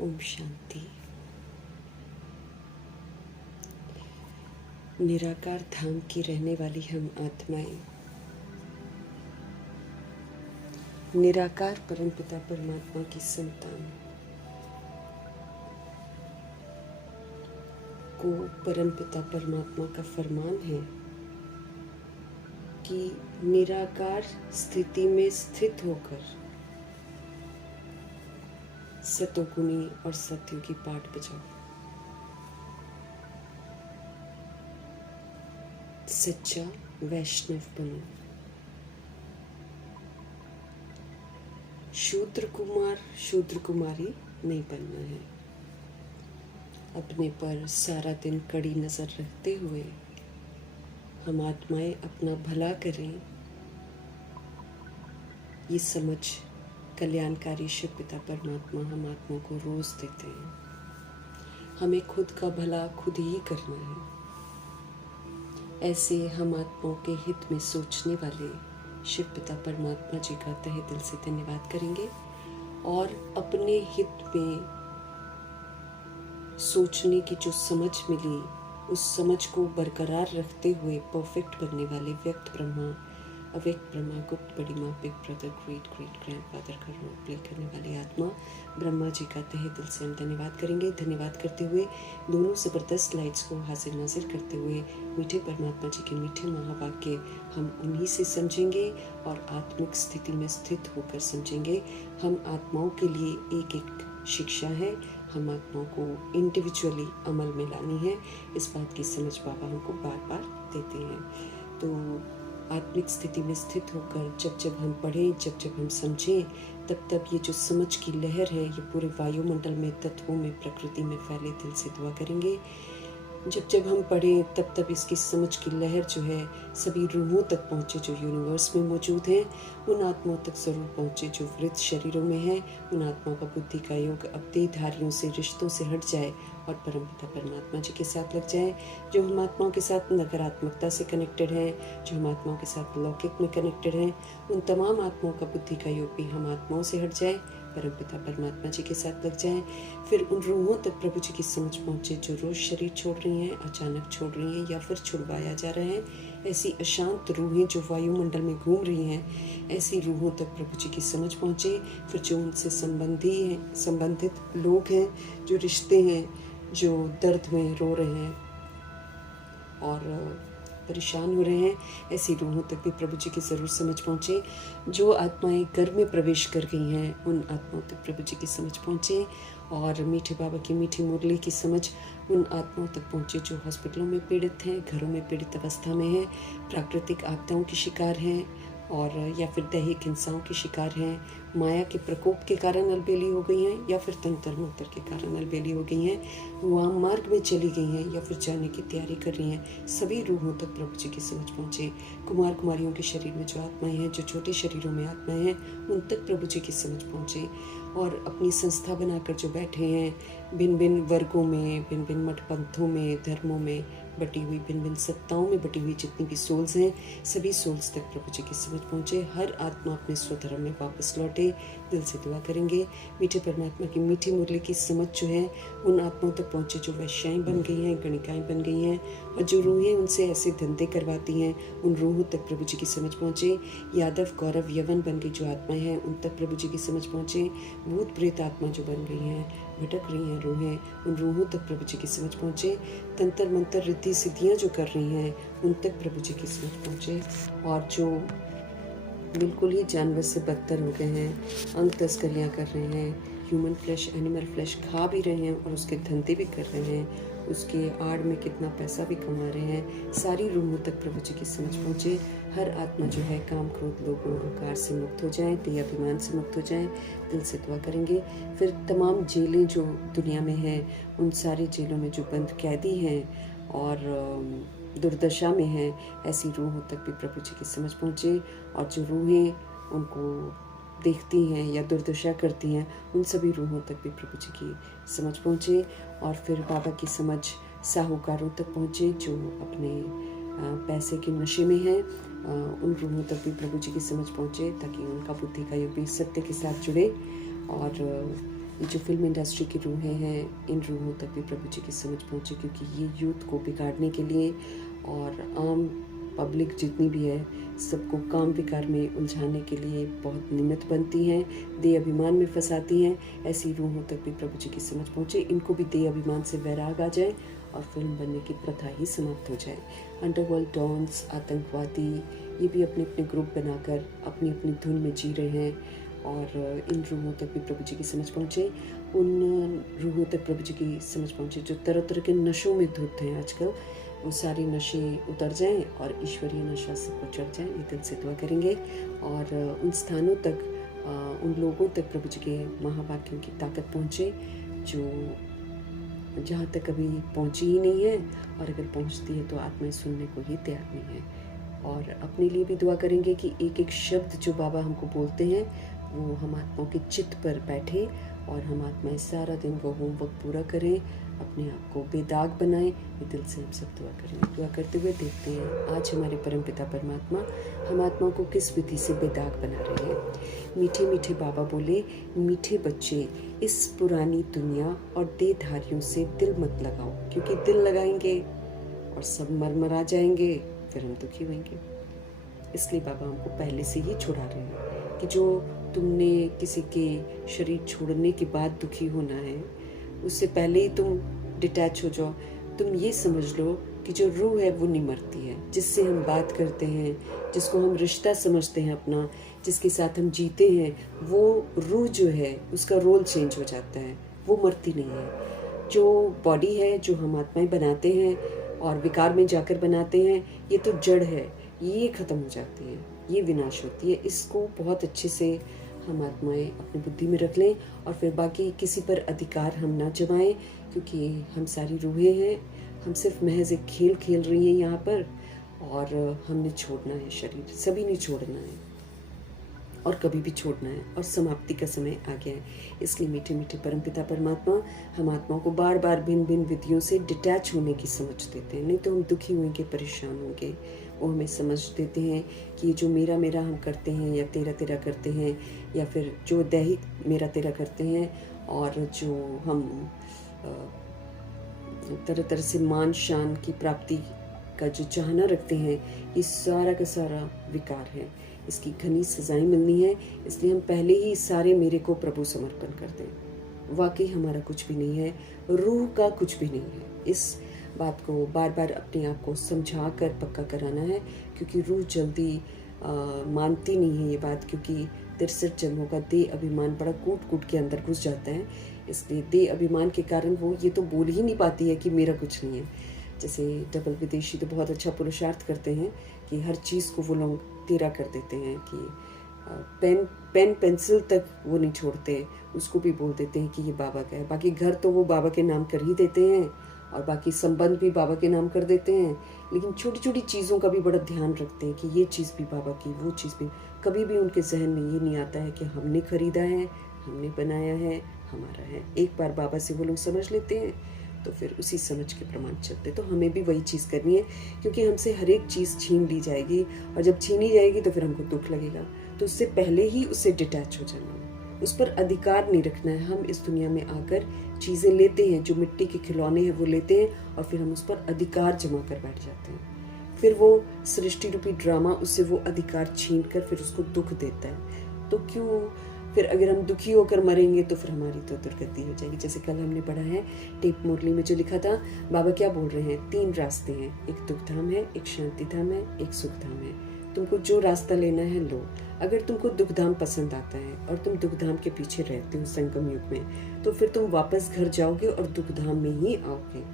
ओम शांति। निराकार धाम की रहने वाली हम आत्माएं निराकार परमपिता परमात्मा की संतान को परमपिता परमात्मा का फरमान है कि निराकार स्थिति में स्थित होकर सतोगुणी और सतयुगी पाठ बजाओ। सच्चा वैष्णव बनो। शूद्र कुमार शूद्र कुमारी नहीं बनना है। अपने पर सारा दिन कड़ी नजर रखते हुए हम आत्माएं अपना भला करें, ये समझ कल्याणकारी शिव पिता परमात्मा हम आत्माओं को रोज देते हैं। हमें खुद का भला खुद ही करना है। ऐसे हम आत्माओं के हित में सोचने वाले शिव पिता परमात्मा जी का तहे दिल से धन्यवाद करेंगे और अपने हित में सोचने की जो समझ मिली उस समझ को बरकरार रखते हुए परफेक्ट बनने वाले व्यक्त ब्रह्मा, अव्यक्त ब्रह्मा, गुप्त बड़ी माँ, big brother, great great grandfather का रोल प्ले करने वाली आत्मा ब्रह्मा जी का तहे दिल से हम धन्यवाद करेंगे। धन्यवाद करते हुए दोनों जबरदस्त लाइट्स को हाजिर नाजिर करते हुए मीठे परमात्मा जी के मीठे महावाक्य हम उन्हीं से समझेंगे और आत्मिक स्थिति में स्थित होकर समझेंगे। हम आत्माओं के लिए एक एक शिक्षा है, हम आत्माओं को इंडिविजुअली अमल में लानी है। इस बात की समझ बाबा हमको बार बार देते हैं। तो आत्मिक स्थिति में स्थित होकर जब हम पढ़ें, जब हम समझें, तब ये जो समझ की लहर है ये पूरे वायुमंडल में, तत्वों में, प्रकृति में फैले। दिल से दुआ करेंगे। जब हम पढ़ें तब इसकी समझ की लहर जो है सभी रूहों तक पहुँचे जो यूनिवर्स में मौजूद हैं, उन आत्माओं तक ज़रूर पहुँचे जो वृद्ध शरीरों में है। उन आत्माओं का बुद्धि का योग अब देहधारियों से, रिश्तों से हट जाए और परमपिता परमात्मा जी के साथ लग जाए। जो हम आत्माओं के साथ नकारात्मकता से कनेक्टेड हैं, जो हम आत्माओं के साथ लौकिक में कनेक्टेड हैं, उन तमाम आत्माओं का बुद्धि का योग भी हम आत्माओं से हट जाए, परमपिता परमात्मा जी के साथ लग जाएं। फिर उन रूहों तक प्रभु जी की समझ पहुँचे जो रोज शरीर छोड़ रही हैं, अचानक छोड़ रही हैं या फिर छुड़वाया जा रहा है। ऐसी अशांत रूहें जो वायुमंडल में घूम रही हैं, ऐसी रूहों तक प्रभु जी की समझ पहुँचे। फिर जो उनसे संबंधित लोग हैं, जो रिश्ते हैं, जो दर्द में रो रहे हैं और परेशान हो रहे हैं, ऐसी रूहों तक भी प्रभु जी की ज़रूर समझ पहुँचे। जो आत्माएं घर में प्रवेश कर गई हैं, उन आत्माओं तक प्रभु जी की समझ पहुँचे और मीठे बाबा की मीठी मुरली की समझ उन आत्माओं तक पहुँचे जो हॉस्पिटलों में पीड़ित हैं, घरों में पीड़ित अवस्था में हैं, प्राकृतिक आपदाओं के शिकार हैं और या फिर दैहिक हिंसाओं के शिकार हैं, माया के प्रकोप के कारण अलबेली हो गई हैं या फिर तंत्र मंत्र के कारण अलबेली हो गई हैं, वहाँ मार्ग में चली गई हैं या फिर जाने की तैयारी कर रही हैं। सभी रूहों तक प्रभु जी की समझ पहुँचे। कुमार कुमारियों के शरीर में जो आत्माएं हैं, जो छोटे शरीरों में आत्माएं हैं, उन तक प्रभु जी की समझ पहुँचे। और अपनी संस्था बनाकर जो बैठे हैं, भिन्न भिन्न वर्गों में, भिन्न भिन्न मठ पंथों में, धर्मों में बटी हुई, भिन्न भिन्न सत्ताओं में बटी हुई जितनी भी सोल्स हैं, सभी सोल्स तक प्रभु जी की समझ पहुँचे। हर आत्मा अपने स्वधर्म में वापस लौटे। दिल से दुआ करेंगे। मीठे परमात्मा की मीठी मुरली की समझ जो है उन आत्माओं तक पहुँचे जो वैश्याएं बन गई हैं, गणिकाएं बन गई हैं और जो रूहें उनसे ऐसे धंधे करवाती हैं, उन रूहों तक प्रभु जी की समझ पहुँचे। यादव, गौरव, यवन बन गई जो आत्माएं हैं, उन तक प्रभु जी की समझ पहुँचे। भूत प्रेत आत्मा जो बन गई हैं, भटक रही हैं रूहें, उन रूहों तक प्रभु जी की समझ पहुँचे। तंत्र मंत्र, रिद्धि सिद्धियाँ जो कर रही हैं, उन तक प्रभु जी की समझ पहुँचे। और जो बिल्कुल ही जानवर से बदतर हो गए हैं, अंग तस्करियाँ कर रहे हैं, ह्यूमन फ्लैश, एनिमल फ्लैश खा भी रहे हैं और उसके धंधे भी कर रहे हैं, उसके आड़ में कितना पैसा भी कमा रहे हैं, सारी रूहों तक प्रभु जी की समझ पहुँचे। हर आत्मा जो है काम, क्रोध, लोभ, अहंकार से मुक्त हो जाए, देहाभिमान से मुक्त हो जाए। दिल से दुआ करेंगे। फिर तमाम जेलें जो दुनिया में हैं, उन सारी जेलों में जो बंद कैदी हैं और दुर्दशा में है, ऐसी रूहों तक भी प्रभु जी की समझ पहुँचे। और जो रूहें उनको देखती हैं या दुर्दशा करती हैं, उन सभी रूहों तक भी प्रभु जी की समझ पहुँचे। और फिर बाबा की समझ साहूकारों तक पहुँचे जो अपने पैसे के नशे में हैं, उन रूहों तक भी प्रभु जी की समझ पहुँचे ताकि उनका बुद्धि का योग भी सत्य के साथ जुड़े और ये जो फिल्म इंडस्ट्री की रूहें हैं, इन रूहों तक भी प्रभु जी की समझ पहुँचे, क्योंकि ये यूथ को बिगाड़ने के लिए और आम पब्लिक जितनी भी है सबको काम विकार में उलझाने के लिए बहुत निमित्त बनती हैं, देह अभिमान में फंसाती हैं। ऐसी रूहों तक भी प्रभु जी की समझ पहुँचे, इनको भी देह अभिमान से वैराग आ जाए और फिल्म बनने की प्रथा ही समाप्त हो जाए। अंडरवर्ल्ड डॉन्स, आतंकवादी, ये भी अपने अपने ग्रुप बनाकर अपनी अपनी धुन में जी रहे हैं और इन रूहों तक भी प्रभु जी की समझ पहुँचे। उन रूहों तक प्रभु जी की समझ पहुँचे जो तरह तरह के नशों में धुत हैं आजकल, वो सारी नशे उतर जाएं और ईश्वरीय नशा सबको चढ़ जाए। ये दिल से दुआ करेंगे और उन स्थानों तक, उन लोगों तक प्रभु जी के महावाक्यों की ताकत पहुँचे जो जहाँ तक कभी पहुँची ही नहीं है, और अगर पहुँचती है तो आत्माएं सुनने को ही तैयार नहीं है। और अपने लिए भी दुआ करेंगे कि एक एक शब्द जो बाबा हमको बोलते हैं वो हम आत्माओं के चित्त पर बैठे और हम आत्माएं सारा दिन वो होमवर्क पूरा करें, अपने आप को बेदाग बनाएं। ये दिल से हम सब दुआ करेंगे। दुआ करते हुए देखते हैं आज हमारे परमपिता परमात्मा हम आत्माओं को किस विधि से बेदाग बना रहे हैं। मीठे मीठे बाबा बोले, मीठे बच्चे इस पुरानी दुनिया और देहधारियों से दिल मत लगाओ, क्योंकि दिल लगाएंगे और सब मरमरा जाएंगे, फिर हम दुखी होंगे। इसलिए बाबा हमको पहले से ही छुड़ा रहे हैं कि जो तुमने किसी के शरीर छोड़ने के बाद दुखी होना है, उससे पहले ही तुम डिटैच हो जाओ। तुम ये समझ लो कि जो रूह है वो नहीं मरती है, जिससे हम बात करते हैं, जिसको हम रिश्ता समझते हैं अपना, जिसके साथ हम जीते हैं, वो रूह जो है उसका रोल चेंज हो जाता है, वो मरती नहीं है। जो बॉडी है जो हम आत्माएं बनाते हैं और विकार में जाकर बनाते हैं, ये तो जड़ है, ये ख़त्म हो जाती है, ये विनाश होती है। इसको बहुत अच्छे से हम आत्माएं अपनी बुद्धि में रख लें और फिर बाकी किसी पर अधिकार हम ना जमाएं, क्योंकि हम सारी रूहें हैं, हम सिर्फ महज एक खेल खेल रही हैं यहाँ पर, और हमने छोड़ना है शरीर, सभी ने छोड़ना है और कभी भी छोड़ना है, और समाप्ति का समय आ गया है। इसलिए मीठे मीठे परमपिता परमात्मा हम आत्माओं को बार बार भिन्न भिन्न विधियों से डिटैच होने की समझ देते हैं, नहीं तो हम दुखी होंगे, परेशान होंगे। वो हमें समझ देते हैं कि ये जो मेरा मेरा हम करते हैं या तेरा तेरा करते हैं, या फिर जो दैहिक मेरा तेरा करते हैं, और जो हम तरह तरह से मान शान की प्राप्ति का जो चाहना रखते हैं, ये सारा का सारा विकार है। इसकी घनी सजाएं मिलनी है। इसलिए हम पहले ही सारे मेरे को प्रभु समर्पण कर दें। वाकई हमारा कुछ भी नहीं है, रूह का कुछ भी नहीं है। इस बात को बार बार अपने आप को समझा कर पक्का कराना है, क्योंकि रूह जल्दी मानती नहीं है ये बात, क्योंकि 63 जन्मों का देह अभिमान बड़ा कूट कूट के अंदर घुस जाता है। इसलिए देह अभिमान के कारण वो ये तो बोल ही नहीं पाती है कि मेरा कुछ नहीं है। जैसे डबल विदेशी तो बहुत अच्छा पुरुषार्थ करते हैं कि हर चीज़ को वो लोग तेरा कर देते हैं, कि पेन पेंसिल तक वो नहीं छोड़ते, उसको भी बोल देते हैं कि ये बाबा का है। बाकी घर तो वो बाबा के नाम कर ही देते हैं और बाकी संबंध भी बाबा के नाम कर देते हैं, लेकिन छोटी छोटी चीज़ों का भी बड़ा ध्यान रखते हैं कि ये चीज़ भी बाबा की, वो चीज़ भी। कभी भी उनके जहन में ये नहीं आता है कि हमने खरीदा है, हमने बनाया है, हमारा है। एक बार बाबा से वो लोग समझ लेते हैं तो फिर उसी समझ के प्रमाण चलते। तो हमें भी वही चीज़ करनी है, क्योंकि हमसे हर एक चीज़ छीन ली जाएगी, और जब छीनी जाएगी तो फिर हमको दुख लगेगा। तो उससे पहले ही उससे डिटैच हो जाना है, उस पर अधिकार नहीं रखना है। हम इस दुनिया में आकर चीज़ें लेते हैं, जो मिट्टी के खिलौने हैं वो लेते हैं, और फिर हम उस पर अधिकार जमा कर बैठ जाते हैं। फिर वो सृष्टि रूपी ड्रामा उससे वो अधिकार छीन कर फिर उसको दुख देता है। तो क्यों फिर अगर हम दुखी होकर मरेंगे तो फिर हमारी तो दुर्गति हो जाएगी। जैसे कल हमने पढ़ा है टेप मुरली में जो लिखा था, बाबा क्या बोल रहे हैं, 3 रास्ते हैं, एक दुख धाम है, एक शांति धाम है, एक सुख धाम है। तुमको जो रास्ता लेना है लो। अगर तुमको दुख धाम पसंद आता है और तुम दुख धाम के पीछे रहते हो संगम युग में, तो फिर तुम वापस घर जाओगे और दुख धाम में ही आओगे।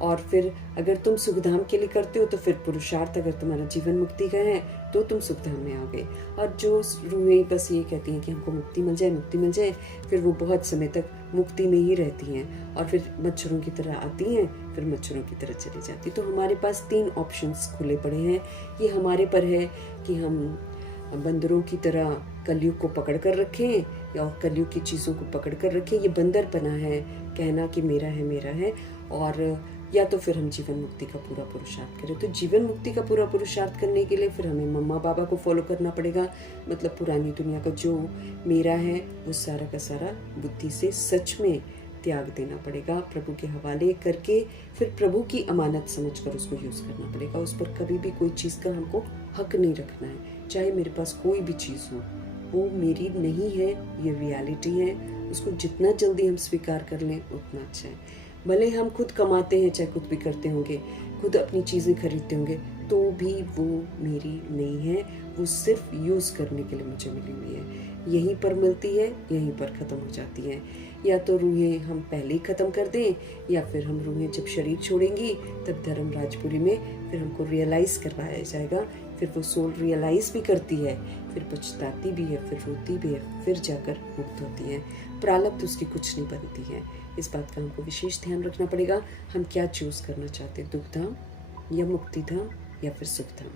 और फिर अगर तुम सुखधाम के लिए करते हो तो फिर पुरुषार्थ अगर तुम्हारा जीवन मुक्ति का है तो तुम सुखधाम में आओगे। और जो रूहें बस ये कहती हैं कि हमको मुक्ति मिल जाए, मुक्ति मिल जाए, फिर वो बहुत समय तक मुक्ति में ही रहती हैं और फिर मच्छरों की तरह आती हैं, फिर मच्छरों की तरह चली जाती। तो हमारे पास 3 ऑप्शंस खुले पड़े हैं। ये हमारे पर है कि हम बंदरों की तरह कलयुग को पकड़ कर रखें या कलयुग की चीज़ों को पकड़ कर रखें। ये बंदरपना है, कहना कि मेरा है मेरा है, और या तो फिर हम जीवन मुक्ति का पूरा पुरुषार्थ करें। तो जीवन मुक्ति का पूरा पुरुषार्थ करने के लिए फिर हमें मम्मा पापा को फॉलो करना पड़ेगा, मतलब पुरानी दुनिया का जो मेरा है वो सारा का सारा बुद्धि से सच में त्याग देना पड़ेगा, प्रभु के हवाले करके फिर प्रभु की अमानत समझकर उसको यूज करना पड़ेगा। उस पर कभी भी कोई चीज़ का हमको हक नहीं रखना है, चाहे मेरे पास कोई भी चीज़ हो, वो मेरी नहीं है, ये रियलिटी है। उसको जितना जल्दी हम स्वीकार कर लें उतना अच्छा है। भले हम खुद कमाते हैं, चाहे खुद भी करते होंगे, खुद अपनी चीज़ें खरीदते होंगे, तो भी वो मेरी नहीं है, वो सिर्फ यूज़ करने के लिए मुझे मिली हुई है। यहीं पर मिलती है, यहीं पर ख़त्म हो जाती है। या तो रूहें हम पहले ही ख़त्म कर दें, या फिर हम रूहें जब शरीर छोड़ेंगी तब धर्मराजपुरी में फिर हमको रियलाइज़ करवाया जाएगा। फिर वो सोल रियलाइज़ भी करती है, फिर पछताती भी है, फिर रोती भी है, फिर जाकर मुक्त होती है। प्रारब्ध उसकी कुछ नहीं बनती है। इस बात का हमको विशेष ध्यान रखना पड़ेगा, हम क्या चूज़ करना चाहते हैं, दुख धाम या मुक्ति धाम या फिर सुख धाम।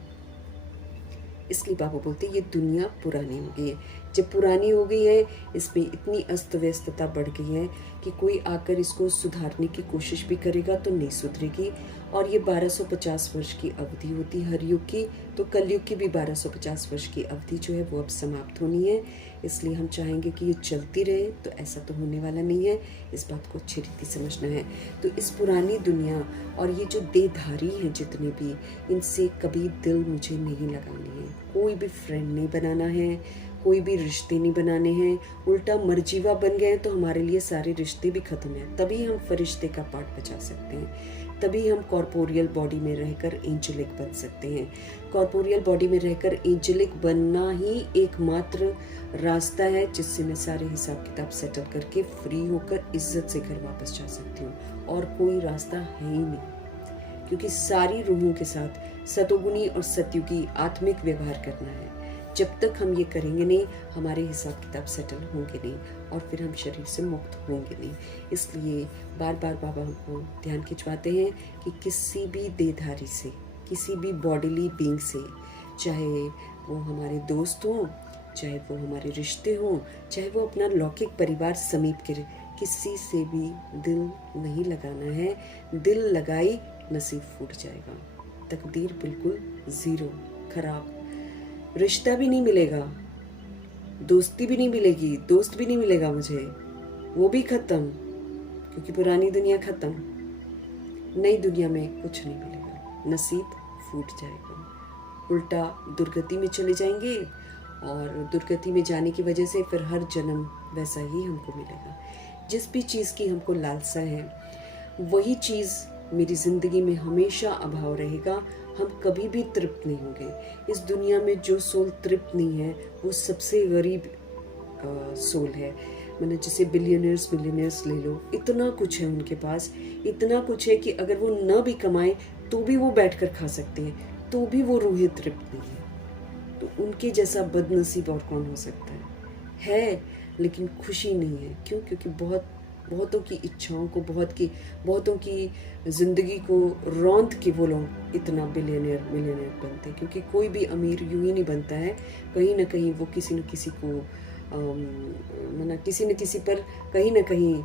इसलिए बाबा बोलते हैं ये दुनिया पुरानी हो गई है। जब पुरानी हो गई है, इसमें इतनी अस्त व्यस्तता बढ़ गई है कि कोई आकर इसको सुधारने की कोशिश भी करेगा तो नहीं सुधरेगी। और ये 1250 वर्ष की अवधि होती है हर युग की, तो कलयुग की भी 1250 वर्ष की अवधि जो है वो अब समाप्त होनी है। इसलिए हम चाहेंगे कि ये चलती रहे, तो ऐसा तो होने वाला नहीं है। इस बात को अच्छी रीति समझना है। तो इस पुरानी दुनिया और ये जो देहधारी हैं जितने भी, इनसे कभी दिल मुझे नहीं लगानी है। कोई भी फ्रेंड नहीं बनाना है, कोई भी रिश्ते नहीं बनाने हैं। उल्टा मरजीवा बन गए तो हमारे लिए सारे रिश्ते भी खत्म हैं। तभी हम फरिश्ते का पार्ट बचा सकते हैं, तभी हम कॉर्पोरियल बॉडी में रहकर एंजेलिक बन सकते हैं। कॉर्पोरियल बॉडी में रहकर एंजेलिक बनना ही एकमात्र रास्ता है जिससे मैं सारे हिसाब किताब सेटल करके फ्री होकर इज्जत से घर वापस जा सकती हूँ। और कोई रास्ता है ही नहीं, क्योंकि सारी रूहों के साथ सतोगुनी और सत्युगी आत्मिक व्यवहार करना है। जब तक हम ये करेंगे नहीं, हमारे हिसाब किताब सेटल होंगे नहीं और फिर हम शरीर से मुक्त होंगे नहीं। इसलिए बार बार बाबा हमको ध्यान खिंचवाते हैं कि किसी भी देहधारी से, किसी भी बॉडीली बीइंग से, चाहे वो हमारे दोस्त हों, चाहे वो हमारे रिश्ते हों, चाहे वो अपना लौकिक परिवार समीप के, किसी से भी दिल नहीं लगाना है। दिल लगाई नसीब फूट जाएगा, तकदीर बिल्कुल ज़ीरो, खराब। रिश्ता भी नहीं मिलेगा, दोस्ती भी नहीं मिलेगी, दोस्त भी नहीं मिलेगा मुझे, वो भी खत्म, क्योंकि पुरानी दुनिया खत्म। नई दुनिया में कुछ नहीं मिलेगा, नसीब फूट जाएगा। उल्टा दुर्गति में चले जाएंगे और दुर्गति में जाने की वजह से फिर हर जन्म वैसा ही हमको मिलेगा। जिस भी चीज़ की हमको लालसा है वही चीज़ मेरी ज़िंदगी में हमेशा अभाव रहेगा। हम कभी भी तृप्त नहीं होंगे। इस दुनिया में जो सोल तृप्त नहीं है वो सबसे गरीब सोल है। मैंने जैसे बिलियनर्स मिलियनर्स ले लो, इतना कुछ है उनके पास, इतना कुछ है कि अगर वो न भी कमाएं तो भी वो बैठकर खा सकते हैं, तो भी वो रूहें तृप्त नहीं है। तो उनके जैसा बदनसीब और कौन हो सकता है, लेकिन खुशी नहीं है। क्यों? क्योंकि बहुतों की इच्छाओं को, बहुतों की ज़िंदगी को रौंद के वो लोग इतना बिलियनियर मिलियनियर बनते हैं। क्योंकि कोई भी अमीर यूं ही नहीं बनता है, कहीं ना कहीं वो किसी न किसी को किसी न किसी पर कहीं ना कहीं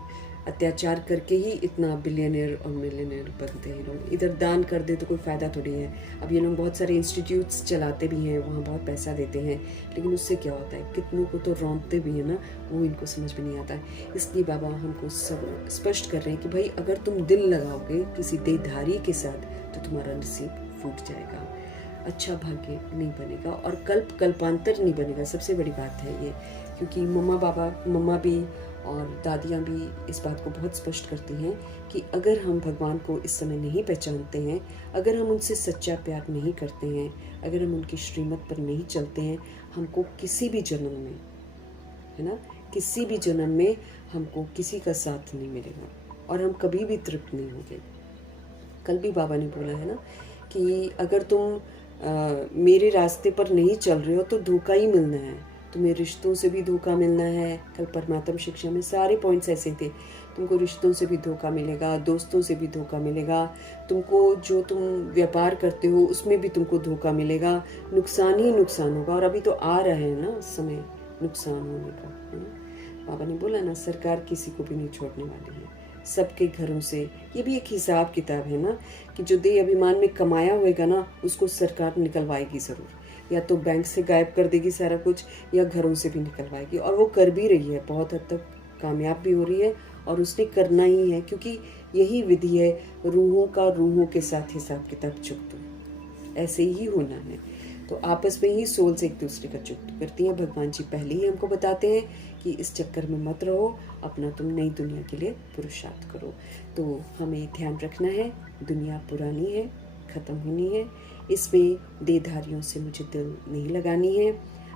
अत्याचार करके ही इतना बिलियनियर और मिलियनियर बनते हैं लोग। इधर दान कर दे तो कोई फ़ायदा थोड़ी है। अब ये लोग बहुत सारे इंस्टीट्यूट्स चलाते भी हैं, वहाँ बहुत पैसा देते हैं, लेकिन उससे क्या होता है, कितनों को तो रौंदते भी हैं ना, वो इनको समझ में नहीं आता है। इसलिए बाबा हमको सब स्पष्ट कर रहे हैं कि भाई अगर तुम दिल लगाओगे किसी देहधारी के साथ तो तुम्हारा नसीब फूट जाएगा, अच्छा भाग्य नहीं बनेगा और कल्पांतर नहीं बनेगा। सबसे बड़ी बात है ये, क्योंकि मम्मा भी और दादियाँ भी इस बात को बहुत स्पष्ट करती हैं कि अगर हम भगवान को इस समय नहीं पहचानते हैं, अगर हम उनसे सच्चा प्यार नहीं करते हैं, अगर हम उनकी श्रीमत पर नहीं चलते हैं, हमको किसी भी जन्म में, है ना, किसी भी जन्म में हमको किसी का साथ नहीं मिलेगा और हम कभी भी तृप्त नहीं होंगे। कल भी बाबा ने बोला है ना कि अगर तुम मेरे रास्ते पर नहीं चल रहे हो तो धोखा ही मिलना है, तुम्हें रिश्तों से भी धोखा मिलना है। कल परमात्म शिक्षा में सारे पॉइंट्स ऐसे थे, तुमको रिश्तों से भी धोखा मिलेगा, दोस्तों से भी धोखा मिलेगा, तुमको जो तुम व्यापार करते हो उसमें भी तुमको धोखा मिलेगा, नुकसान ही नुकसान होगा। और अभी तो आ रहा है ना समय नुकसान होने का, है ना। बाबा ने बोला ना, सरकार किसी को भी नहीं छोड़ने वाली है। सबके घरों से। ये भी एक हिसाब किताब है ना कि जो देह अभिमान में कमाया होएगा ना, उसको सरकार निकलवाएगी ज़रूर, या तो बैंक से गायब कर देगी सारा कुछ, या घरों से भी निकलवाएगी। और वो कर भी रही है, बहुत हद तक कामयाब भी हो रही है, और उसने करना ही है, क्योंकि यही विधि है रूहों का रूहों के साथ हिसाब किताब चुकता, ऐसे ही होना है। तो आपस में ही सोल्स एक दूसरे का चुकता करती हैं। भगवान जी पहले ही हमको बताते हैं कि इस चक्कर में मत रहो, अपना तुम नई दुनिया के लिए पुरुषार्थ करो। तो हमें ध्यान रखना है, दुनिया पुरानी है, ख़त्म होनी है, इसमें देहधारियों से मुझे दिल नहीं लगानी है।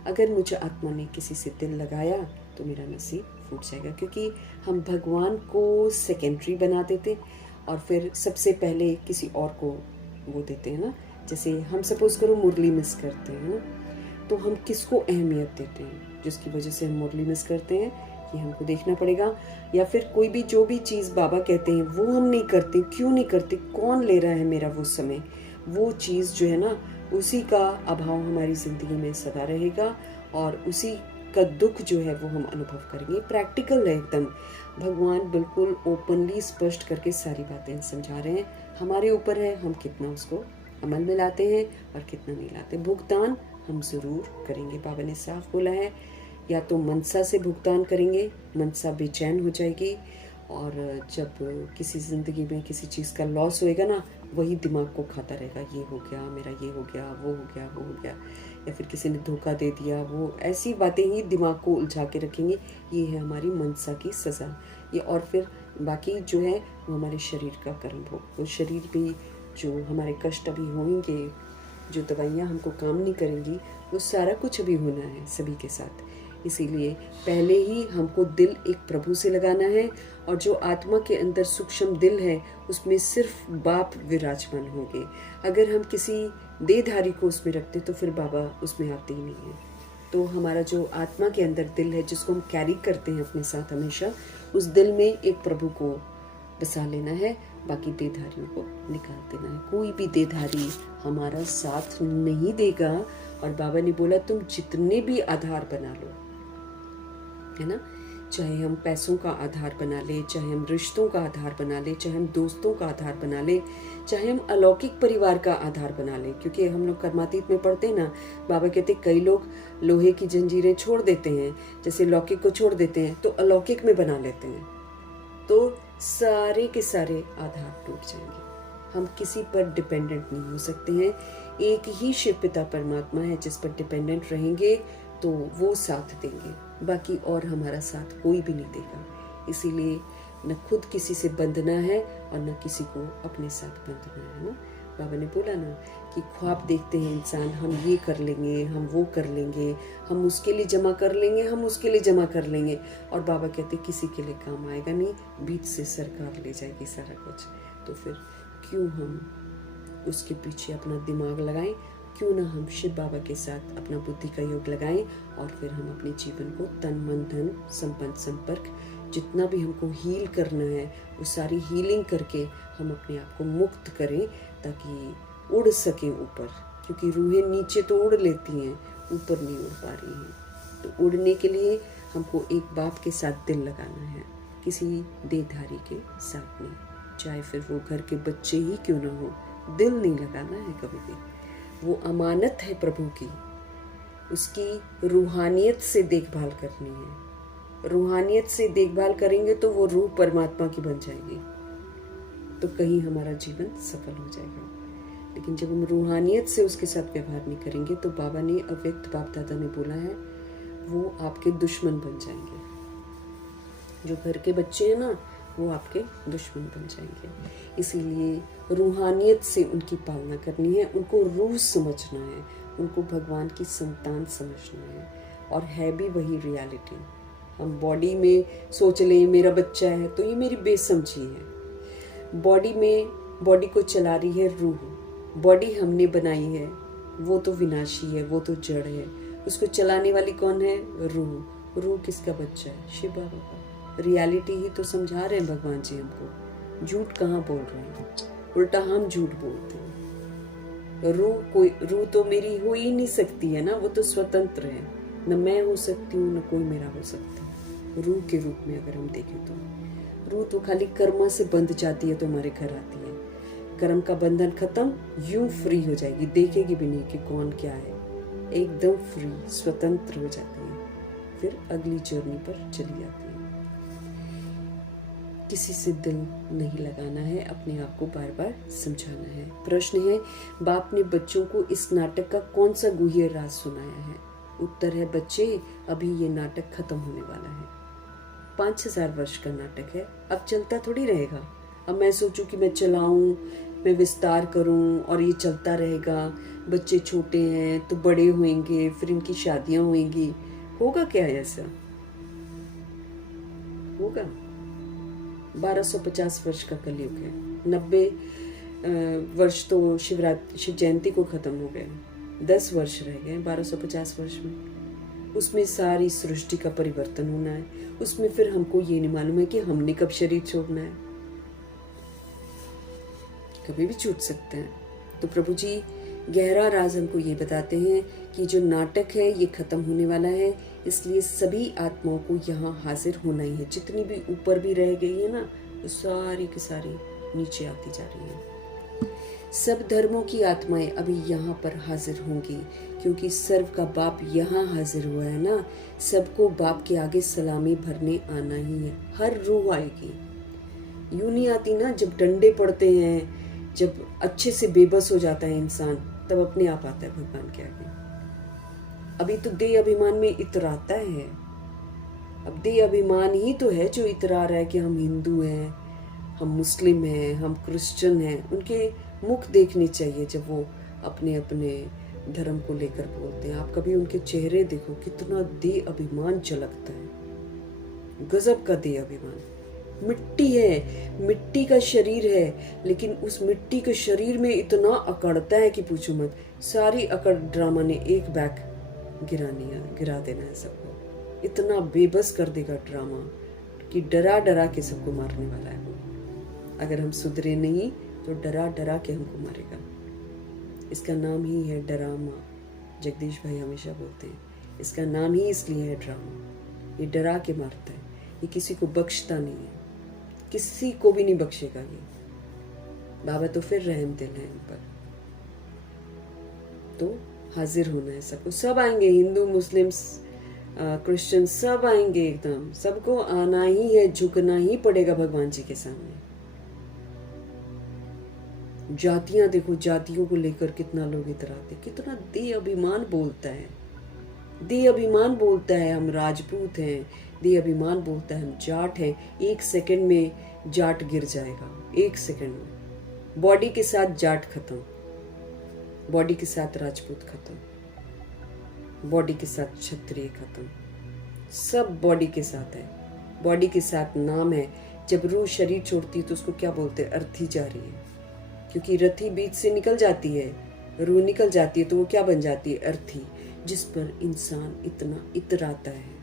अगर मुझे आत्मा ने किसी से दिल लगाया तो मेरा नसीब फूट जाएगा, क्योंकि हम भगवान को सेकेंडरी बना देते और फिर सबसे पहले किसी और को वो देते हैं ना। जैसे हम सपोज करो मुरली मिस करते हैं ना, तो हम किसको अहमियत देते हैं जिसकी वजह से हम मुरली मिस करते हैं, ये हमको देखना पड़ेगा। या फिर कोई भी जो भी चीज़ बाबा कहते हैं वो हम नहीं करते, क्यों नहीं करते, कौन ले रहा है मेरा वो समय, वो चीज़ जो है ना, उसी का अभाव हमारी ज़िंदगी में सदा रहेगा और उसी का दुख जो है वो हम अनुभव करेंगे। प्रैक्टिकल है एकदम, भगवान बिल्कुल ओपनली स्पष्ट करके सारी बातें समझा रहे हैं। हमारे ऊपर है हम कितना उसको अमल में लाते हैं और कितना नहीं लाते। भुगतान हम ज़रूर करेंगे, बाबा ने साफ बोला है, या तो मनसा से भुगतान करेंगे, मनसा बेचैन हो जाएगी, और जब किसी ज़िंदगी में किसी चीज़ का लॉस होएगा ना, वही दिमाग को खाता रहेगा, ये हो गया मेरा, ये हो गया, वो हो गया, वो हो गया, या फिर किसी ने धोखा दे दिया, वो ऐसी बातें ही दिमाग को उलझा के रखेंगे। ये है हमारी मनसा की सज़ा ये। और फिर बाकी जो है वो हमारे शरीर का कर्म भोग, वो शरीर भी जो हमारे कष्ट अभी होंगे, जो दवाइयाँ हमको काम नहीं करेंगी, वो सारा कुछ अभी होना है सभी के साथ। इसीलिए पहले ही हमको दिल एक प्रभु से लगाना है, और जो आत्मा के अंदर सूक्ष्म दिल है उसमें सिर्फ बाप विराजमान होंगे। अगर हम किसी देहधारी को उसमें रखते तो फिर बाबा उसमें आते ही नहीं है। तो हमारा जो आत्मा के अंदर दिल है, जिसको हम कैरी करते हैं अपने साथ हमेशा, उस दिल में एक प्रभु को बसा लेना है, बाकी देहधारियों को निकाल देना है। कोई भी देहधारी हमारा साथ नहीं देगा, और बाबा ने बोला तुम जितने भी आधार बना लो, है ना, चाहे हम पैसों का आधार बना ले, चाहे हम रिश्तों का आधार बना ले, चाहे हम दोस्तों का आधार बना ले, चाहे हम अलौकिक परिवार का आधार बना ले, क्योंकि हम लोग कर्मातीत में पढ़ते हैं ना, बाबा कहते कई लोग लोहे की जंजीरें छोड़ देते हैं, जैसे लौकिक को छोड़ देते हैं तो अलौकिक में बना लेते हैं, तो सारे के सारे आधार टूट जाएंगे। हम किसी पर डिपेंडेंट नहीं हो सकते हैं, एक ही शिव पिता परमात्मा है जिस पर डिपेंडेंट रहेंगे तो वो साथ देंगे, बाकी और हमारा साथ कोई भी नहीं देगा। इसीलिए न खुद किसी से बंधना है और न किसी को अपने साथ बंधना है ना। बाबा ने बोला ना कि ख्वाब देखते हैं इंसान, हम ये कर लेंगे, हम वो कर लेंगे, हम उसके लिए जमा कर लेंगे, हम उसके लिए जमा कर लेंगे, और बाबा कहते किसी के लिए काम आएगा नहीं, बीच से सरकार ले जाएगी सारा कुछ। तो फिर क्यों हम उसके पीछे अपना दिमाग लगाएं, क्यों ना हम शिव बाबा के साथ अपना बुद्धि का योग लगाएं, और फिर हम अपने जीवन को तन मन धन संपन्न संपर्क जितना भी हमको हील करना है वो सारी हीलिंग करके हम अपने आप को मुक्त करें, ताकि उड़ सकें ऊपर, क्योंकि रूहें नीचे तो उड़ लेती हैं, ऊपर नहीं उड़ पा रही हैं। तो उड़ने के लिए हमको एक बाप के साथ दिल लगाना है, किसी देहधारी के साथ नहीं, चाहे फिर वो घर के बच्चे ही क्यों ना हो, दिल नहीं लगाना है कभी भी। वो अमानत है प्रभु की, उसकी रूहानियत से देखभाल करनी है। रूहानियत से देखभाल करेंगे तो वो रूह परमात्मा की बन जाएगी, तो कहीं हमारा जीवन सफल हो जाएगा। लेकिन जब हम रूहानियत से उसके साथ व्यवहार नहीं करेंगे तो बाबा ने, अव्यक्त बाप दादा ने बोला है, वो आपके दुश्मन बन जाएंगे। जो घर के बच्चे हैं ना, वो आपके दुश्मन बन जाएंगे। इसीलिए रूहानियत से उनकी पालना करनी है, उनको रूह समझना है, उनको भगवान की संतान समझना है, और है भी वही रियलिटी। हम बॉडी में सोच लें मेरा बच्चा है तो ये मेरी बेसमझी है। बॉडी में बॉडी को चला रही है रूह, बॉडी हमने बनाई है, वो तो विनाशी है, वो तो जड़ है, उसको चलाने वाली कौन है? रूह। रूह किसका बच्चा है? शिव बाबा का। रियलिटी ही तो समझा रहे हैं भगवान जी हमको, झूठ कहाँ बोल रहे हैं, उल्टा हम झूठ बोलते हैं। रूह तो मेरी हो ही नहीं सकती है ना, वो तो स्वतंत्र है, न मैं हो सकती हूँ न कोई मेरा हो सकता है। रूह के रूप में अगर हम देखें तो भूत वो खाली कर्म से बंध जाती है तो हमारे घर आती है। कर्म का बंधन खत्म, यूं फ्री हो जाएगी, देखेगी भी नहीं कि कौन क्या है, एकदम फ्री, स्वतंत्र हो जाती है, फिर अगली जर्नी पर चली जाती है। किसी से दिल नहीं लगाना है, अपने आप को बार बार समझाना है। प्रश्न है, बाप ने बच्चों को इस नाटक का कौन सा गुह्य राज सुनाया है? उत्तर है, बच्चे अभी ये नाटक खत्म होने वाला है। 5000 वर्ष का नाटक है, अब चलता थोड़ी रहेगा। अब मैं सोचूं कि मैं चलाऊं, मैं विस्तार करूं और ये चलता रहेगा। बच्चे छोटे हैं तो बड़े होंगे, फिर इनकी शादियां होंगी, होगा क्या ऐसा? होगा? 1250 वर्ष का कलयुग है, 90 वर्ष तो शिव जयंती को खत्म हो गए, 10 वर्ष रह गए 1250 वर्ष में। उसमें सारी सृष्टि का परिवर्तन होना है, उसमें फिर हमको ये नहीं मालूम है कि हमने कब शरीर छोड़ना है, कभी भी छूट सकते हैं। तो प्रभु जी गहरा राज हमको ये बताते हैं कि जो नाटक है ये खत्म होने वाला है, इसलिए सभी आत्माओं को यहाँ हाजिर होना ही है। जितनी भी ऊपर भी रह गई है ना, वो सारी की सारी नीचे आती जा रही है। सब धर्मों की आत्माएं अभी यहाँ पर हाजिर होंगी, क्योंकि सर्व का बाप यहाँ हाजिर हुआ है ना। सबको बाप के आगे सलामी भरने आना ही है। हर रूह आएगी, यूं नहीं आती ना। जब डंडे पड़ते हैं, जब अच्छे से बेबस हो जाता है इंसान, तब अपने आप आता है भगवान के आगे। अभी तो देह अभिमान में इतराता है। अब देह अभिमान ही तो है जो इतरा रहा है कि हम हिंदू हैं, हम मुस्लिम हैं, हम क्रिश्चियन हैं। उनके मुख देखने चाहिए जब वो अपने अपने धर्म को लेकर बोलते हैं। आप कभी उनके चेहरे देखो, कितना देह अभिमान झलकता है, गजब का देह अभिमान। मिट्टी है, मिट्टी का शरीर है, लेकिन उस मिट्टी के शरीर में इतना अकड़ता है कि पूछो मत। सारी अकड़ ड्रामा ने एक बैग गिरा देना है सबको। इतना बेबस कर देगा ड्रामा कि डरा डरा के सबको मारने वाला है वो। अगर हम सुधरे नहीं तो डरा डरा के हमको मारेगा। इसका नाम ही है ड्रामा। जगदीश भाई हमेशा बोलते हैं इसका नाम ही इसलिए है ड्रामा। ये डरा के मारता है, ये किसी को बख्शता नहीं है, किसी को भी नहीं बख्शेगा ये। बाबा तो फिर रहम दिल है इन पर। तो हाजिर होना है सबको, सब आएंगे, हिंदू मुस्लिम क्रिश्चियन सब आएंगे, एकदम सबको आना ही है, झुकना ही पड़ेगा भगवान जी के सामने। जातियां देखो, जातियों को लेकर कितना लोग इतराते, कितना देह अभिमान बोलता है। देह अभिमान बोलता है हम राजपूत हैं, देह अभिमान बोलता है हम जाट हैं। 1 सेकंड में जाट गिर जाएगा, 1 सेकंड में। बॉडी के साथ जाट खत्म, बॉडी के साथ राजपूत खत्म, बॉडी के साथ क्षत्रिय खत्म, सब बॉडी के साथ है। बॉडी के साथ नाम है। जब रूह शरीर छोड़ती है तो उसको क्या बोलते हैं? अर्थी जा रही है, क्योंकि रथी बीच से निकल जाती है, रूह निकल जाती है, तो वो क्या बन जाती है? अर्थी, जिस पर इंसान इतना इतराता है।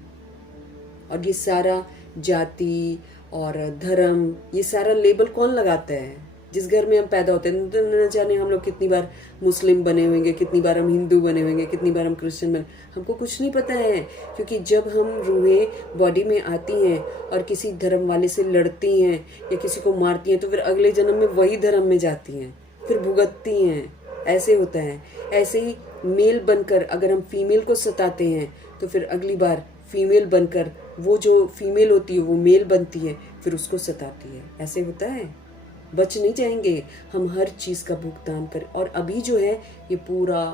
और ये सारा जाति और धर्म, ये सारा लेबल कौन लगाता है? जिस घर में हम पैदा होते हैं, न जाने हम लोग कितनी बार मुस्लिम बने होंगे, कितनी बार हम हिंदू बने होंगे, कितनी बार हम क्रिश्चियन बने, हमको कुछ नहीं पता है। क्योंकि जब हम रूहें बॉडी में आती हैं और किसी धर्म वाले से लड़ती हैं या किसी को मारती हैं, तो फिर अगले जन्म में वही धर्म में जाती हैं, फिर भुगतती हैं। ऐसे होता है। ऐसे ही मेल बनकर अगर हम फीमेल को सताते हैं, तो फिर अगली बार फीमेल बनकर वो जो फीमेल होती है वो मेल बनती है, फिर उसको सताती है। ऐसे होता है। बच नहीं जाएंगे हम हर चीज़ का भुगतान कर। और अभी जो है ये पूरा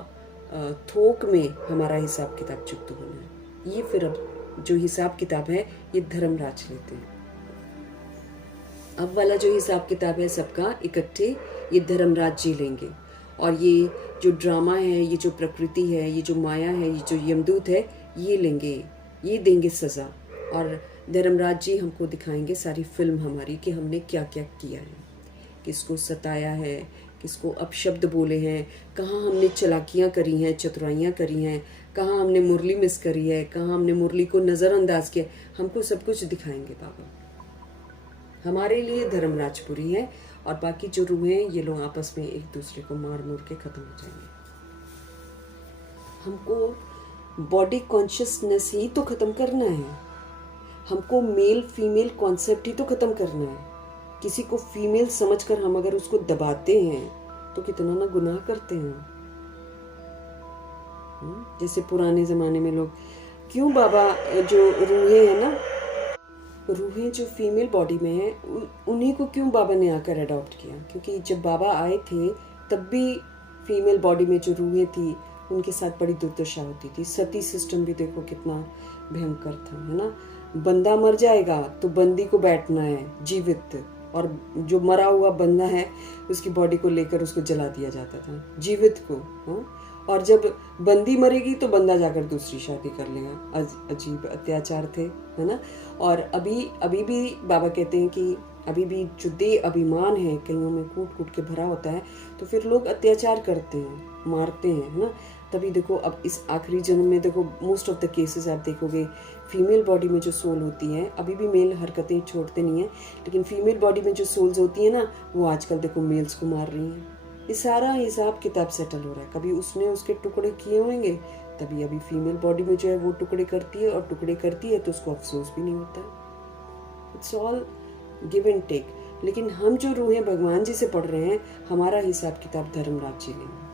थोक में हमारा हिसाब किताब चुकता होना है। ये फिर अब जो हिसाब किताब है ये धर्मराज लेते हैं। अब वाला जो हिसाब किताब है सबका इकट्ठे ये धर्मराज जी लेंगे। और ये जो ड्रामा है, ये जो प्रकृति है, ये जो माया है, ये जो यमदूत है, ये लेंगे, ये देंगे सज़ा। और धर्मराज जी हमको दिखाएंगे सारी फिल्म हमारी कि हमने क्या क्या किया है, किसको सताया है, किसको अपशब्द बोले हैं, कहाँ हमने चालाकियाँ करी हैं, चतुराइयाँ करी हैं, कहाँ हमने मुरली मिस करी है, कहाँ हमने मुरली को नज़रअंदाज किया। हमको सब कुछ दिखाएंगे बाबा। हमारे लिए धर्मराजपुरी है और बाकी जो रूहें हैं ये लोग आपस में एक दूसरे को मार मूर के ख़त्म हो जाएंगे। हमको बॉडी कॉन्शियसनेस ही तो ख़त्म करना है। हमको मेल फीमेल कॉन्सेप्ट ही तो ख़त्म करना है। किसी को फीमेल समझकर हम अगर उसको दबाते हैं तो कितना ना गुनाह करते हैं। जैसे पुराने ज़माने में लोग क्यों बाबा जो रूहें हैं ना, रूहें जो फीमेल बॉडी में है उन्हीं को क्यों बाबा ने आकर अडॉप्ट किया? क्योंकि जब बाबा आए थे तब भी फीमेल बॉडी में जो रूहें थी उनके साथ बड़ी दुर्दशा होती थी। सती सिस्टम भी देखो कितना भयंकर था, है ना। बंदा मर जाएगा तो बंदी को बैठना है जीवित, और जो मरा हुआ बंदा है उसकी बॉडी को लेकर उसको जला दिया जाता था जीवित को। हाँ, और जब बंदी मरेगी तो बंदा जाकर दूसरी शादी कर लेगा। अजीब अत्याचार थे, है ना। और अभी भी बाबा कहते हैं कि अभी भी जो देह अभिमान है कईयों में कूट कूट के भरा होता है, तो फिर लोग अत्याचार करते हैं, मारते हैं, है ना। तभी देखो अब इस आखिरी जन्म में देखो मोस्ट ऑफ द केसेस आप देखोगे फीमेल बॉडी में जो सोल होती है, अभी भी मेल हरकतें छोड़ते नहीं है, लेकिन फीमेल बॉडी में जो सोल्स होती है ना वो आजकल देखो मेल्स को मार रही हैं। ये सारा हिसाब किताब सेटल हो रहा है। कभी उसने उसके टुकड़े किए होंगे, तभी अभी फीमेल बॉडी में जो है वो टुकड़े करती है, और टुकड़े करती है तो उसको अफसोस भी नहीं होता है। It's all give and take. लेकिन हम जो रूहें भगवान जी से पढ़ रहे हैं, हमारा हिसाब किताब धर्मराज जी लेंगे।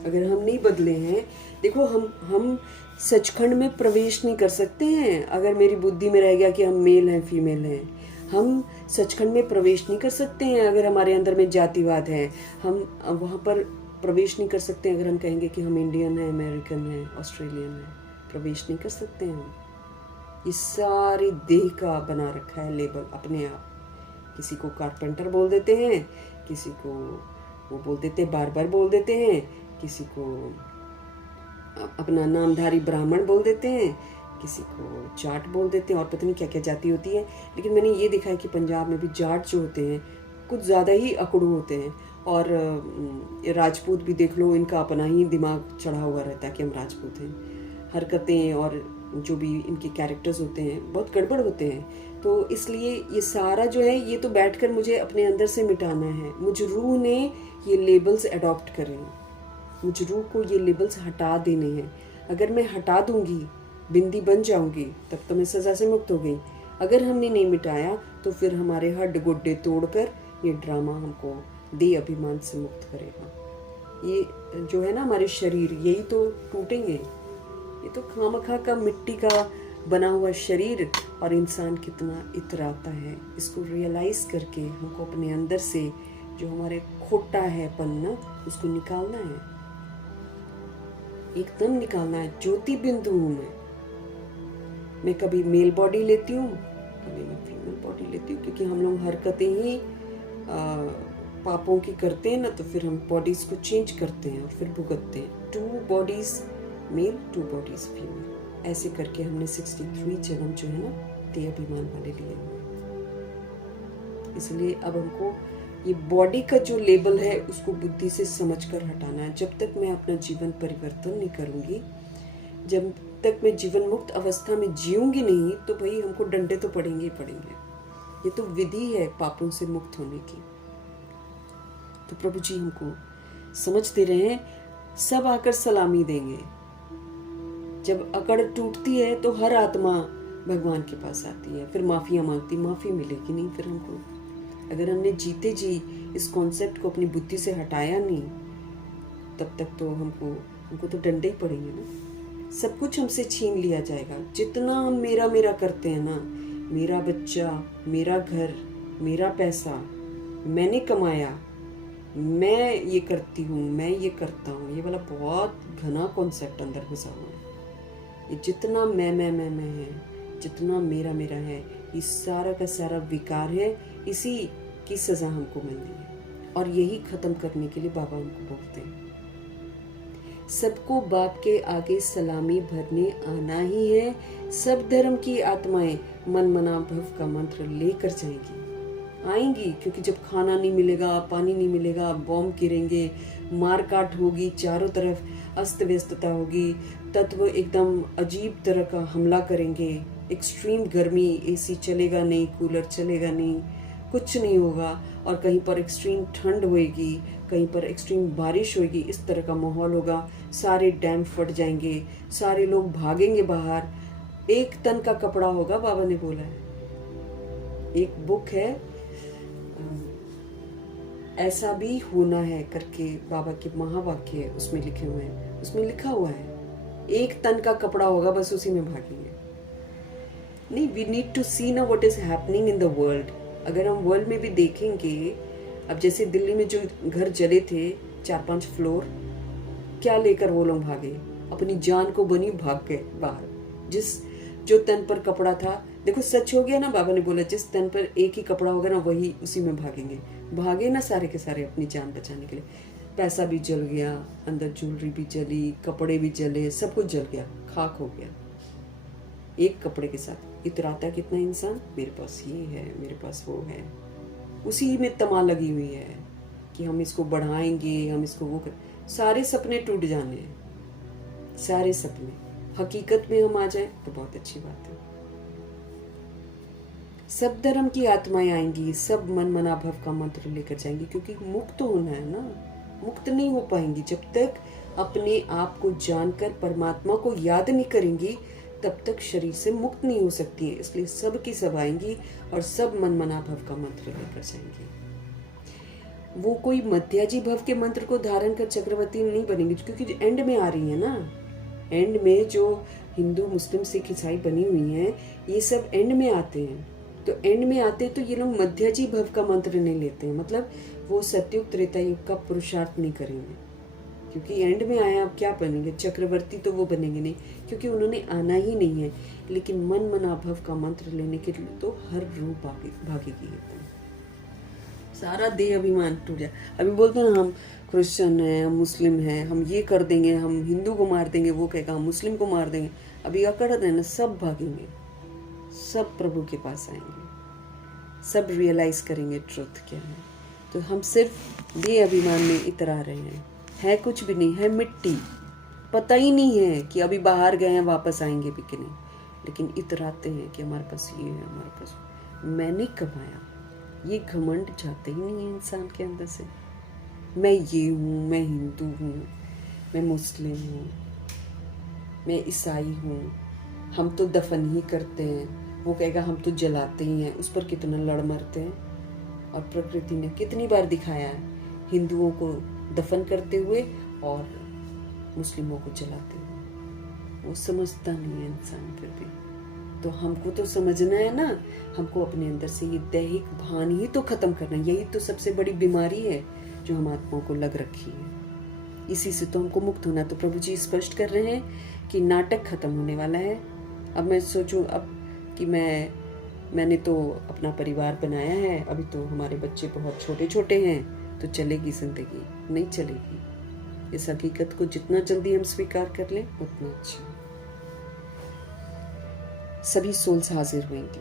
अगर हम नहीं बदले हैं, देखो हम सचखंड में प्रवेश नहीं कर सकते हैं अगर मेरी बुद्धि में रह गया कि हम मेल हैं फीमेल हैं। हम सचखंड में प्रवेश नहीं कर सकते हैं अगर हमारे अंदर में जातिवाद है। हम वहाँ पर प्रवेश नहीं कर सकते अगर हम कहेंगे कि हम इंडियन हैं, अमेरिकन हैं, ऑस्ट्रेलियन हैं। प्रवेश नहीं कर सकते हैं हम। ये सारी देह का बना रखा है लेबल अपने आप। किसी को कारपेंटर बोल देते हैं, किसी को वो बोल देते हैं, बार बोल देते हैं, किसी को अपना नामधारी ब्राह्मण बोल देते हैं, किसी को जाट बोल देते हैं, और पता नहीं क्या क्या जाति होती है। लेकिन मैंने ये देखा है कि पंजाब में भी जाट जो होते हैं कुछ ज़्यादा ही अकड़ू होते हैं, और राजपूत भी देख लो, इनका अपना ही दिमाग चढ़ा हुआ रहता है कि हम राजपूत हैं। हरकतें और जो भी इनके कैरेक्टर्स होते हैं बहुत गड़बड़ होते हैं। तो इसलिए ये सारा जो है ये तो बैठकर मुझे अपने अंदर से मिटाना है। मुझ रूह ने ये लेबल्स अडॉप्ट करे, मुझ रूह को ये लेबल्स हटा देने हैं। अगर मैं हटा दूंगी, बिंदी बन जाऊंगी, तब तो मैं सज़ा से मुक्त हो गई। अगर हमने नहीं मिटाया तो फिर हमारे हड्ड गुड्डे तोड़कर ये ड्रामा हमको दे अभिमान से मुक्त करेगा। ये जो है ना हमारे शरीर, यही तो टूटेंगे। ये तो खामखा का मिट्टी का बना हुआ शरीर, और इंसान कितना इतराता है। इसको रियलाइज करके हमको अपने अंदर से जो हमारे खोटा है पन्ना, उसको निकालना है, एकदम निकालना है। ज्योति बिंदु हूं मैं कभी मेल बॉडी लेती हूँ, कभी मैं फीमेल बॉडी लेती हूँ, क्योंकि हम लोग हरकतें ही पापों की करते हैं ना, तो फिर हम बॉडीज को चेंज करते हैं और फिर भुगतते हैं। 2 बॉडीज मेल, 2 बॉडीज फीमेल, ऐसे करके हमने 63 जन्म जो है ना देह अभिमान वाले लिए हुए। इसलिए अब हमको ये बॉडी का जो लेबल है उसको बुद्धि से समझकर हटाना है। जब तक मैं अपना जीवन परिवर्तन नहीं करूंगी, जब तक मैं जीवन मुक्त अवस्था में जीऊंगी नहीं, तो भाई हमको डंडे तो पड़ेंगे ही पड़ेंगे। ये तो विधि है पापों से मुक्त होने की। तो प्रभु जी हमको समझ दे रहे हैं, सब आकर सलामी देंगे। जब अकड़ टूटती है तो हर आत्मा भगवान के पास आती है, फिर माफिया मांगती, माफी मिलेगी नहीं फिर हमको। अगर हमने जीते जी इस कॉन्सेप्ट को अपनी बुद्धि से हटाया नहीं, तब तक तो हमको तो डंडे ही पड़ेंगे ना। सब कुछ हमसे छीन लिया जाएगा। जितना हम मेरा मेरा करते हैं ना, मेरा बच्चा, मेरा घर, मेरा पैसा, मैंने कमाया, मैं ये करती हूँ, मैं ये करता हूँ, ये वाला बहुत घना कॉन्सेप्ट अंदर घुसा हुआ है। ये जितना मैं है, जितना मेरा मेरा है, ये सारा का सारा विकार है। इसी की सजा हमको मिलनी है, और यही खत्म करने के लिए बाबा हमको बोलते हैं, सबको बाप के आगे सलामी भरने आना ही है। सब धर्म की आत्माएं मन मना भव का मंत्र लेकर आएंगी, क्योंकि जब खाना नहीं मिलेगा, पानी नहीं मिलेगा, बॉम्ब गिरेंगे, मार काट होगी, चारों तरफ अस्त व्यस्तता होगी, तत्व एकदम अजीब तरह का हमला करेंगे, एक्सट्रीम गर्मी, एसी चलेगा नहीं, कूलर चलेगा नहीं, कुछ नहीं होगा, और कहीं पर एक्सट्रीम ठंड होएगी, कहीं पर एक्सट्रीम बारिश होएगी। इस तरह का माहौल होगा। सारे डैम फट जाएंगे, सारे लोग भागेंगे बाहर, एक तन का कपड़ा होगा, बाबा ने बोला है। एक बुक है ऐसा भी होना है करके, बाबा के महावाक्य है, उसमें लिखे हुए हैं। उसमें लिखा हुआ है एक तन का कपड़ा होगा, बस उसी में भागेंगे। नहीं, वी नीड टू सी ना what is happening in the world. अगर हम वर्ल्ड में भी देखेंगे, अब जैसे दिल्ली में जो घर जले थे 4-5 फ्लोर, क्या लेकर वो लोग भागे? अपनी जान को बनी भाग गए बाहर। जो तन पर कपड़ा था, देखो सच हो गया ना, बाबा ने बोला जिस तन पर एक ही कपड़ा होगा ना, वही उसी में भागेंगे। भागे ना सारे के सारे अपनी जान बचाने के लिए। पैसा भी जल गया, अंदर ज्वेलरी भी जली, कपड़े भी जले, सब कुछ जल गया, खाक हो गया एक कपड़े के साथ। इतराता कितना इंसान, मेरे पास ये है, मेरे पास वो है, उसी में तमा लगी हुई है कि हम इसको बढ़ाएंगे, हम इसको वो कर। सारे सपने टूट जाने हैं, सारे सपने। हकीकत में हम आ जाए तो बहुत अच्छी बात है। सब धर्म की आत्माएं आएंगी, सब मन मना भव का मंत्र लेकर जाएंगी, क्योंकि मुक्त होना है ना। मुक्त नहीं हो पाएंगी जब तक अपने आप को जानकर परमात्मा को याद नहीं करेंगी, तब तक शरीर से मुक्त नहीं हो सकती है। इसलिए सब की सब आएंगी और सब मन मना भव का मंत्र लेकर जाएंगी। वो कोई मध्याजी भव के मंत्र को धारण कर चक्रवर्ती नहीं बनेंगे, क्योंकि एंड में आ रही है ना। एंड में जो हिंदू मुस्लिम सिख ईसाई बनी हुई हैं, ये सब एंड में आते हैं। तो एंड में आते हैं तो ये लोग मध्याजी भव का मंत्र नहीं लेते हैं, मतलब वो सतयुग त्रेता युग का पुरुषार्थ नहीं करेंगे, क्योंकि एंड में आया। अब क्या बनेंगे? चक्रवर्ती तो वो बनेंगे नहीं, क्योंकि उन्होंने आना ही नहीं है। लेकिन मन मना भव का मंत्र लेने के लिए तो हर रूप भागेगी एकदम, सारा देह अभिमान टूट जाए। अभी बोलते हैं हम क्रिश्चियन हैं, हम मुस्लिम हैं, हम ये कर देंगे, हम हिंदू को मार देंगे, वो कहेगा हम मुस्लिम को मार देंगे। अभी अकड़ है ना, सब भागेंगे, सब प्रभु के पास आएंगे, सब रियलाइज करेंगे ट्रुथ क्या है। तो हम सिर्फ देह अभिमान में इतरा रहे हैं, है कुछ भी नहीं, है मिट्टी। पता ही नहीं है कि अभी बाहर गए हैं, वापस आएंगे भी कि नहीं, लेकिन इतराते हैं कि हमारे पास ये है, हमारे पास मैंने कमाया। ये घमंड जाते ही नहीं है इंसान के अंदर से। मैं ये हूँ, मैं हिंदू हूँ, मैं मुस्लिम हूँ, मैं ईसाई हूँ, हम तो दफन ही करते हैं, वो कहेगा हम तो जलाते ही हैं। उस पर कितना लड़ मरते हैं। और प्रकृति ने कितनी बार दिखाया है हिंदुओं को दफन करते हुए और मुस्लिमों को जलाते हुए। वो समझता नहीं है इंसान फिर भी। तो हमको तो समझना है ना, हमको अपने अंदर से ये दैहिक भान ही तो खत्म करना है। यही तो सबसे बड़ी बीमारी है जो हम आत्माओं को लग रखी है। इसी से तो हमको मुक्त होना। तो प्रभु जी स्पष्ट कर रहे हैं कि नाटक खत्म होने वाला है। अब मैं सोचूं अब कि मैंने तो अपना परिवार बनाया है, अभी तो हमारे बच्चे बहुत छोटे छोटे हैं, तो चलेगी जिंदगी? नहीं चलेगी। इस हकीकत को जितना जल्दी हम स्वीकार कर लें उतना अच्छा। सभी सोल्स हाजिर होंगी,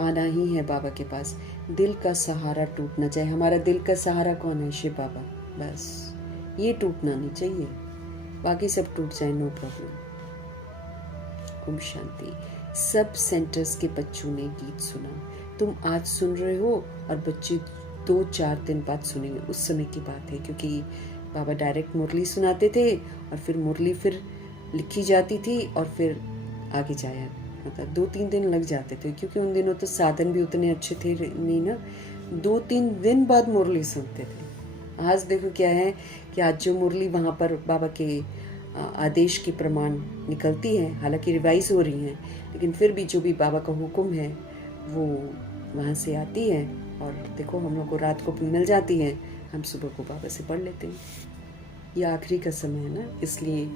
आना ही है बाबा के पास। दिल का सहारा टूट ना जाए। हमारा दिल का सहारा कौन है? शिव बाबा। बस ये टूटना नहीं चाहिए, बाकी सब टूट जाए, नो प्रॉब्लम। ओम शांति। सब सेंटर्स के बच्चों ने गीत सुना। तुम आज सुन रहे हो और बच्चे 2-4 दिन बाद सुनेंगे। उस समय की बात है, क्योंकि बाबा डायरेक्ट मुरली सुनाते थे और फिर मुरली फिर लिखी जाती थी और फिर आगे जाया, मतलब 2-3 दिन लग जाते थे, क्योंकि उन दिनों तो साधन भी उतने अच्छे थे नहीं ना। 2-3 दिन बाद मुरली सुनते थे। आज देखो क्या है कि आज जो मुरली वहाँ पर बाबा के आदेश के प्रमाण निकलती है, हालांकि रिवाइज हो रही हैं, लेकिन फिर भी जो भी बाबा का हुक्म है वो वहाँ से आती है। और देखो हम लोग को रात को मिल जाती है, हम सुबह को बाबा से पढ़ लेते हैं। ये आखिरी का समय है ना, इसलिए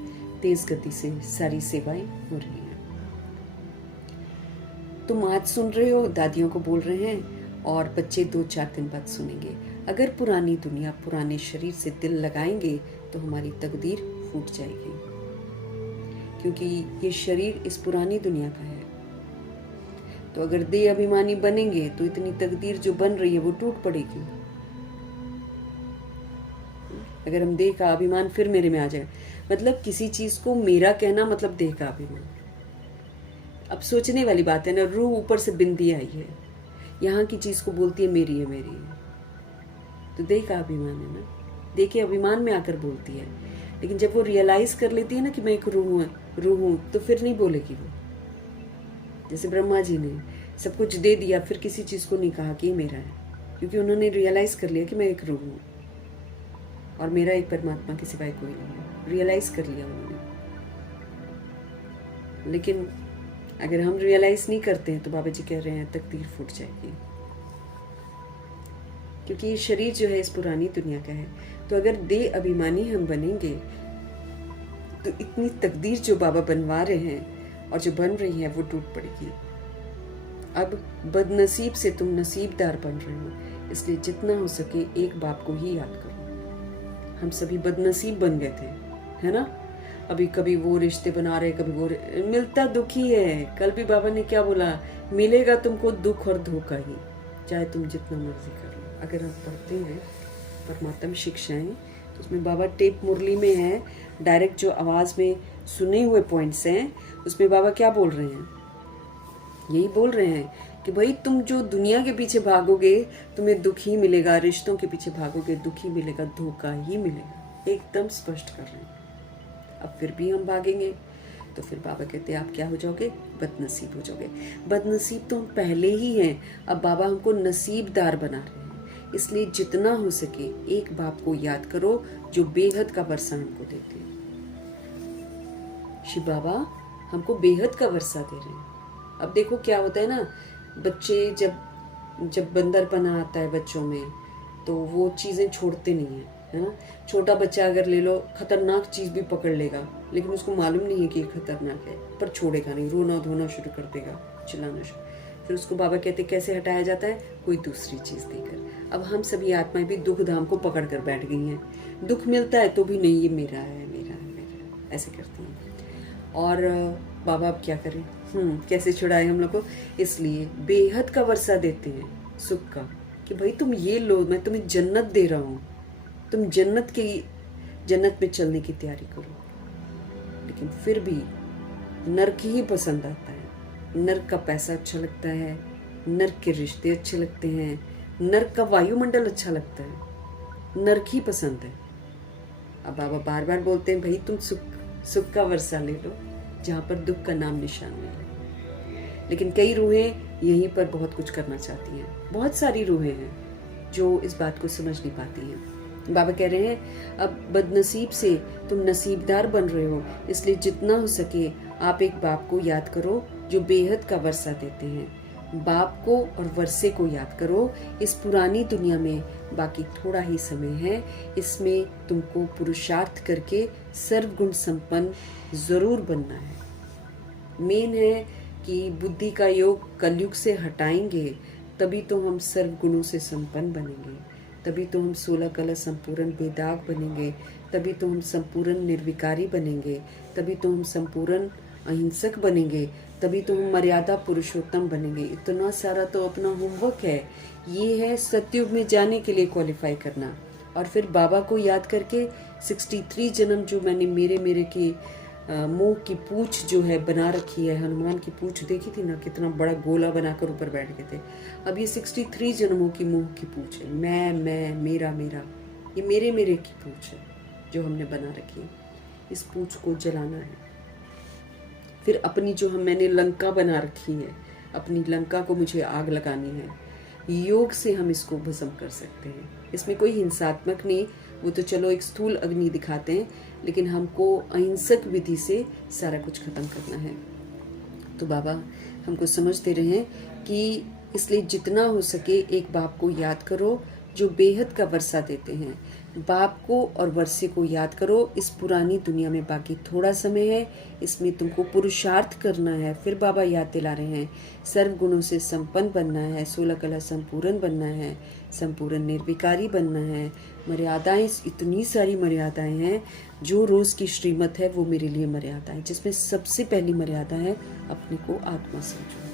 तेज गति से सारी सेवाएं हो रही हैं। तुम आज सुन रहे हो, दादियों को बोल रहे हैं, और बच्चे 2-4 दिन बाद सुनेंगे। अगर पुरानी दुनिया पुराने शरीर से दिल लगाएंगे तो हमारी तकदीर फूट जाएगी, क्योंकि ये शरीर इस पुरानी दुनिया का है। तो अगर देह अभिमानी बनेंगे तो इतनी तकदीर जो बन रही है वो टूट पड़ेगी। अगर हम देह का अभिमान फिर मेरे में आ जाए, मतलब किसी चीज को मेरा कहना मतलब देह का अभिमान। अब सोचने वाली बात है ना, रूह ऊपर से बिंदी आई है, यहाँ की चीज को बोलती है मेरी है, मेरी है, तो देह का अभिमान है ना। देह के अभिमान में आकर बोलती है, लेकिन जब वो रियलाइज कर लेती है ना कि मैं एक रूह हूँ, तो फिर नहीं बोलेगी वो। जैसे ब्रह्मा जी ने सब कुछ दे दिया, फिर किसी चीज़ को नहीं कहा कि ये मेरा है, क्योंकि उन्होंने रियलाइज़ कर लिया कि मैं एक रूह हूँ और मेरा एक परमात्मा के सिवाय कोई नहीं है। रियलाइज़ कर लिया उन्होंने। लेकिन अगर हम रियलाइज़ नहीं करते हैं तो बाबा जी कह रहे हैं तकदीर फूट जाएगी, क्योंकि ये शरीर जो है इस पुरानी दुनिया का है। तो अगर देह अभिमानी हम बनेंगे तो इतनी तकदीर जो बाबा बनवा रहे हैं और जो बन रही है वो टूट पड़ेगी। अब बदनसीब से तुम नसीबदार बन रहे हो, इसलिए जितना हो सके एक बाप को ही याद करो। हम सभी बदनसीब बन गए थे, है ना। अभी कभी वो रिश्ते बना रहे, कभी वो मिलता दुख ही है। कल भी बाबा ने क्या बोला, मिलेगा तुमको दुख और धोखा ही, चाहे तुम जितना मर्जी करो। अगर आप पढ़ते हैं परमात्म शिक्षाएं तो उसमें बाबा टेप मुरली में है, डायरेक्ट जो आवाज़ में सुने हुए पॉइंट्स हैं उसमें बाबा क्या बोल रहे हैं, यही बोल रहे हैं कि भाई तुम जो दुनिया के पीछे भागोगे तुम्हें दुख ही मिलेगा, रिश्तों के पीछे भागोगे दुख ही मिलेगा, धोखा ही मिलेगा। एकदम स्पष्ट कर रहे हैं। अब फिर भी हम भागेंगे तो फिर बाबा कहते हैं आप क्या हो जाओगे, बदनसीब हो जाओगे। बदनसीब तो हम पहले ही हैं, अब बाबा हमको नसीबदार बना रहे हैं। इसलिए जितना हो सके एक बाप को याद करो जो बेहद का वर्षा हमको देते हैं। शिव बाबा हमको बेहद का वर्षा दे रहे हैं। अब देखो क्या होता है ना, बच्चे जब बंदरपना आता है बच्चों में तो वो चीज़ें छोड़ते नहीं हैं, है ना। छोटा बच्चा अगर ले लो खतरनाक चीज़ भी पकड़ लेगा, लेकिन उसको मालूम नहीं है कि ये खतरनाक है, पर छोड़ेगा नहीं, रोना धोना शुरू कर देगा, चिल्लाना शुरू। फिर उसको बाबा कहते कैसे हटाया जाता है, कोई दूसरी चीज़ देकर। अब हम सभी आत्माएं भी दुख धाम को पकड़ कर बैठ गई हैं। दुख मिलता है तो भी नहीं, ये मेरा है, मेरा है, मेरा है, ऐसे करती हैं। और बाबा अब क्या करें, कैसे छुड़ाए हम लोग को। इसलिए बेहद का वर्षा देते हैं सुख का, कि भाई तुम ये लो, मैं तुम्हें जन्नत दे रहा हूँ, तुम जन्नत में चलने की तैयारी करो। लेकिन फिर भी नर्क ही पसंद आता है। नर्क का पैसा अच्छा लगता है, नर्क के रिश्ते अच्छे लगते हैं, नर्क का वायुमंडल अच्छा लगता है, नर्क ही पसंद है। अब बाबा बार बार बोलते हैं भाई तुम सुख का वर्षा ले लो जहाँ पर दुख का नाम निशान मिले। लेकिन कई रूहें यहीं पर बहुत कुछ करना चाहती हैं, बहुत सारी रूहें हैं जो इस बात को समझ नहीं पाती हैं। बाबा कह रहे हैं अब बदनसीब से तुम नसीबदार बन रहे हो, इसलिए जितना हो सके आप एक बाप को याद करो जो बेहद का वर्षा देते हैं। बाप को और वर्षे को याद करो। इस पुरानी दुनिया में बाकी थोड़ा ही समय है, इसमें तुमको पुरुषार्थ करके सर्वगुण संपन्न जरूर बनना है। मेन है कि बुद्धि का योग कलयुग से हटाएंगे तभी तो हम सर्वगुणों से संपन्न बनेंगे, तभी तो हम 16 कला संपूर्ण बेदाग बनेंगे, तभी तो हम संपूर्ण निर्विकारी बनेंगे, तभी तो हम संपूर्ण अहिंसक बनेंगे, तभी तो हम मर्यादा पुरुषोत्तम बनेंगे। इतना सारा तो अपना होमवर्क है। ये है सतयुग में जाने के लिए क्वालिफाई करना। और फिर बाबा को याद करके 63 जन्म जो मैंने मेरे की मुंह की पूंछ जो है बना रखी है, हनुमान की पूंछ देखी थी ना, कितना बड़ा गोला बनाकर ऊपर बैठ गए थे। अब ये 63 जन्मों की मुंह की पूंछ है। मैं मेरा, ये मेरे की पूंछ है जो हमने बना रखी है। इस पूंछ को जलाना है। फिर अपनी जो मैंने लंका बना रखी है, अपनी लंका को मुझे आग लगानी है। योग से हम इसको भस्म कर सकते हैं। इसमें कोई हिंसात्मक नहीं, वो तो चलो एक स्थूल अग्नि दिखाते हैं, लेकिन हमको अहिंसक विधि से सारा कुछ खत्म करना है। तो बाबा हमको समझ दे रहे हैं कि इसलिए जितना हो सके एक बाप को याद करो जो बेहद का वर्षा देते हैं। बाप को और वर्षे को याद करो। इस पुरानी दुनिया में बाकी थोड़ा समय है, इसमें तुमको पुरुषार्थ करना है। फिर बाबा याद दिला रहे हैं सर्व गुणों से संपन्न बनना है, 16 कला संपूर्ण बनना है, संपूर्ण निर्विकारी बनना है। मर्यादाएं, इतनी सारी मर्यादाएं हैं। जो रोज़ की श्रीमत है वो मेरे लिए मर्यादा है, जिसमें सबसे पहली मर्यादा है अपने को आत्मा समझो।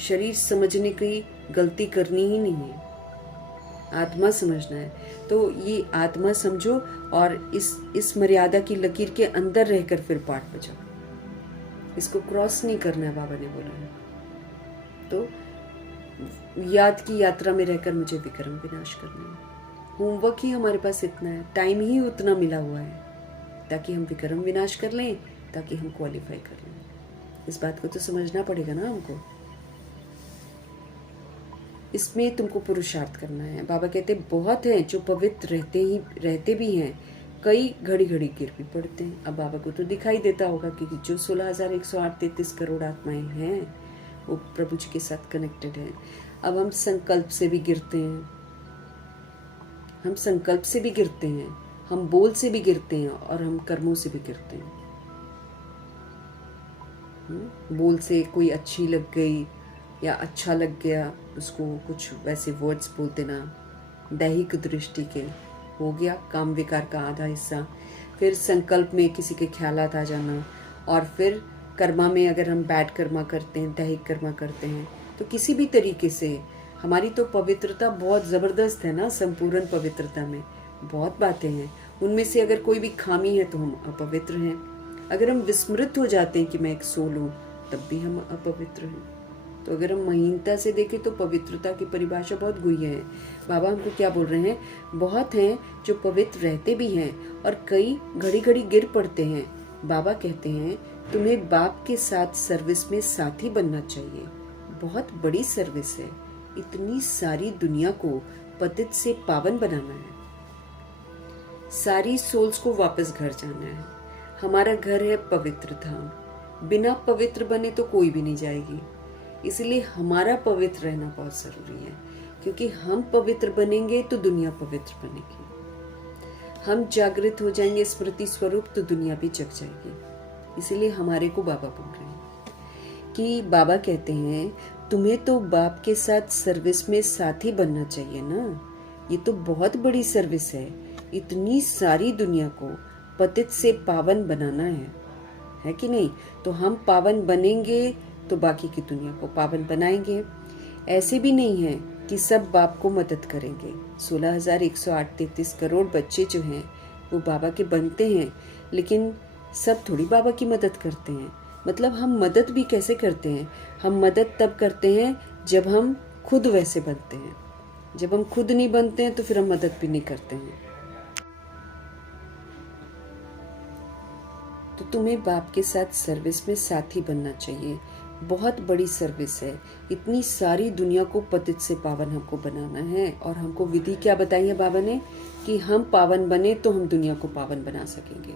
शरीर समझने की गलती करनी ही नहीं है, आत्मा समझना है। तो ये आत्मा समझो और इस मर्यादा की लकीर के अंदर रहकर फिर पाठ बजाओ। इसको क्रॉस नहीं करना है, बाबा ने बोला है। तो याद की यात्रा में रहकर मुझे विक्रम विनाश करना है। होमवर्क ही हमारे पास इतना है, टाइम ही उतना मिला हुआ है ताकि हम विक्रम विनाश कर लें, ताकि हम क्वालिफाई कर लें। इस बात को तो समझना पड़ेगा ना हमको। इसमें तुमको पुरुषार्थ करना है। बाबा कहते हैं बहुत हैं जो पवित्र रहते भी हैं, कई घड़ी घड़ी गिर भी पड़ते हैं। अब बाबा को तो दिखाई देता होगा क्योंकि जो 16,108 करोड़ आत्माएं हैं वो प्रभु जी के साथ कनेक्टेड हैं। अब हम संकल्प से भी गिरते हैं, हम संकल्प से भी गिरते हैं, हम बोल से भी गिरते हैं और हम कर्मों से भी गिरते हैं। बोल से कोई अच्छी लग गई या अच्छा लग गया, उसको कुछ वैसे वर्ड्स बोल देना, दैहिक दृष्टि के हो गया काम विकार का आधा हिस्सा। फिर संकल्प में किसी के ख्यालात आ जाना, और फिर कर्मा में अगर हम बैड कर्मा करते हैं, दैहिक कर्मा करते हैं, तो किसी भी तरीके से हमारी तो पवित्रता बहुत ज़बरदस्त है ना। संपूर्ण पवित्रता में बहुत बातें हैं, उनमें से अगर कोई भी खामी है तो हम अपवित्र हैं। अगर हम विस्मृत हो जाते हैं कि मैं एक सोल हूँ, तब भी हम अपवित्र हैं। तो अगर हम महीनता से देखें तो पवित्रता की परिभाषा बहुत गुह्य है। बाबा हमको क्या बोल रहे हैं, बहुत हैं जो पवित्र रहते भी हैं और कई घड़ी घड़ी गिर पड़ते हैं। बाबा कहते हैं तुम्हें बाप के साथ सर्विस में साथी बनना चाहिए। बहुत बड़ी सर्विस है, इतनी सारी दुनिया को पतित से पावन बनाना है, सारी सोल्स को वापस घर जाना है। हमारा घर है पवित्र धाम, बिना पवित्र बने तो कोई भी नहीं जाएगी। इसलिए हमारा पवित्र रहना बहुत जरूरी है, क्योंकि हम पवित्र बनेंगे तो दुनिया पवित्र बनेगी। हम जागृत हो जाएंगे स्मृति स्वरूप तो दुनिया भी जग जाएगी। इसीलिए हमारे को बाबा बोल रहे हैं कि बाबा कहते हैं तुम्हें तो बाप के साथ सर्विस में साथी बनना चाहिए ना। ये तो बहुत बड़ी सर्विस है, इतनी सारी दुनिया को पतित से पावन बनाना है कि नहीं। तो हम पावन बनेंगे तो बाकी की दुनिया को पावन बनाएंगे। ऐसे भी नहीं है कि सब बाप को मदद करेंगे। 16,108 करोड़ बच्चे जो हैं वो बाबा के बनते हैं, लेकिन सब थोड़ी बाबा की मदद करते हैं। मतलब हम मदद भी कैसे करते हैं, हम मदद तब करते हैं जब हम खुद वैसे बनते हैं। जब हम खुद नहीं बनते हैं तो फिर हम मदद भी नहीं करते हैं। तो तुम्हें बाप के साथ सर्विस में साथी बनना चाहिए। बहुत बड़ी सर्विस है, इतनी सारी दुनिया को पतित से पावन हमको बनाना है। और हमको विधि क्या बताई है बाबा ने कि हम पावन बने तो हम दुनिया को पावन बना सकेंगे।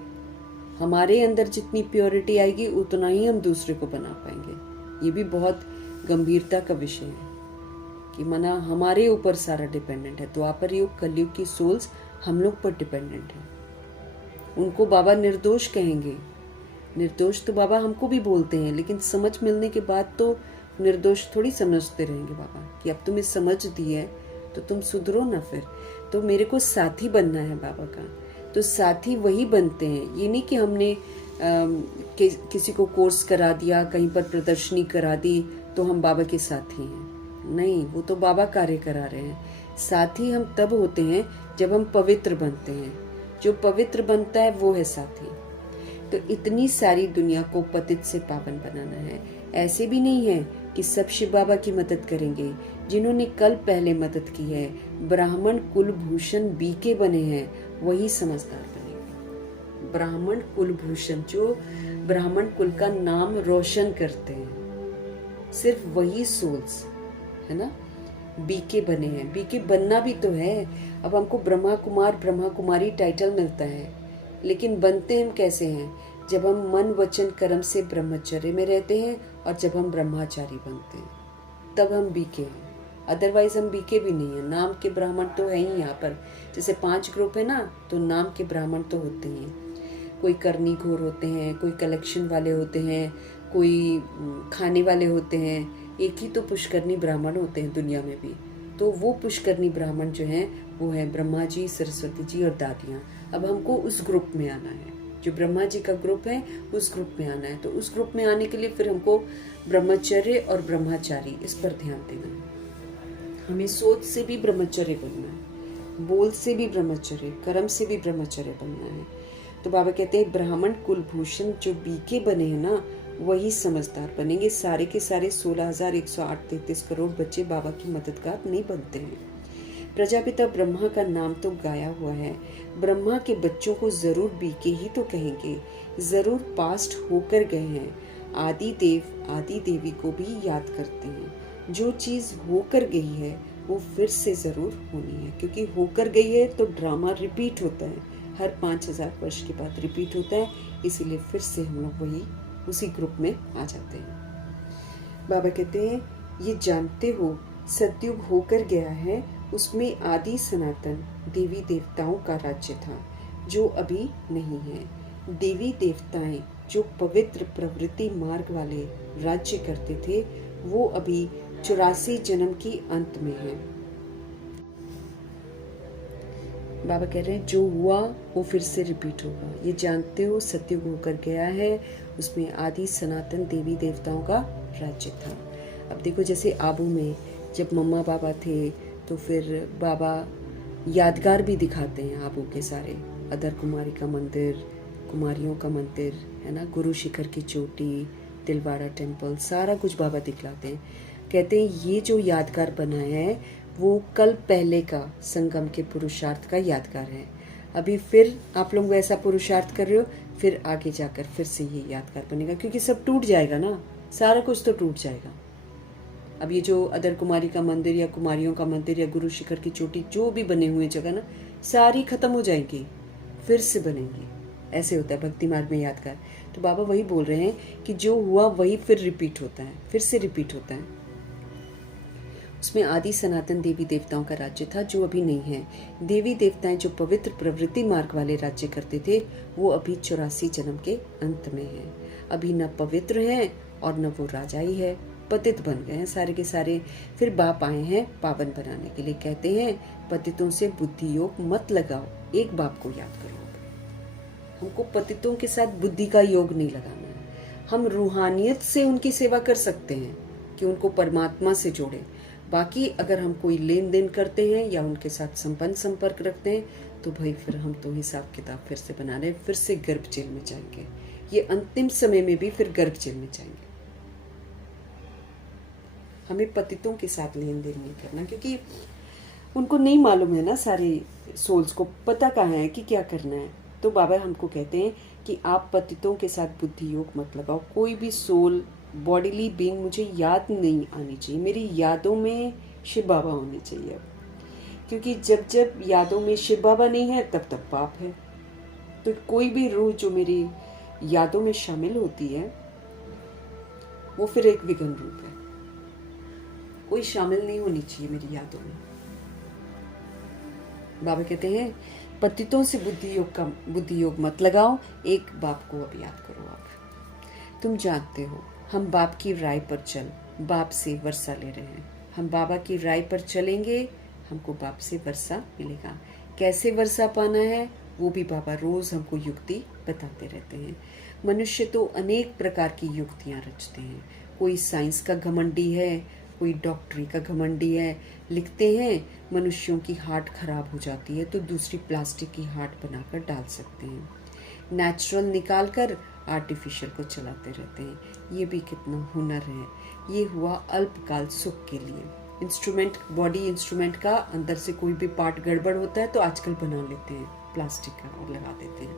हमारे अंदर जितनी प्योरिटी आएगी उतना ही हम दूसरे को बना पाएंगे। ये भी बहुत गंभीरता का विषय है कि मना हमारे ऊपर सारा डिपेंडेंट है। द्वापर युग कलयुग की सोल्स हम लोग पर डिपेंडेंट है। उनको बाबा निर्दोष कहेंगे। निर्दोष तो बाबा हमको भी बोलते हैं, लेकिन समझ मिलने के बाद तो निर्दोष थोड़ी समझते रहेंगे बाबा कि अब तुम्हें समझ दी है तो तुम सुधरो ना। फिर तो मेरे को साथी बनना है बाबा का। तो साथी वही बनते हैं, ये नहीं कि हमने किसी को कोर्स करा दिया, कहीं पर प्रदर्शनी करा दी तो हम बाबा के साथी हैं। नहीं, वो तो बाबा कार्य करा रहे हैं। साथी हम तब होते हैं जब हम पवित्र बनते हैं। जो पवित्र बनता है वो है साथी। तो इतनी सारी दुनिया को पतित से पावन बनाना है। ऐसे भी नहीं है कि सब शिव बाबा की मदद करेंगे। जिन्होंने कल पहले मदद की है, ब्राह्मण कुलभूषण बीके बने हैं, वही समझदार बनेंगे। ब्राह्मण कुलभूषण, जो ब्राह्मण कुल का नाम रोशन करते हैं, सिर्फ वही सोल्स है ना बीके बने हैं। बीके बनना भी तो है। अब हमको ब्रह्मा कुमार ब्रह्मा कुमारी टाइटल मिलता है, लेकिन बनते हम कैसे हैं, जब हम मन वचन कर्म से ब्रह्मचर्य में रहते हैं और जब हम ब्रह्मचारी बनते हैं तब हम बीके हैं। अदरवाइज हम बीके भी नहीं है। नाम के ब्राह्मण तो है ही। यहाँ पर जैसे 5 ग्रुप है ना, तो नाम के ब्राह्मण तो होते हैं। कोई करनी घोर होते हैं, कोई कलेक्शन वाले होते हैं, कोई खाने वाले होते हैं। एक ही तो पुष्करनी ब्राह्मण होते हैं दुनिया में भी। तो वो पुष्करनी ब्राह्मण जो हैं वो है ब्रह्मा जी, सरस्वती जी और दादियाँ। अब हमको उस ग्रुप में आना है, जो ब्रह्मा जी का ग्रुप है उस ग्रुप में आना है। तो उस ग्रुप में आने के लिए फिर हमको ब्रह्मचर्य और ब्रह्मचारी इस पर ध्यान देना है। हमें सोच से भी ब्रह्मचर्य बनना है, बोल से भी ब्रह्मचर्य, कर्म से भी ब्रह्मचर्य बनना है। तो बाबा कहते हैं ब्राह्मण कुलभूषण जो बीके बने हैं ना, वही समझदार बनेंगे। सारे के सारे 16,108 करोड़ बच्चे बाबा की मददगार नहीं बनते हैं। प्रजापिता ब्रह्मा का नाम तो गाया हुआ है। ब्रह्मा के बच्चों को जरूर बीके ही तो कहेंगे, जरूर पास्ट होकर गए हैं। आदि देव आदि देवी को भी याद करते हैं। जो चीज़ होकर गई है वो फिर से ज़रूर होनी है, क्योंकि होकर गई है तो ड्रामा रिपीट होता है, हर 5000 वर्ष के बाद रिपीट होता है, इसीलिए फिर से हम लोग वही उसी ग्रुप में आ जाते हैं। बाबा कहते हैं ये जानते हो सतयुग होकर गया है, उसमें आदि सनातन देवी देवताओं का राज्य था जो अभी नहीं है। देवी देवताएं जो पवित्र प्रवृत्ति मार्ग वाले राज्य करते थे वो अभी 84 जन्म की अंत में है। बाबा कह रहे हैं जो हुआ वो फिर से रिपीट होगा। ये जानते हो सतयुग होकर गया है, उसमें आदि सनातन देवी देवताओं का राज्य था। अब देखो जैसे आबू में जब मम्मा पापा थे तो फिर बाबा यादगार भी दिखाते हैं आबू के सारे, अदर कुमारी का मंदिर, कुमारियों का मंदिर है ना, गुरु शिखर की चोटी, तिलवाड़ा टेम्पल, सारा कुछ बाबा दिखलाते हैं। कहते हैं ये जो यादगार बना है वो कल पहले का संगम के पुरुषार्थ का यादगार है। अभी फिर आप लोग वैसा पुरुषार्थ कर रहे हो, फिर आगे जाकर फिर से ये यादगार बनेगा, क्योंकि सब टूट जाएगा ना, सारा कुछ तो टूट जाएगा। अब ये जो अदर कुमारी का मंदिर या कुमारियों का मंदिर या गुरु शिखर की चोटी जो भी बने हुए जगह ना, सारी खत्म हो जाएंगी, फिर से बनेंगी। ऐसे होता है भक्ति मार्ग में यादगार। तो बाबा वही बोल रहे हैं कि जो हुआ वही फिर रिपीट होता है, फिर से रिपीट होता है। उसमें आदि सनातन देवी देवताओं का राज्य था जो अभी नहीं है। देवी देवताएं जो पवित्र प्रवृत्ति मार्ग वाले राज्य करते थे वो अभी 84 जन्म के अंत में है। अभी न पवित्र हैं और न वो राजा ही है, पतित बन गए हैं सारे के सारे। फिर बाप आए हैं पावन बनाने के लिए। कहते हैं पतितों से बुद्धि योग मत लगाओ, एक बाप को याद करो। हमको पतितों के साथ बुद्धि का योग नहीं लगाना है। हम रूहानियत से उनकी सेवा कर सकते हैं कि उनको परमात्मा से जोड़े। बाकी अगर हम कोई लेन देन करते हैं या उनके साथ संबंध संपर्क रखते हैं तो भाई फिर हम तो हिसाब किताब फिर से बना रहे, फिर से गर्भ जेल में जाएंगे। ये अंतिम समय में भी फिर गर्भ जेल में जाएंगे। हमें पतितों के साथ लेन देन नहीं करना, क्योंकि उनको नहीं मालूम है ना, सारी सोल्स को पता कहाँ है कि क्या करना है। तो बाबा हमको कहते हैं कि आप पतितों के साथ बुद्धि योग मत लगाओ। कोई भी सोल बॉडीली बीइंग मुझे याद नहीं आनी चाहिए, मेरी यादों में शिव बाबा होने चाहिए। क्योंकि जब जब यादों में शिव बाबा नहीं है तब तब पाप है। तो कोई भी रूह जो मेरी यादों में शामिल होती है वो फिर एक विघ्न रूप है। कोई शामिल नहीं होनी चाहिए मेरी यादों में। बाबा कहते हैं पतितों से बुद्धि योग मत लगाओ, एक बाप को अब याद करो। आप तुम जानते हो हम बाप की राय पर चल बाप से वर्षा ले रहे हैं। हम बाबा की राय पर चलेंगे, हमको बाप से वर्षा मिलेगा। कैसे वर्षा पाना है वो भी बाबा रोज हमको युक्ति बताते रहते हैं। मनुष्य तो अनेक प्रकार की युक्तियां रचते हैं। कोई साइंस का घमंडी है, कोई डॉक्टरी का घमंडी है। लिखते हैं मनुष्यों की हार्ट खराब हो जाती है तो दूसरी प्लास्टिक की हार्ट बनाकर डाल सकते हैं। नेचुरल निकाल कर आर्टिफिशियल को चलाते रहते हैं। ये भी कितना हुनर है। ये हुआ अल्पकाल सुख के लिए। इंस्ट्रूमेंट, बॉडी इंस्ट्रूमेंट का अंदर से कोई भी पार्ट गड़बड़ होता है तो आजकल बना लेते हैं प्लास्टिक का और लगा देते हैं।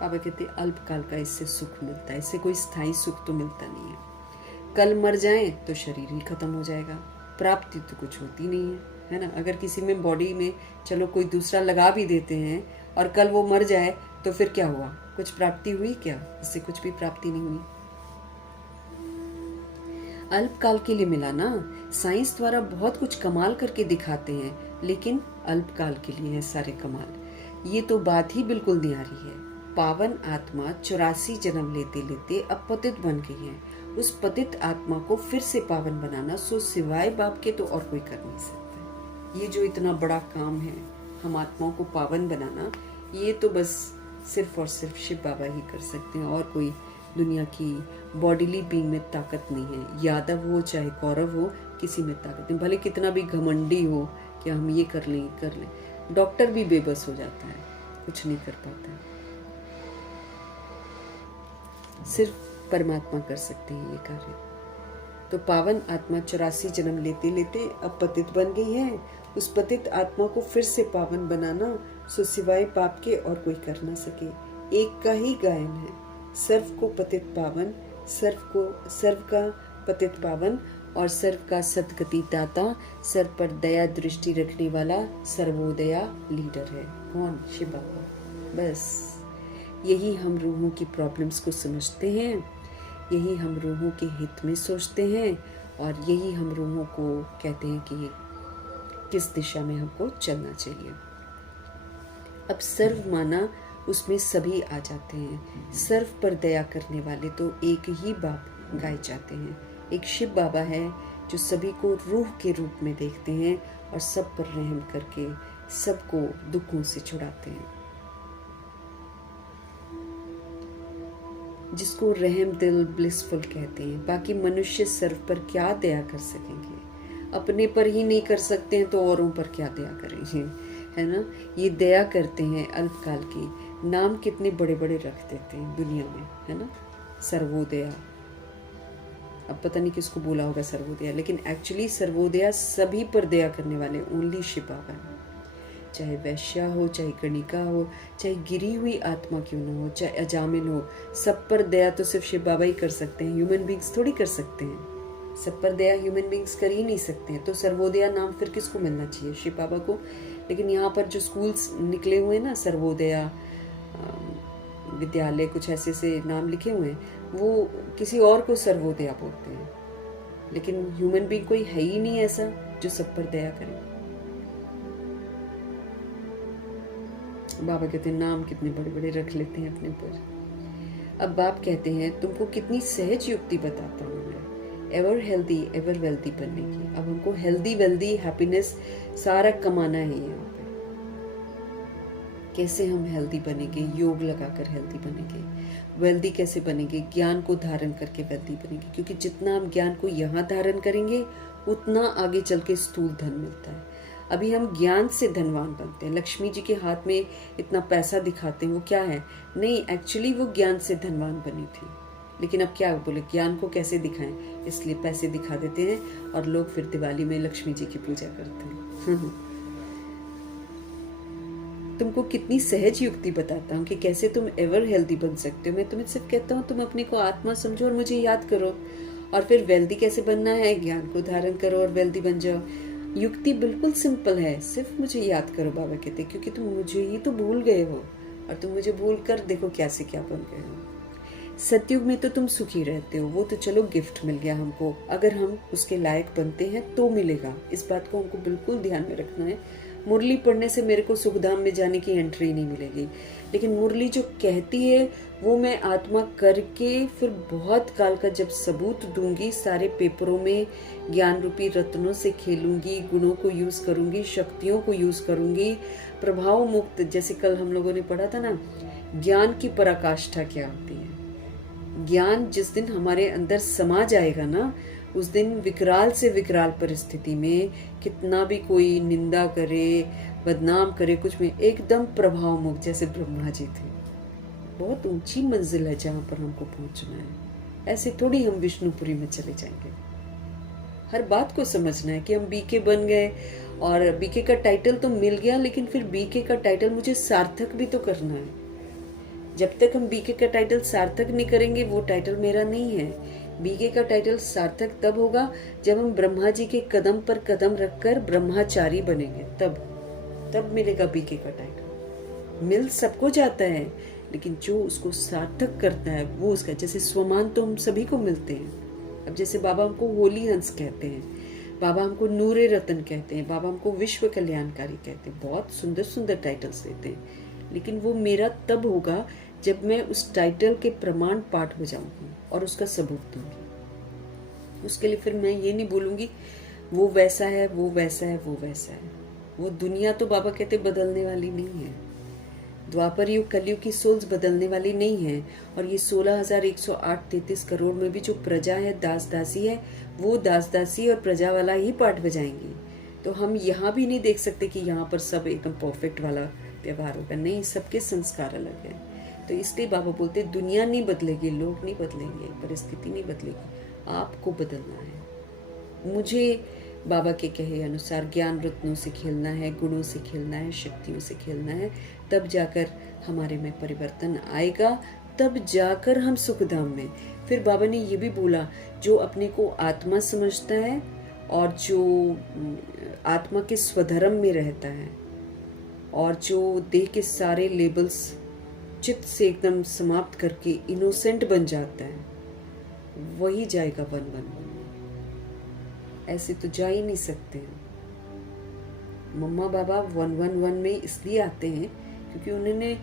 बाबा कहते हैं अल्पकाल का इससे सुख मिलता है, इससे कोई स्थायी सुख तो मिलता नहीं है। कल मर जाएं तो शरीर ही खत्म हो जाएगा, प्राप्ति तो कुछ होती नहीं है ना। अगर किसी में बॉडी में चलो कोई दूसरा लगा भी देते हैं और कल वो मर जाए तो फिर क्या हुआ, कुछ प्राप्ति हुई क्या? इससे कुछ भी प्राप्ति नहीं हुई। अल्पकाल के लिए मिला ना। साइंस द्वारा बहुत कुछ कमाल करके दिखाते हैं, लेकिन अल्पकाल के लिए है सारे कमाल। ये तो बात ही बिल्कुल न्यारी है। पावन आत्मा 84 जन्म लेते लेते अब पतित बन गई है। उस पतित आत्मा को फिर से पावन बनाना सो सिवाय बाप के तो और कोई कर नहीं सकता। ये जो इतना बड़ा काम है हम आत्माओं को पावन बनाना, ये तो बस सिर्फ और सिर्फ शिव बाबा ही कर सकते हैं। और कोई दुनिया की बॉडीली बीइंग में ताकत नहीं है। यादव हो चाहे कौरव हो, किसी में ताकत नहीं। भले कितना भी घमंडी हो कि हम ये कर लें। डॉक्टर भी बेबस हो जाता है, कुछ नहीं कर पाता है। सिर्फ परमात्मा कर सकते हैं ये कार्य। तो पावन आत्मा 84 जन्म लेते लेते अब पतित बन गई है। उस पतित आत्मा को फिर से पावन बनाना सो सिवाय पाप के और कोई कर ना सके। एक का ही गायन है, सर्व को पतित पावन, सर्व का पतित पावन और सर्व का सदगति दाता, सर्व पर दया दृष्टि रखने वाला सर्वोदया लीडर है। कौन? शिव बाबा। बस यही हम रूहों की प्रॉब्लम्स को समझते हैं, यही हम रूहों के हित में सोचते हैं और यही हम रूहों को कहते हैं कि किस दिशा में हमको चलना चाहिए। अब सर्व माना, उसमें सभी आ जाते हैं। सर्व पर दया करने वाले तो एक ही बाप गाए जाते हैं। एक शिव बाबा है जो सभी को रूह के रूप में देखते हैं और सब पर रहम करके सबको दुखों से छुड़ाते हैं, जिसको रहम दिल ब्लिसफुल कहते हैं। बाकी मनुष्य सर्व पर क्या दया कर सकेंगे? अपने पर ही नहीं कर सकते हैं तो औरों पर क्या दया करेंगे, है ना। ये दया करते हैं अल्पकाल की। नाम कितने बड़े बड़े रख देते हैं दुनिया में, है ना। सर्वोदया, अब पता नहीं किसको बोला होगा सर्वोदया, लेकिन एक्चुअली सर्वोदया सभी पर दया करने वाले ओनली शिव बाबा है। चाहे वैश्या हो, चाहे गणिका हो, चाहे गिरी हुई आत्मा क्यों ना हो, चाहे अजामिल हो, सब पर दया तो सिर्फ शिव बाबा ही कर सकते हैं। ह्यूमन बींग्स थोड़ी कर सकते हैं। सब पर दया ह्यूमन बींग्स कर ही नहीं सकते हैं। तो सर्वोदया नाम फिर किसको मिलना चाहिए? शिव बाबा को। लेकिन यहाँ पर जो स्कूल्स निकले हुए हैं ना, सर्वोदया विद्यालय, कुछ ऐसे से नाम लिखे हुए हैं, वो किसी और को सर्वोदया बोलते हैं। लेकिन ह्यूमन बींग कोई है ही नहीं ऐसा जो सब पर दया करे। बाबा कहते हैं नाम कितने बड़े बड़े रख लेते हैं अपने ऊपर। अब बाप कहते हैं तुमको कितनी सहज युक्ति बताता हूँ मैं, एवर हेल्दी एवर वेल्दी बनने की। अब हमको हेल्दी वेल्दी हैप्पीनेस सारा कमाना है यहाँ पे। कैसे हम हेल्दी बनेंगे? योग लगाकर हेल्दी बनेंगे। वेल्दी कैसे बनेंगे? ज्ञान को धारण करके वेल्दी बनेंगे, क्योंकि जितना हम ज्ञान को यहाँ धारण करेंगे उतना आगे चल के स्थूल धन मिलता है। अभी हम ज्ञान से धनवान बनते हैं। लक्ष्मी जी के हाथ में इतना पैसा दिखाते हैं, वो क्या है? नहीं, एक्चुअली वो ज्ञान से धनवान बनी थी। लेकिन अब क्या बोले, ज्ञान को कैसे दिखाएं, इसलिए पैसे दिखा देते हैं और लोग फिर दिवाली में लक्ष्मी जी की पूजा करते हैं। तुमको कितनी सहज युक्ति बताता हूँ कि कैसे तुम एवर हेल्दी बन सकते हो। मैं तुम्हें सिर्फ कहता हूँ तुम अपने को आत्मा समझो और मुझे याद करो, और फिर वेल्दी कैसे बनना है, ज्ञान को धारण करो और वेल्दी बन जाओ। युक्ति बिल्कुल सिंपल है, सिर्फ मुझे याद करो। बाबा कहते हैं क्योंकि तुम मुझे ही तो भूल गए हो, और तुम मुझे भूल कर देखो कैसे क्या बन गए हो। सतयुग में तो तुम सुखी रहते हो, वो तो चलो गिफ्ट मिल गया हमको, अगर हम उसके लायक बनते हैं तो मिलेगा। इस बात को हमको बिल्कुल ध्यान में रखना है। मुरली पढ़ने से मेरे को सुखधाम में जाने की एंट्री नहीं मिलेगी, लेकिन मुरली जो कहती है वो मैं आत्मा करके फिर बहुत काल का जब सबूत दूंगी, सारे पेपरों में ज्ञान रूपी रत्नों से खेलूंगी, गुणों को यूज करूंगी, शक्तियों को यूज करूंगी, प्रभाव मुक्त। जैसे कल हम लोगों ने पढ़ा था ना, ज्ञान की पराकाष्ठा क्या होती है। ज्ञान जिस दिन हमारे अंदर समा जाएगा ना, उस दिन विकराल से विकराल परिस्थिति में कितना भी कोई निंदा करे, बदनाम करे, कुछ में एकदम प्रभाव मुक्त, जैसे ब्रह्मा जी थे। बहुत ऊंची मंजिल है जहां पर हमको पहुंचना है। ऐसे थोड़ी हम विष्णुपुरी में चले जाएंगे। हर बात को समझना है कि हम बीके बन गए और बीके का टाइटल तो मिल गया, लेकिन फिर बीके का टाइटल मुझे सार्थक भी तो करना है। जब तक हम बीके का टाइटल सार्थक नहीं करेंगे, वो टाइटल मेरा नहीं है। बीके का टाइटल सार्थक तब होगा जब हम ब्रह्मा जी के कदम पर कदम रखकर ब्रह्माचारी बनेंगे, तब मिलेगा बीके का टाइटल। मिल सबको जाता है, लेकिन जो उसको सार्थक करता है वो उसका। जैसे स्वमान तो हम सभी को मिलते हैं। अब जैसे बाबा हमको होली हंस कहते हैं, बाबा हमको नूरे रतन कहते हैं, बाबा हमको विश्व कल्याणकारी कहते हैं, बहुत सुंदर सुंदर टाइटल्स देते हैं। लेकिन वो मेरा तब होगा जब मैं उस टाइटल के प्रमाण पाठ बजाऊंगी और उसका सबूत दूंगी। उसके लिए फिर मैं ये नहीं बोलूंगी वो वैसा है, वो वैसा है, वो वैसा है। वो दुनिया तो बाबा कहते बदलने वाली नहीं है। द्वापर युग कलयुग की सोल्स बदलने वाली नहीं है। और ये 16,108.33 करोड़ में भी जो प्रजा है, दास दासी है, वो दास दासी और प्रजा वाला ही पाठ बजाएंगी। तो हम यहाँ भी नहीं देख सकते कि यहाँ पर सब एकदम परफेक्ट वाला व्यवहार होगा। नहीं, सबके संस्कार अलग है। तो इसलिए बाबा बोलते दुनिया नहीं बदलेगी, लोग नहीं बदलेंगे, परिस्थिति नहीं बदलेगी, आपको बदलना है। मुझे बाबा के कहे अनुसार ज्ञान रत्नों से खेलना है, गुणों से खेलना है, शक्तियों से खेलना है, तब जाकर हमारे में परिवर्तन आएगा। तब जाकर हम सुखधाम में। फिर बाबा ने ये भी बोला, जो अपने को आत्मा समझता है और जो आत्मा के स्वधर्म में रहता है और जो देह के सारे लेबल्स चित्त से एकदम समाप्त करके इनोसेंट बन जाता है, वही जाएगा 111 में। ऐसे तो जा ही नहीं सकते हैं। मम्मा बाबा 111 में इसलिए आते हैं क्योंकि उन्होंने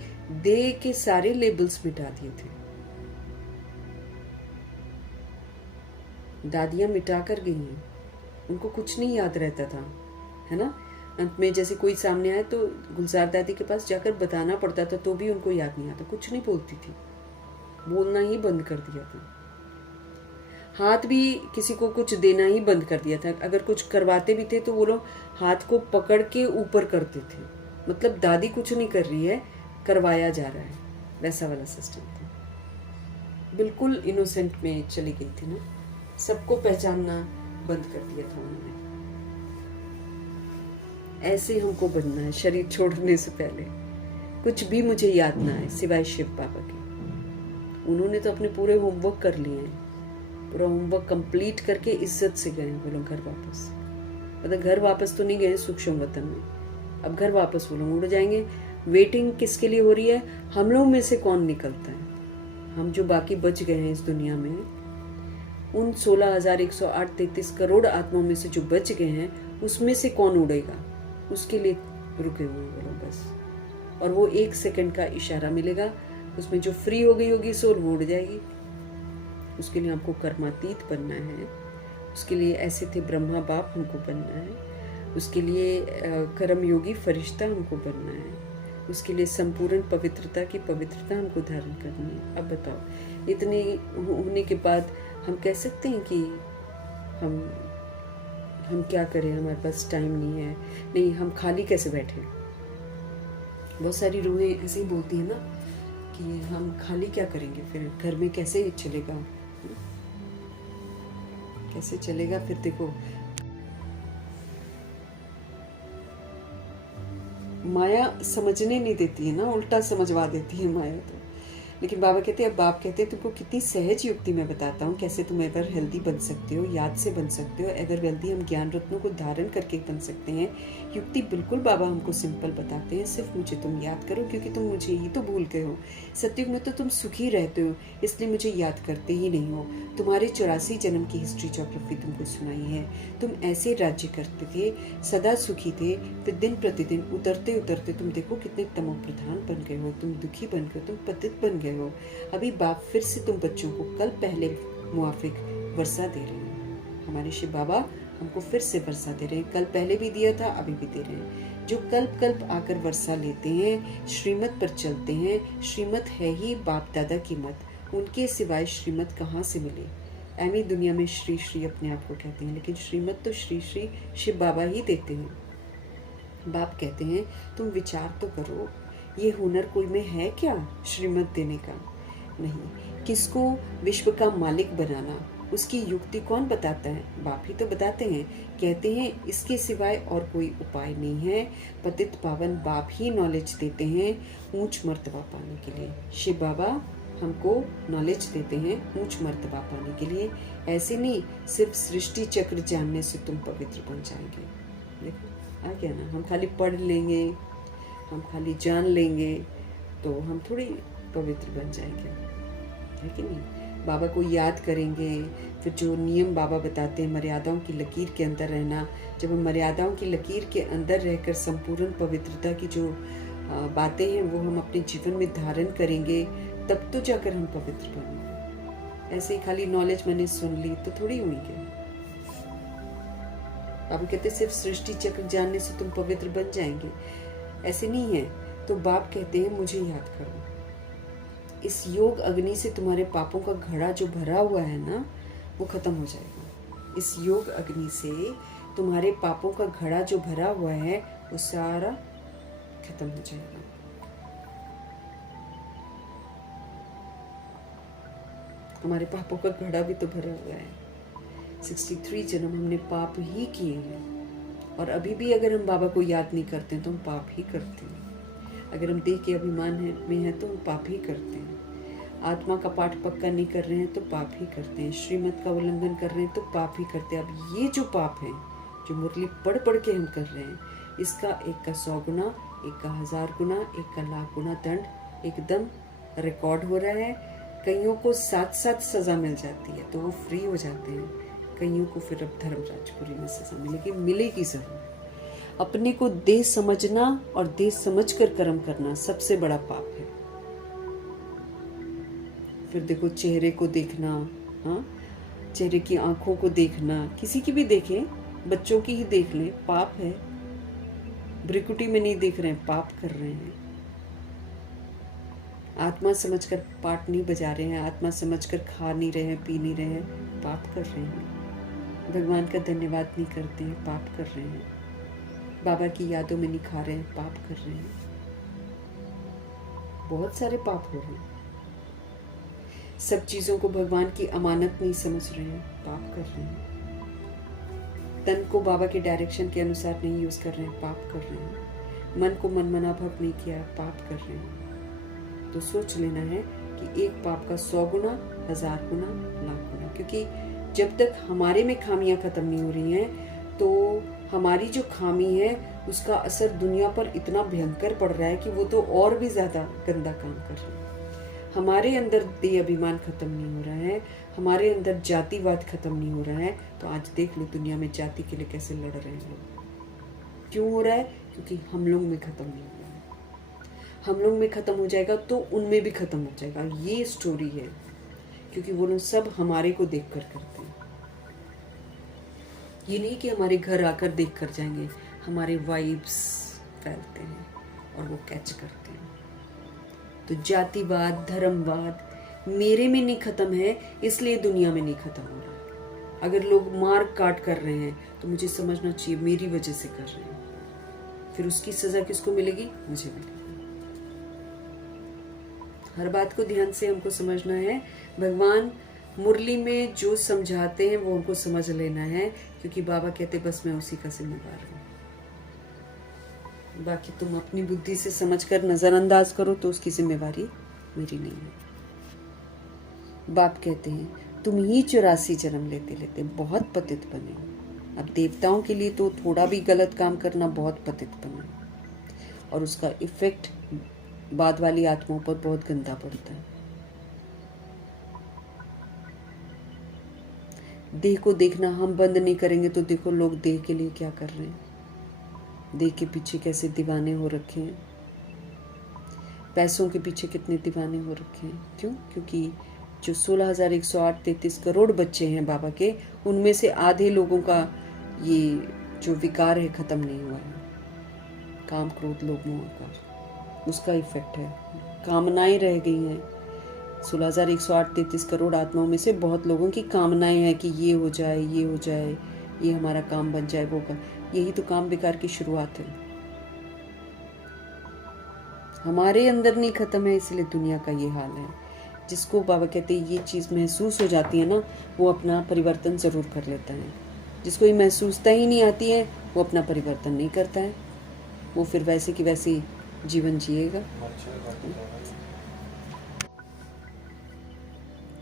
देह के सारे लेबल्स मिटा दिए थे। दादियां मिटा कर गई हैं, उनको कुछ नहीं याद रहता था, है ना। अंत में जैसे कोई सामने आए तो गुलजार दादी के पास जाकर बताना पड़ता था, तो भी उनको याद नहीं आता, कुछ नहीं बोलती थी, बोलना ही बंद कर दिया था। हाथ भी किसी को कुछ देना ही बंद कर दिया था। अगर कुछ करवाते भी थे तो वो लोग हाथ को पकड़ के ऊपर करते थे, मतलब दादी कुछ नहीं कर रही है, करवाया जा रहा है, वैसा वाला सिस्टम था। बिल्कुल इनोसेंट में चली गई थी ना, सबको पहचानना बंद कर दिया था उन्होंने। ऐसे हमको बनना है शरीर छोड़ने से पहले। कुछ भी मुझे याद ना आए सिवाय शिव बाबा के। उन्होंने तो अपने पूरे होमवर्क कर लिए हैं, पूरा होमवर्क कंप्लीट करके इज्जत से गए वो लोग घर वापस। मतलब घर वापस तो नहीं गए सूक्ष्म वतन में, अब घर वापस वो लोग उड़ जाएंगे। वेटिंग किसके लिए हो रही है? हम लोग में से कौन निकलता है? हम जो बाकी बच गए हैं इस दुनिया में, उन 16,108-33 करोड़ आत्माओं में से जो बच गए हैं, उसमें से कौन उड़ेगा? उसके लिए रुके हुए हैं वो लोग बस। और वो 1 सेकंड का इशारा मिलेगा, उसमें जो फ्री हो गई होगी सोल वो उड़ जाएगी। उसके लिए हमको कर्मातीत बनना है, उसके लिए ऐसे थे ब्रह्मा बाप हमको बनना है, उसके लिए कर्म योगी फरिश्ता हमको बनना है, उसके लिए संपूर्ण पवित्रता की पवित्रता हमको धारण करनी है। अब बताओ, इतने होने के बाद हम कह सकते हैं कि हम क्या करें, हमारे पास टाइम नहीं है, नहीं हम खाली कैसे बैठे? बहुत सारी रूहें ऐसे ही बोलती हैं ना कि हम खाली क्या करेंगे, फिर घर में कैसे चलेगा, कैसे चलेगा? फिर देखो, माया समझने नहीं देती है ना, उल्टा समझवा देती है माया तो। लेकिन बाबा कहते हैं, अब बाप कहते हैं तुमको कितनी सहज युक्ति मैं बताता हूँ, कैसे तुम एवर हेल्दी बन सकते हो, याद से बन सकते हो। एवर हेल्दी हम ज्ञान रत्नों को धारण करके बन सकते हैं। युक्ति बिल्कुल बाबा हमको सिंपल बताते हैं, सिर्फ मुझे तुम याद करो, क्योंकि तुम मुझे ही तो भूल गए हो। सतयुग में तो तुम सुखी रहते हो, इसलिए मुझे याद करते ही नहीं हो। तुम्हारे 84 जन्म की हिस्ट्री ज्योग्राफी तुमको सुनाई है। तुम ऐसे राज्य करते थे, सदा सुखी थे, फिर दिन प्रतिदिन उतरते उतरते तुम देखो कितने तमो प्रधान बन गए हो, तुम दुखी बन गए, तुम पतित बन गए हो। अभी बाप फिर से तुम बच्चों को कल पहले मुआफिक वर्षा दे रहे हैं। हमारे शिव बाबा हमको फिर से वर्षा दे रहे हैं, कल पहले भी दिया था, अभी भी दे रहे हैं। जो कल्प कल्प आकर वर्षा लेते हैं, श्रीमत पर चलते हैं। श्रीमत है ही बाप दादा की मत, उनके सिवाय श्रीमत कहाँ से मिले? ऐमी दुनिया में श्री श्री अपने आप को कहते हैं, लेकिन श्रीमत तो श्री श्री शिव बाबा ही देते हैं। बाप कहते हैं तुम विचार तो करो, ये हुनर कोई में है क्या श्रीमत देने का? नहीं। किसको विश्व का मालिक बनाना, उसकी युक्ति कौन बताता है? बाप ही तो बताते हैं। कहते हैं इसके सिवाय और कोई उपाय नहीं है। पतित पावन बाप ही नॉलेज देते हैं ऊंच मर्तबा पाने के लिए। शिव बाबा हमको नॉलेज देते हैं ऊंच मर्तबा पाने के लिए। ऐसे नहीं सिर्फ सृष्टि चक्र जानने से तुम पवित्र बन जाएंगे। देखो आ गया ना, हम खाली पढ़ लेंगे, हम खाली जान लेंगे तो हम थोड़ी पवित्र बन जाएंगे, है कि नहीं? बाबा को याद करेंगे, फिर जो नियम बाबा बताते हैं, मर्यादाओं की लकीर के अंदर रहना। जब हम मर्यादाओं की लकीर के अंदर रहकर संपूर्ण पवित्रता की जो बातें हैं वो हम अपने जीवन में धारण करेंगे, तब तो जाकर हम पवित्र बनेंगे। ऐसे ही खाली नॉलेज मैंने सुन ली तो थोड़ी हुई क्या? बाबा कहते सिर्फ सृष्टि चक्र जानने से तुम पवित्र बन जाएंगे, ऐसे नहीं है। तो बाप कहते हैं मुझे याद करो। इस योग अग्नि से तुम्हारे पापों का घड़ा जो भरा हुआ है ना, वो खत्म हो जाएगा। इस योग अग्नि से तुम्हारे पापों का घड़ा जो भरा हुआ है वो सारा खत्म हो जाएगा। हमारे पापों का घड़ा भी तो भरा हुआ है। 63 जन्म हमने पाप ही किए हैं, और अभी भी अगर हम बाबा को याद नहीं करते हैं तो हम पाप ही करते हैं। अगर हम देह के अभिमान में हैं तो हम पाप ही करते हैं। आत्मा का पाठ पक्का नहीं कर रहे हैं तो पाप ही करते हैं, श्रीमत का उल्लंघन कर रहे हैं तो पाप ही करते हैं। अब ये जो पाप है, जो मुरली पढ़ पढ़ के हम कर रहे हैं, इसका एक का 100 गुना, एक का 1000 गुना, एक का लाख गुना दंड एकदम रिकॉर्ड हो रहा है। कईयों को 7-7 सजा मिल जाती है तो वो फ्री हो जाते हैं, कईयों को फिर अब धर्मराजपुरी में सजा मिलेगी, मिलेगी जरूर। अपने को देह समझना और देह समझकर कर्म करना सबसे बड़ा पाप है। फिर देखो चेहरे को देखना, हाँ, चेहरे की आंखों को देखना, किसी की भी देखें, बच्चों की ही देख लें, पाप है। भ्रिकुटी में नहीं देख रहे हैं, पाप कर रहे हैं। आत्मा समझकर पाठ नहीं बजा रहे हैं, आत्मा समझकर खा नहीं रहे हैं, पी नहीं रहे हैं, पाप कर रहे हैं। भगवान का धन्यवाद नहीं करते हैं, पाप कर रहे हैं। बाबा की यादों में नहीं खा रहे हैं, पाप कर रहे हैं। बहुत सारे पाप हो रहे हैं। सब चीजों को भगवान की अमानत नहीं समझ रहे हैं, पाप कर रहे हैं। तन को बाबा के डायरेक्शन के अनुसार नहीं यूज कर रहे हैं, पाप कर रहे हैं। मन को मनमना भक्त नहीं किया, पाप कर रहे हैं। तो सोच लेना है कि एक पाप का 100 गुना, 1000 गुना, लाख गुना, क्योंकि जब तक हमारे में खामियां खत्म नहीं हो रही हैं तो हमारी जो खामी है उसका असर दुनिया पर इतना भयंकर पड़ रहा है कि वो तो और भी ज्यादा गंदा काम कर रहे हैं। हमारे अंदर देह अभिमान खत्म नहीं हो रहा है, हमारे अंदर जातिवाद खत्म नहीं हो रहा है। तो आज देख लो दुनिया में जाति के लिए कैसे लड़ रहे हैं लोग। क्यों हो रहा है? क्योंकि हम लोग में खत्म नहीं हो रहा है। हम लोग में खत्म हो जाएगा तो उनमें भी खत्म हो जाएगा, ये स्टोरी है। क्योंकि वो लोग सब हमारे को देख कर करते हैं। ये नहीं कि हमारे घर आकर देख कर जाएंगे, हमारे वाइब्स फैलते हैं और वो कैच करते हैं। तो जातिवाद, धर्मवाद मेरे में नहीं खत्म है, इसलिए दुनिया में नहीं खत्म हो रहा है। अगर लोग मार काट कर रहे हैं तो मुझे समझना चाहिए मेरी वजह से कर रहे हैं। फिर उसकी सजा किसको मिलेगी? मुझे मिलेगी। हर बात को ध्यान से हमको समझना है। भगवान मुरली में जो समझाते हैं वो हमको समझ लेना है, क्योंकि बाबा कहते बस मैं उसी का जिम्मेदार हूँ। बाकी तुम अपनी बुद्धि से समझकर नजरअंदाज करो तो उसकी जिम्मेवारी मेरी नहीं है। बाप कहते हैं तुम ही 84 जन्म लेते लेते बहुत पतित बने हो। अब देवताओं के लिए तो थोड़ा भी गलत काम करना बहुत पतित बना, और उसका इफेक्ट बाद वाली आत्माओं पर बहुत गंदा पड़ता है। देह को देखना हम बंद नहीं करेंगे तो देखो लोग देह के लिए क्या कर रहे हैं। देह के पीछे कैसे दीवाने हो रखे हैं, पैसों के पीछे कितने दीवाने हो रखे हैं। क्यों? क्योंकि जो 16,108-33 करोड़ बच्चे हैं बाबा के, उनमें से आधे लोगों का ये जो विकार है खत्म नहीं हुआ है। काम, क्रोध, लोभ, मोह का उसका इफेक्ट है। कामनाएं रह गई हैं। 16,108-33 करोड़ आत्माओं में से बहुत लोगों की कामनाएं हैं कि ये हो जाए, ये हो जाए, ये हमारा काम बन जाए, वो कर। यही तो काम विकार की शुरुआत है। हमारे अंदर नहीं खत्म है, इसलिए दुनिया का ये हाल है। जिसको बाबा कहते हैं ये चीज़ महसूस हो जाती है ना, वो अपना परिवर्तन ज़रूर कर लेता है। जिसको ये महसूसता ही नहीं आती है वो अपना परिवर्तन नहीं करता है, वो फिर वैसे की वैसे जीवन जिएगा।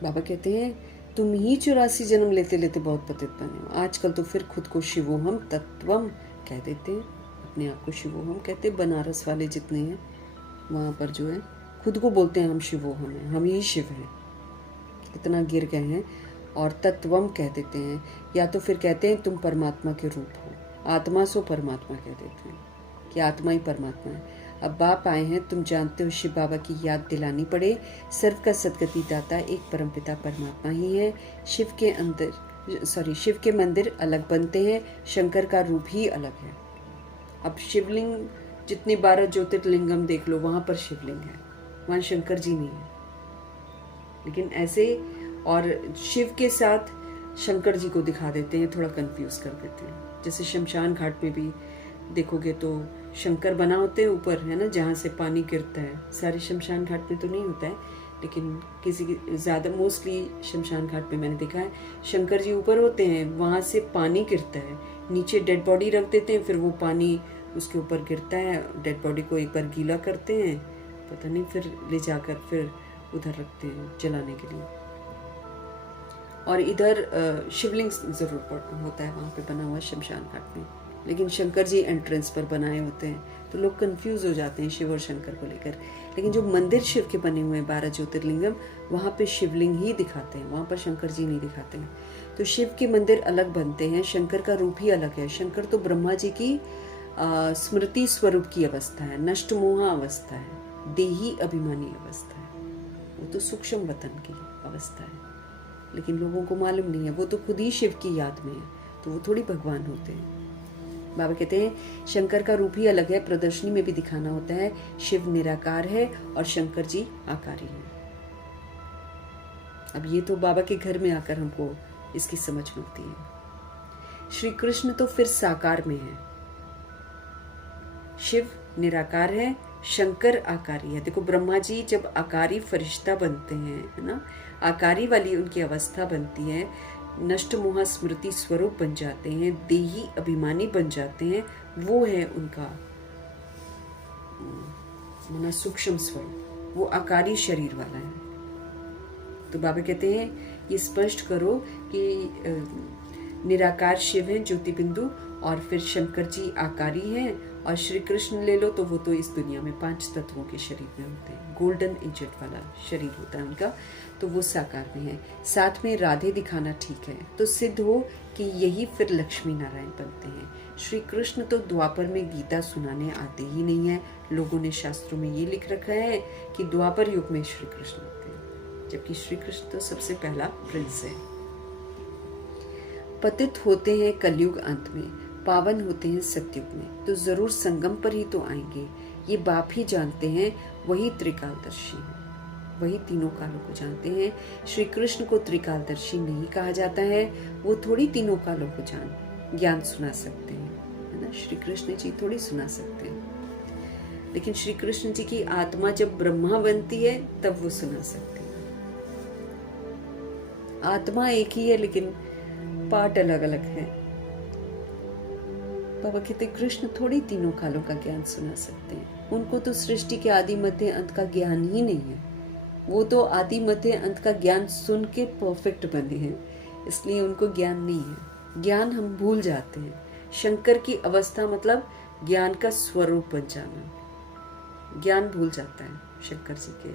बाबा कहते हैं तुम ही 84 जन्म लेते लेते बहुत पतित बने हो। आजकल तो फिर खुद को शिवोहम तत्वम कह देते हैं, अपने आप को शिवोहम कहते हैं। बनारस वाले जितने हैं वहाँ पर जो है खुद को बोलते हैं हम शिवोहम हैं, हम ही शिव हैं। इतना गिर गए हैं। और तत्वम कह देते हैं, या तो फिर कहते हैं तुम परमात्मा के रूप हो। आत्मा सो परमात्मा कह देते हैं कि आत्मा ही परमात्मा है। अब बाप आए हैं, तुम जानते हो शिव बाबा की याद दिलानी पड़े। सर्व का सदगति दाता एक परमपिता परमात्मा ही है। शिव के मंदिर अलग बनते हैं, शंकर का रूप ही अलग है। अब शिवलिंग जितने 12 ज्योतिर्लिंगम देख लो, वहाँ पर शिवलिंग है, वहाँ शंकर जी नहीं है। लेकिन ऐसे और शिव के साथ शंकर जी को दिखा देते हैं, थोड़ा कंफ्यूज कर देते हैं। जैसे शमशान घाट में भी देखोगे तो शंकर बना होते हैं ऊपर, है ना, जहाँ से पानी गिरता है। सारे शमशान घाट में तो नहीं होता है, लेकिन किसी ज़्यादा मोस्टली शमशान घाट पे मैंने देखा है शंकर जी ऊपर होते हैं, वहाँ से पानी गिरता है, नीचे डेड बॉडी रख देते हैं, फिर वो पानी उसके ऊपर गिरता है। डेड बॉडी को एक बार गीला करते हैं, पता नहीं, फिर ले जाकर फिर उधर रखते हैं जलाने के लिए। और इधर शिवलिंग ज़रूर होता है वहाँ पे बना हुआ शमशान घाट में, लेकिन शंकर जी एंट्रेंस पर बनाए होते हैं, तो लोग कंफ्यूज हो जाते हैं शिव और शंकर को लेकर। लेकिन जो मंदिर शिव के बने हुए हैं 12 ज्योतिर्लिंगम, वहाँ पे शिवलिंग ही दिखाते हैं, वहाँ पर शंकर जी नहीं दिखाते हैं। तो शिव के मंदिर अलग बनते हैं, शंकर का रूप ही अलग है। शंकर तो ब्रह्मा जी की स्मृति स्वरूप की अवस्था है, नष्ट मोहा अवस्था है, देही अभिमानी अवस्था है, वो तो सूक्ष्म वतन की अवस्था है। लेकिन लोगों को मालूम नहीं है, वो तो खुद ही शिव की याद में है, तो वो थोड़ी भगवान होते हैं। बाबा कहते हैं शंकर का रूप ही अलग है, प्रदर्शनी में भी दिखाना होता है, शिव निराकार है और शंकर जी आकारी है। अब ये तो बाबा के घर में आकर हमको इसकी समझ मिलती है। श्री कृष्ण तो फिर साकार में है, शिव निराकार है, शंकर आकारी है। देखो ब्रह्मा जी जब आकारी फरिश्ता बनते हैं, है ना, आकारी वाली उनकी अवस्था बनती है, नष्ट मोहा स्मृति स्वरूप बन जाते हैं, देही अभिमानी बन जाते हैं, वो है उनका माना सूक्ष्म स्वरूप, वो आकारी शरीर वाला है। तो बाबा कहते हैं ये स्पष्ट करो कि निराकार शिव है ज्योति बिंदु, और फिर शंकर जी आकारी हैं, और श्री कृष्ण ले लो तो वो तो इस दुनिया में 5 तत्वों के शरीर में होते हैं, गोल्डन एजेट वाला शरीर होता है उनका, तो वो साकार में है। साथ में राधे दिखाना ठीक है, तो सिद्ध हो कि यही फिर लक्ष्मी नारायण बनते हैं। श्री कृष्ण तो द्वापर में गीता सुनाने आते ही नहीं है, लोगों ने शास्त्रों में ये लिख रखा है कि द्वापर युग में श्री कृष्ण होते हैं, जबकि श्री कृष्ण तो सबसे पहला प्रिंस है। पतित होते हैं कलयुग अंत में, पावन होते हैं सतयुग में, तो जरूर संगम पर ही तो आएंगे, ये बाप ही जानते हैं, वही त्रिकालदर्शी है, वही तीनों कालों को जानते हैं। श्री कृष्ण को त्रिकालदर्शी नहीं कहा जाता है, वो थोड़ी तीनों कालों को ज्ञान सुना सकते हैं, है ना, श्री कृष्ण जी थोड़ी सुना सकते हैं। लेकिन श्री कृष्ण जी की आत्मा जब ब्रह्मा बनती है तब वो सुना सकते हैं। आत्मा एक ही है लेकिन पार्ट अलग अलग है। बाबा कहते कृष्ण थोड़ी तीनों कालों का ज्ञान सुना सकते हैं, उनको तो सृष्टि के आदि मध्य अंत का ज्ञान ही नहीं है, वो तो आदि मध्य अंत का ज्ञान सुन के परफेक्ट बने हैं, इसलिए उनको ज्ञान नहीं है। ज्ञान हम भूल जाते हैं। शंकर की अवस्था मतलब ज्ञान का स्वरूप बन जाना, ज्ञान भूल जाता है शंकर जी के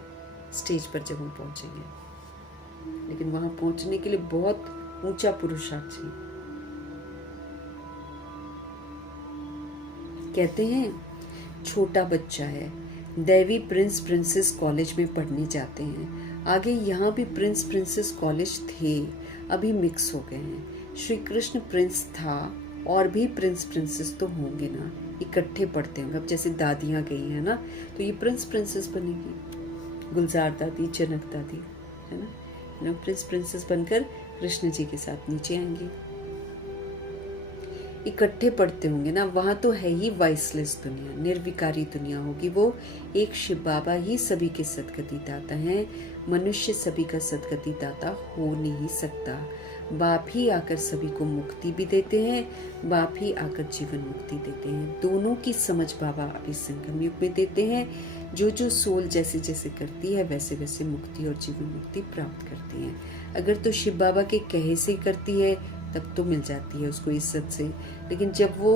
स्टेज पर जब हम पहुंचेंगे। लेकिन वहां पहुंचने के लिए बहुत ऊंचा पुरुषार्थ चाहिए। कहते हैं छोटा बच्चा है, दैवी प्रिंस प्रिंसेस कॉलेज में पढ़ने जाते हैं, आगे यहाँ भी प्रिंस प्रिंसेस कॉलेज थे, अभी मिक्स हो गए हैं। श्री कृष्ण प्रिंस था और भी प्रिंस प्रिंसेस तो होंगे ना, इकट्ठे पढ़ते होंगे। अब जैसे दादियाँ गई हैं ना, तो ये प्रिंस प्रिंसेस बनेगी, गुलजार दादी, जनक दादी, है ना, प्रिंस प्रिंसेस बनकर कृष्ण जी के साथ नीचे आएंगे, इकट्ठे पढ़ते होंगे ना। वहां तो है ही वाइसलेस दुनिया, निर्विकारी दुनिया होगी वो। एक शिव बाबा ही सभी के सदगति दाता हैं, मनुष्य सभी का सदगति दाता हो नहीं सकता। बाप ही आकर सभी को मुक्ति भी देते हैं, बाप ही आकर जीवन मुक्ति देते हैं। दोनों की समझ बाबा अभी संगम युग में देते हैं। जो जो सोल जैसे जैसे करती है वैसे वैसे मुक्ति और जीवन मुक्ति प्राप्त करती है। अगर तो शिव बाबा के कहे से करती है तब तो मिल जाती है उसको इज्जत से, लेकिन जब वो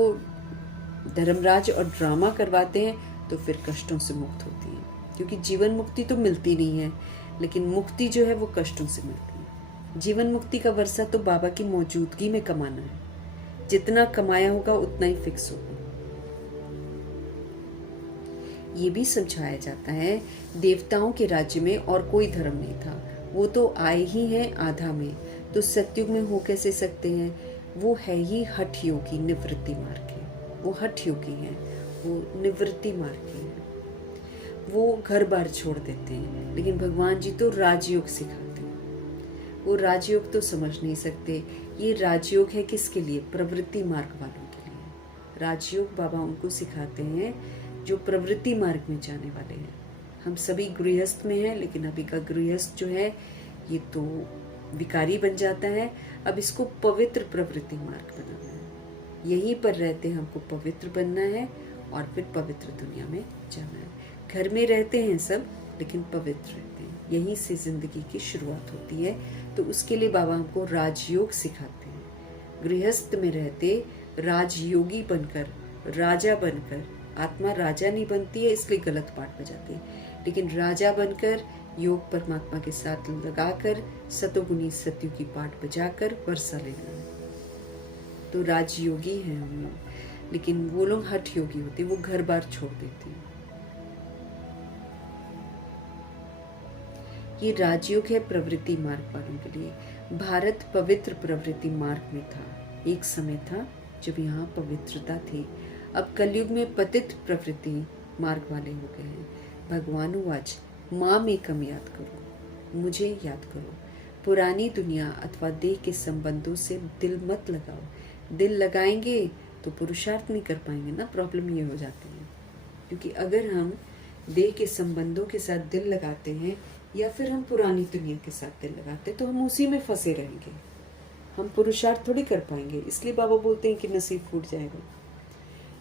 धर्मराज और ड्रामा करवाते हैं तो फिर कष्टों से मुक्त होती है, क्योंकि जीवन मुक्ति तो मिलती नहीं है, लेकिन मुक्ति जो है वो कष्टों से मिलती है। जीवन मुक्ति का वर्षा तो बाबा की मौजूदगी में कमाना है, जितना कमाया होगा उतना ही फिक्स होगा। ये भी समझाया जाता है देवताओं के राज्य में और कोई धर्म नहीं था, वो तो आए ही हैं आधा में, तो सतयुग में हो कैसे सकते हैं। वो है ही हठ योगी, निवृत्ति मार्ग है, वो हठ योगी हैं, वो निवृत्ति मार्ग है, वो घर बार छोड़ देते हैं। लेकिन भगवान जी तो राजयोग सिखाते हैं, वो राजयोग तो समझ नहीं सकते। ये राजयोग है किसके लिए? प्रवृत्ति मार्ग वालों के लिए। राजयोग बाबा उनको सिखाते हैं जो प्रवृत्ति मार्ग में जाने वाले हैं। हम सभी गृहस्थ में हैं, लेकिन अभी का गृहस्थ जो है ये तो विकारी बन जाता है। अब इसको पवित्र प्रवृत्ति मार्ग बनाना है, यहीं पर रहते हमको पवित्र बनना है और फिर पवित्र दुनिया में जाना है। घर में रहते हैं सब लेकिन पवित्र रहते हैं। यहीं से जिंदगी की शुरुआत होती है। तो उसके लिए बाबा हमको राजयोग सिखाते हैं। गृहस्थ में रहते राजयोगी बनकर, राजा बनकर, आत्मा राजा नहीं बनती है इसलिए गलत पाठ बजाती है, लेकिन राजा बनकर योग परमात्मा के साथ लगाकर सतोगुनी सत्युगी पाठ बजाकर वर्षा लेना है। तो राजयोगी हैं हम लोग, लेकिन वो लोग हठ योगी होते, वो घर बार छोड़ देते हैं। ये राजयोग है प्रवृत्ति मार्ग वालों के लिए। भारत पवित्र प्रवृत्ति मार्ग में था, एक समय था जब यहाँ पवित्रता थी। अब कलयुग में पतित प्रवृत्ति मार्ग वाले हो गए हैं। भगवान आज माँ में कम याद करो, मुझे याद करो। पुरानी दुनिया अथवा देह के संबंधों से दिल मत लगाओ। दिल लगाएंगे तो पुरुषार्थ नहीं कर पाएंगे ना, प्रॉब्लम ये हो जाती है। क्योंकि अगर हम देह के संबंधों के साथ दिल लगाते हैं या फिर हम पुरानी दुनिया के साथ दिल लगाते हैं तो हम उसी में फंसे रहेंगे, हम पुरुषार्थ थोड़ी कर पाएंगे। इसलिए बाबा बोलते हैं कि नसीब फूट जाएगा।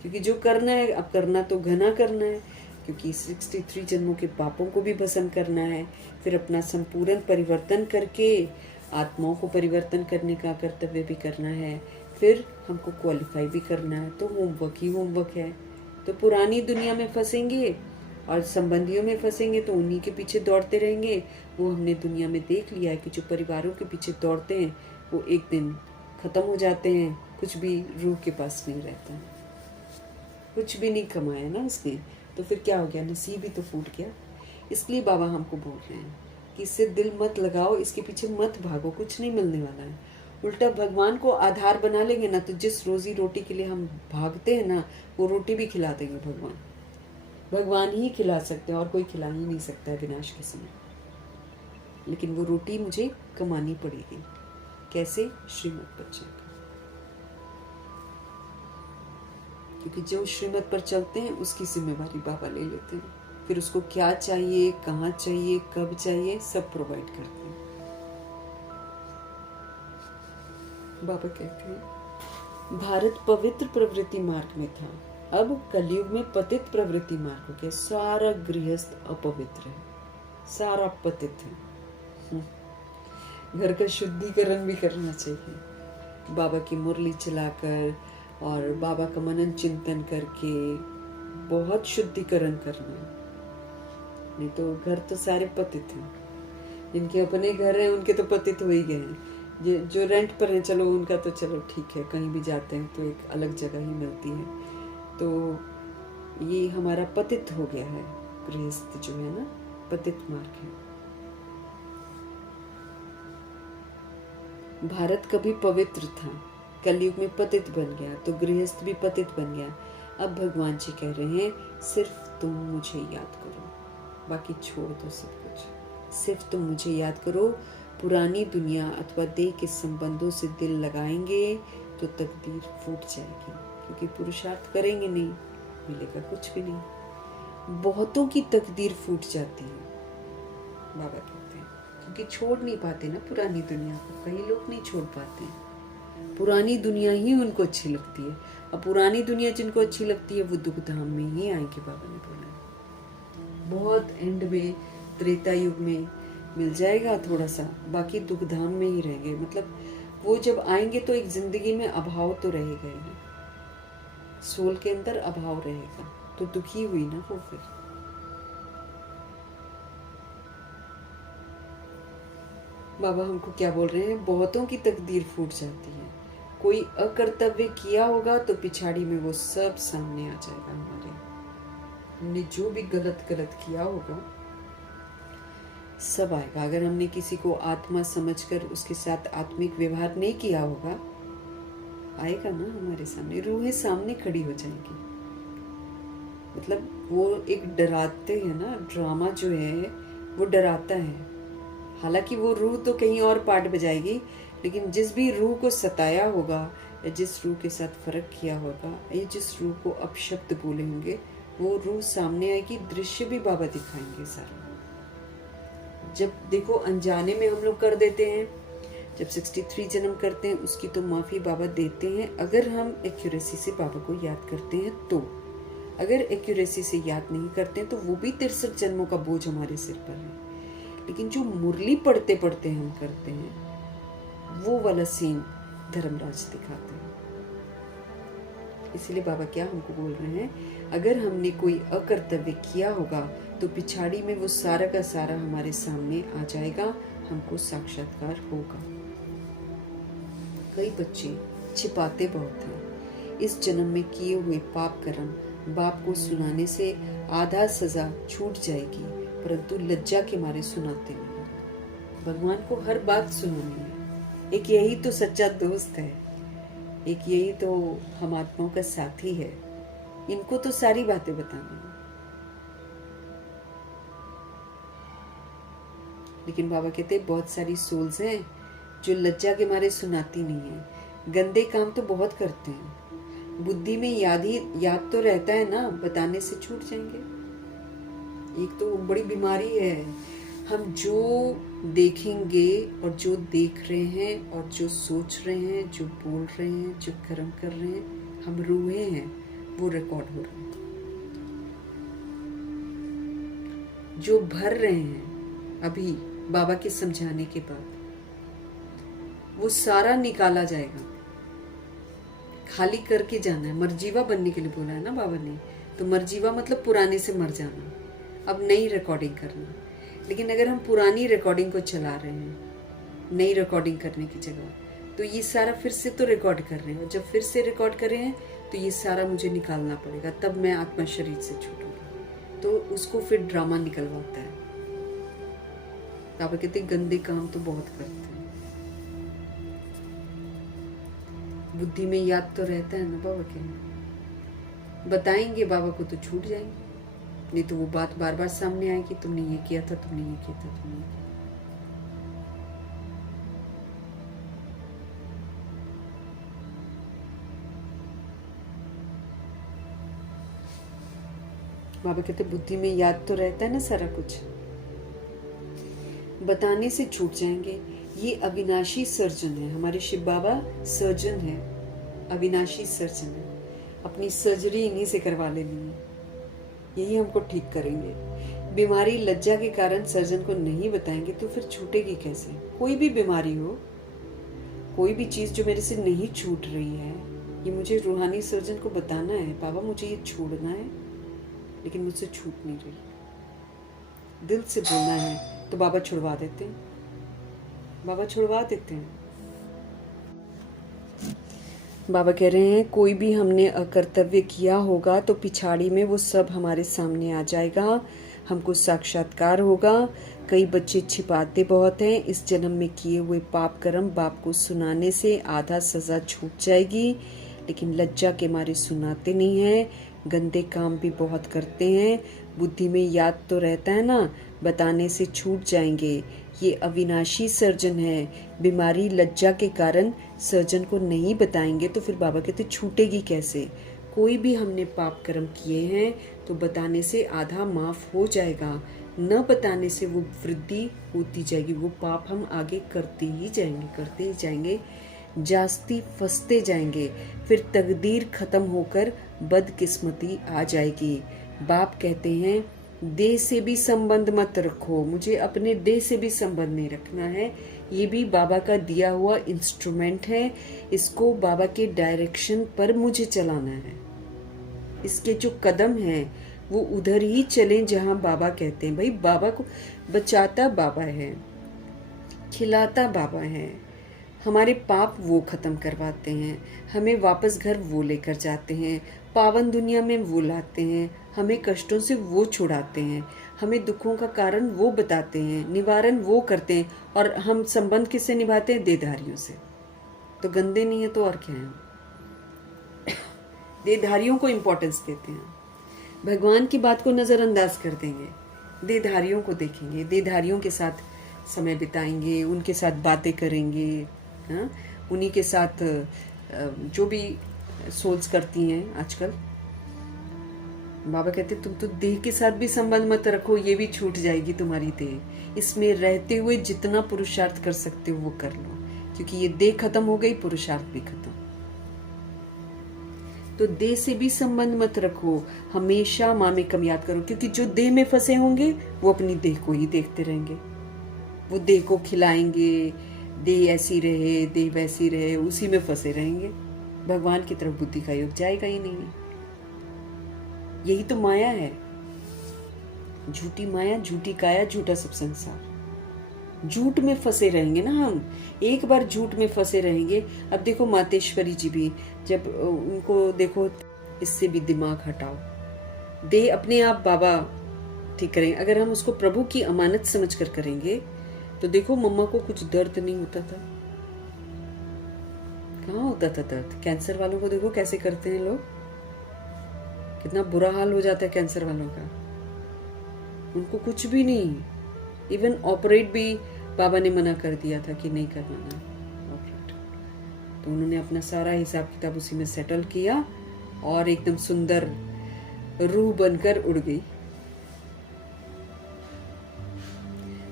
क्योंकि जो करना है, अब करना तो घना करना है, क्योंकि 63 जन्मों के पापों को भी भस्म करना है, फिर अपना संपूर्ण परिवर्तन करके आत्माओं को परिवर्तन करने का कर्तव्य भी करना है, फिर हमको क्वालिफाई भी करना है। तो होमवर्क ही होमवर्क है। तो पुरानी दुनिया में फंसेंगे और संबंधियों में फंसेंगे तो उन्हीं के पीछे दौड़ते रहेंगे। वो हमने दुनिया में देख लिया है कि जो परिवारों के पीछे दौड़ते हैं वो एक दिन खत्म हो जाते हैं, कुछ भी रूह के पास नहीं रहता, कुछ भी नहीं कमाया ना उसने, तो फिर क्या हो गया, नसीब ही तो फूट गया। इसलिए बाबा हमको बोल रहे हैं कि इससे दिल मत लगाओ, इसके पीछे मत भागो, कुछ नहीं मिलने वाला है। उल्टा भगवान को आधार बना लेंगे ना तो जिस रोजी रोटी के लिए हम भागते हैं ना, वो रोटी भी खिला देंगे भगवान। भगवान ही खिला सकते हैं और कोई खिला ही नहीं सकता है विनाश के समय। लेकिन वो रोटी मुझे कमानी पड़ेगी। कैसे? श्रीमत पर चलकर। क्योंकि जो श्रीमत पर चलते हैं उसकी जिम्मेवारी बाबा ले लेते हैं। फिर उसको क्या चाहिए, कहाँ चाहिए, कब चाहिए, सब प्रोवाइड करते हैं। बाबा कहते हैं भारत पवित्र प्रवृत्ति मार्ग में था, अब कलयुग में पतित प्रवृत्ति मार्ग हो गया। सारा गृहस्थ अपवित्र है, सारा पतित है। घर का शुद्धिकरण भी करना चाहिए, बाबा की मुरली चलाकर और बाबा का मनन चिंतन करके बहुत शुद्धिकरण करना। नहीं तो घर तो सारे पतित हैं। जिनके अपने घर हैं उनके तो पतित हो ही गए हैं। जो रेंट पर हैं चलो उनका तो चलो ठीक है, कहीं भी जाते हैं तो एक अलग जगह ही मिलती है। तो ये हमारा पतित हो गया है, गृहस्थ जो है ना, पतित मार्ग है। भारत कभी पवित्र था, कलयुग में पतित बन गया, तो गृहस्थ भी पतित बन गया। अब भगवान जी कह रहे हैं सिर्फ तुम मुझे याद करो, बाकी छोड़ दो सब कुछ। सिर्फ तुम मुझे याद करो। पुरानी दुनिया अथवा देह के संबंधों से दिल लगाएंगे तो तकदीर फूट जाएगी, क्योंकि पुरुषार्थ करेंगे नहीं, मिलेगा कुछ भी नहीं। बहुतों की तकदीर फूट जाती है, बाबा कहते हैं, क्योंकि छोड़ नहीं पाते ना पुरानी दुनिया को। कई लोग नहीं छोड़ पाते, पुरानी दुनिया ही उनको अच्छी लगती है। अब पुरानी दुनिया जिनको अच्छी लगती है वो दुख धाम में ही आएंगे, बाबा ने बोला। बहुत एंड में त्रेता युग में मिल जाएगा थोड़ा सा, बाकी दुख धाम में ही रहेंगे। मतलब वो जब आएंगे तो एक जिंदगी में अभाव तो रहेगा ही ना, सोल के अंदर अभाव रहेगा, तो दुखी हुई ना वो। फिर बाबा हमको क्या बोल रहे हैं, बहुतों की तकदीर फूट जाती है। कोई अकर्तव्य किया होगा तो पिछाड़ी में वो सब सामने आ जाएगा। हमारे हमने जो भी गलत किया होगा सब आएगा। अगर हमने किसी को आत्मा समझकर उसके साथ आत्मिक व्यवहार नहीं किया होगा, आएगा ना हमारे सामने, रूहें सामने खड़ी हो जाएंगी। मतलब वो एक डराते हैं ना, ड्रामा जो है वो डराता है। हालांकि वो रूह तो कहीं और पार्ट बजाएगी, लेकिन जिस भी रूह को सताया होगा या जिस रूह के साथ फर्क किया होगा या जिस रूह को अपशब्द बोले होंगे, वो रूह सामने आएगी। दृश्य भी बाबा दिखाएंगे सारा। जब देखो अनजाने में हम लोग कर देते हैं, जब 63 जन्म करते हैं उसकी तो माफी बाबा देते हैं, अगर हम एक्यूरेसी से बाबा को याद करते हैं तो। अगर एक्यूरेसी से याद नहीं करते हैं तो वो भी 63 जन्मों का बोझ हमारे सिर पर है। लेकिन जो मुरली पढ़ते पढ़ते हम करते हैं वो वाला सीन धर्मराज दिखाते हैं। इसलिए बाबा क्या हमको बोल रहे हैं, अगर हमने कोई अकर्तव्य किया होगा तो पिछाड़ी में वो सारा का सारा हमारे सामने आ जाएगा, हमको साक्षात्कार होगा। कई बच्चे छिपाते बहुत हैं। इस जन्म में किए हुए पाप कर्म बाप को सुनाने से आधा सजा छूट जाएगी, परंतु लज्जा के मारे सुनाते नहीं। भगवान को हर बात सुनानी है। एक यही तो सच्चा दोस्त है, एक यही तो हम आत्माओं का साथी है। इनको तो सारी बातें बतानी है। लेकिन बाबा कहते हैं बहुत सारी सोल्स हैं जो लज्जा के मारे सुनाती नहीं है, गंदे काम तो बहुत करते हैं। बुद्धि में याद तो रहता है ना, बताने से छूट जाएंगे। एक तो बड़ी बीमारी है, हम जो देखेंगे और जो देख रहे हैं और जो सोच रहे हैं, जो बोल रहे हैं, जो कर्म कर रहे हैं, हम रूहे हैं, वो रिकॉर्ड हो रहे हैं। जो भर रहे हैं अभी बाबा के समझाने के बाद वो सारा निकाला जाएगा। खाली करके जाना है। मरजीवा बनने के लिए बोला है ना बाबा ने, तो मरजीवा मतलब पुराने से मर जाना, अब नई रिकॉर्डिंग करना। लेकिन अगर हम पुरानी रिकॉर्डिंग को चला रहे हैं नई रिकॉर्डिंग करने की जगह, तो ये सारा फिर से तो रिकॉर्ड कर रहे हैं, और जब फिर से रिकॉर्ड कर रहे हैं तो ये सारा मुझे निकालना पड़ेगा, तब मैं आत्मा शरीर से छूटूंगी। तो उसको फिर ड्रामा निकलवाता है। बाबा कहते गंदे काम तो बहुत करते हैं। बुद्धि में याद तो रहता है ना बाबा के, बताएंगे बाबा को तो छूट जाएंगे, नहीं तो वो बात बार बार सामने आएगी, तुमने ये किया था, तुमने ये किया था, तुमने ये किया। बाबा कहते बुद्धि में याद तो रहता है ना सारा कुछ, बताने से छूट जाएंगे। ये अविनाशी सर्जन है, हमारे शिव बाबा सर्जन है, अविनाशी सर्जन है। अपनी सर्जरी इन्हीं से करवा लेनी है, यही हमको ठीक करेंगे। बीमारी लज्जा के कारण सर्जन को नहीं बताएंगे तो फिर छूटेगी कैसे? कोई भी बीमारी हो, कोई भी चीज जो मेरे से नहीं छूट रही है, ये मुझे रूहानी सर्जन को बताना है, बाबा मुझे ये छोड़ना है, लेकिन मुझसे छूट नहीं रही। दिल से बोलना है तो बाबा छुड़वा देते हैं, बाबा छुड़वा देते हैं। बाबा कह रहे हैं कोई भी हमने अकर्तव्य किया होगा तो पिछाड़ी में वो सब हमारे सामने आ जाएगा, हमको साक्षात्कार होगा। कई बच्चे छिपाते बहुत हैं। इस जन्म में किए हुए पाप कर्म बाप को सुनाने से आधा सजा छूट जाएगी, लेकिन लज्जा के मारे सुनाते नहीं हैं। गंदे काम भी बहुत करते हैं। बुद्धि में याद तो रहता है ना, बताने से छूट जाएंगे। ये अविनाशी सर्जन है। बीमारी लज्जा के कारण सर्जन को नहीं बताएंगे तो फिर बाबा कहते छूटेगी कैसे? कोई भी हमने पाप कर्म किए हैं तो बताने से आधा माफ हो जाएगा, न बताने से वो वृद्धि होती जाएगी। वो पाप हम आगे करते ही जाएंगे, जास्ती फंसते जाएंगे, फिर तकदीर खत्म होकर बदकिस्मती आ जाएगी। बाप कहते हैं देह से भी संबंध मत रखो, मुझे अपने देह से भी संबंध नहीं रखना है। ये भी बाबा का दिया हुआ इंस्ट्रूमेंट है, इसको बाबा के डायरेक्शन पर मुझे चलाना है। इसके जो कदम हैं वो उधर ही चलें जहां बाबा कहते हैं। भाई बाबा को बचाता बाबा है, खिलाता बाबा है, हमारे पाप वो खत्म करवाते हैं, हमें वापस घर वो लेकर जाते हैं, पावन दुनिया में वो लाते हैं, हमें कष्टों से वो छुड़ाते हैं, हमें दुखों का कारण वो बताते हैं, निवारण वो करते हैं। और हम संबंध किससे निभाते हैं? देहधारियों से। तो गंदे नहीं है तो और क्या है? देहधारियों को इम्पोर्टेंस देते हैं, भगवान की बात को नज़रअंदाज कर देंगे, देहधारियों को देखेंगे, देहधारियों के साथ समय बिताएंगे, उनके साथ बातें करेंगे, हाँ, उन्हीं के साथ जो भी सोल्स करती हैं आजकल। बाबा कहते तुम तो देह के साथ भी संबंध मत रखो, ये भी छूट जाएगी तुम्हारी देह। इसमें रहते हुए जितना पुरुषार्थ कर सकते हो वो कर लो, क्योंकि ये देह खत्म हो गई, पुरुषार्थ भी खत्म। तो देह से भी संबंध मत रखो, हमेशा माँ में कम याद करो, क्योंकि जो देह में फंसे होंगे वो अपनी देह को ही देखते रहेंगे। वो देह को खिलाएंगे, देह ऐसी रहे, देह वैसी रहे, उसी में फंसे रहेंगे, भगवान की तरफ बुद्धि का योग जाएगा ही नहीं। यही तो माया है, झूठी माया, झूठी काया, झूठा सब संसार। झूठ में फंसे रहेंगे ना हम, एक बार झूठ में फंसे रहेंगे। अब देखो मातेश्वरी जी भी, जब उनको देखो, इससे भी दिमाग हटाओ, दे अपने आप बाबा ठीक करेंगे। अगर हम उसको प्रभु की अमानत समझ कर करेंगे तो देखो मम्मा को कुछ दर्द नहीं होता था, कहाँ होता था दर्द। कैंसर वालों को देखो कैसे करते हैं लोग, कितना बुरा हाल हो जाता है कैंसर वालों का, उनको कुछ भी नहीं। इवन ऑपरेट भी बाबा ने मना कर दिया था कि नहीं करवाना ऑपरेट, तो उन्होंने अपना सारा हिसाब किताब उसी में सेटल किया और एकदम सुंदर रूह बनकर उड़ गई।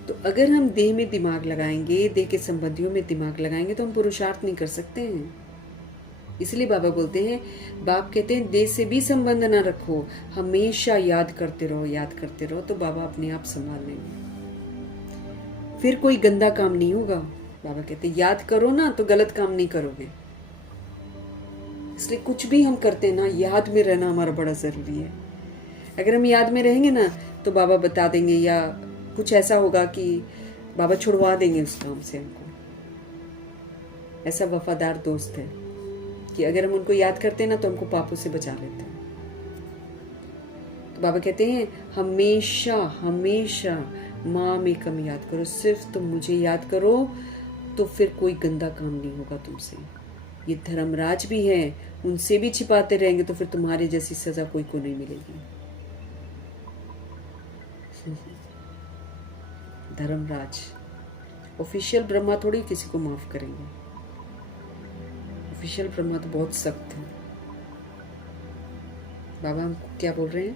तो अगर हम देह में दिमाग लगाएंगे, देह के संबंधियों में दिमाग लगाएंगे तो हम पुरुषार्थ नहीं कर सकते हैं। इसलिए बाबा बोलते हैं, बाप कहते हैं देह से भी संबंध ना रखो, हमेशा याद करते रहो, याद करते रहो, तो बाबा अपने आप संभाल लेंगे, फिर कोई गंदा काम नहीं होगा। बाबा कहते हैं याद करो ना तो गलत काम नहीं करोगे। इसलिए कुछ भी हम करते हैं ना, याद में रहना हमारा बड़ा जरूरी है। अगर हम याद में रहेंगे ना तो बाबा बता देंगे, या कुछ ऐसा होगा कि बाबा छुड़वा देंगे उस काम से हमको। ऐसा वफादार दोस्त है कि अगर हम उनको याद करते हैं ना तो हमको पापों से बचा लेते हैं। तो बाबा कहते हैं हमेशा हमेशा माँ में कम याद करो, सिर्फ तुम मुझे याद करो तो फिर कोई गंदा काम नहीं होगा तुमसे। ये धर्मराज भी है, उनसे भी छिपाते रहेंगे तो फिर तुम्हारे जैसी सजा कोई को नहीं मिलेगी। धर्मराज ऑफिशियल ब्रह्मा थोड़ी किसी को माफ करेंगे, ऑफिशियल ब्रह्मा तो बहुत सख्त है। बाबा हमको क्या बोल रहे हैं,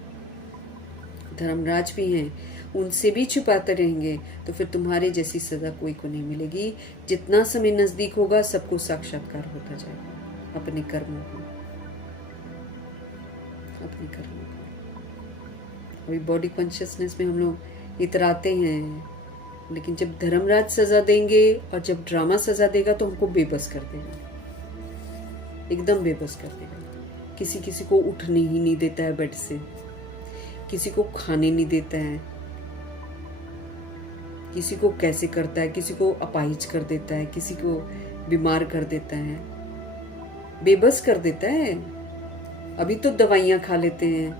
धर्मराज भी हैं, उनसे भी छुपाते रहेंगे तो फिर तुम्हारे जैसी सजा कोई को नहीं मिलेगी। जितना समय नजदीक होगा सबको साक्षात्कार होता जाएगा अपने कर्मों को, अपने कर्मों को। अभी बॉडी कॉन्शियसनेस में हम लोग इतराते हैं, लेकिन जब धर्मराज सजा देंगे और जब ड्रामा सजा देगा तो हमको बेबस कर देगा, एकदम बेबस कर देगा। किसी किसी को उठने ही नहीं देता है बेड से, किसी को खाने नहीं देता है, किसी को कैसे करता है, किसी को अपाहिज कर देता है, किसी को बीमार कर देता है, बेबस कर देता है। अभी तो दवाइयाँ खा लेते हैं,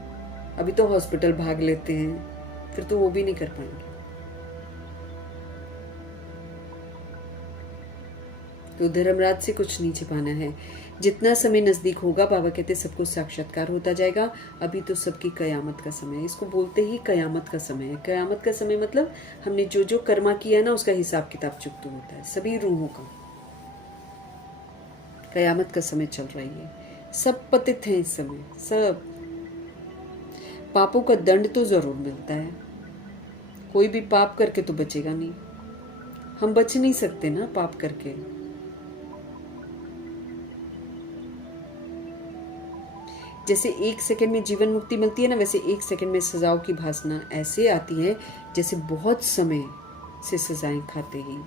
अभी तो हॉस्पिटल भाग लेते हैं, फिर तो वो भी नहीं कर पाएंगे। तो धर्मराज से कुछ नहीं छिपाना है। जितना समय नजदीक होगा बाबा कहते सबको साक्षात्कार होता जाएगा। अभी तो सबकी कयामत का समय है, इसको बोलते ही कयामत का समय है। कयामत का समय मतलब हमने जो जो कर्मा किया है ना उसका हिसाब किताब चुकता होता है सभी रूहों का। कयामत का समय चल रही है, सब पतित हैं इस समय, सब। पापों का दंड तो जरूर मिलता है, कोई भी पाप करके तो बचेगा नहीं, हम बच नहीं सकते ना पाप करके। जैसे 1 सेकंड में जीवन मुक्ति मिलती है ना, वैसे 1 सेकंड में सजाओं की भासना ऐसे आती है जैसे बहुत समय से सजाएं खाते ही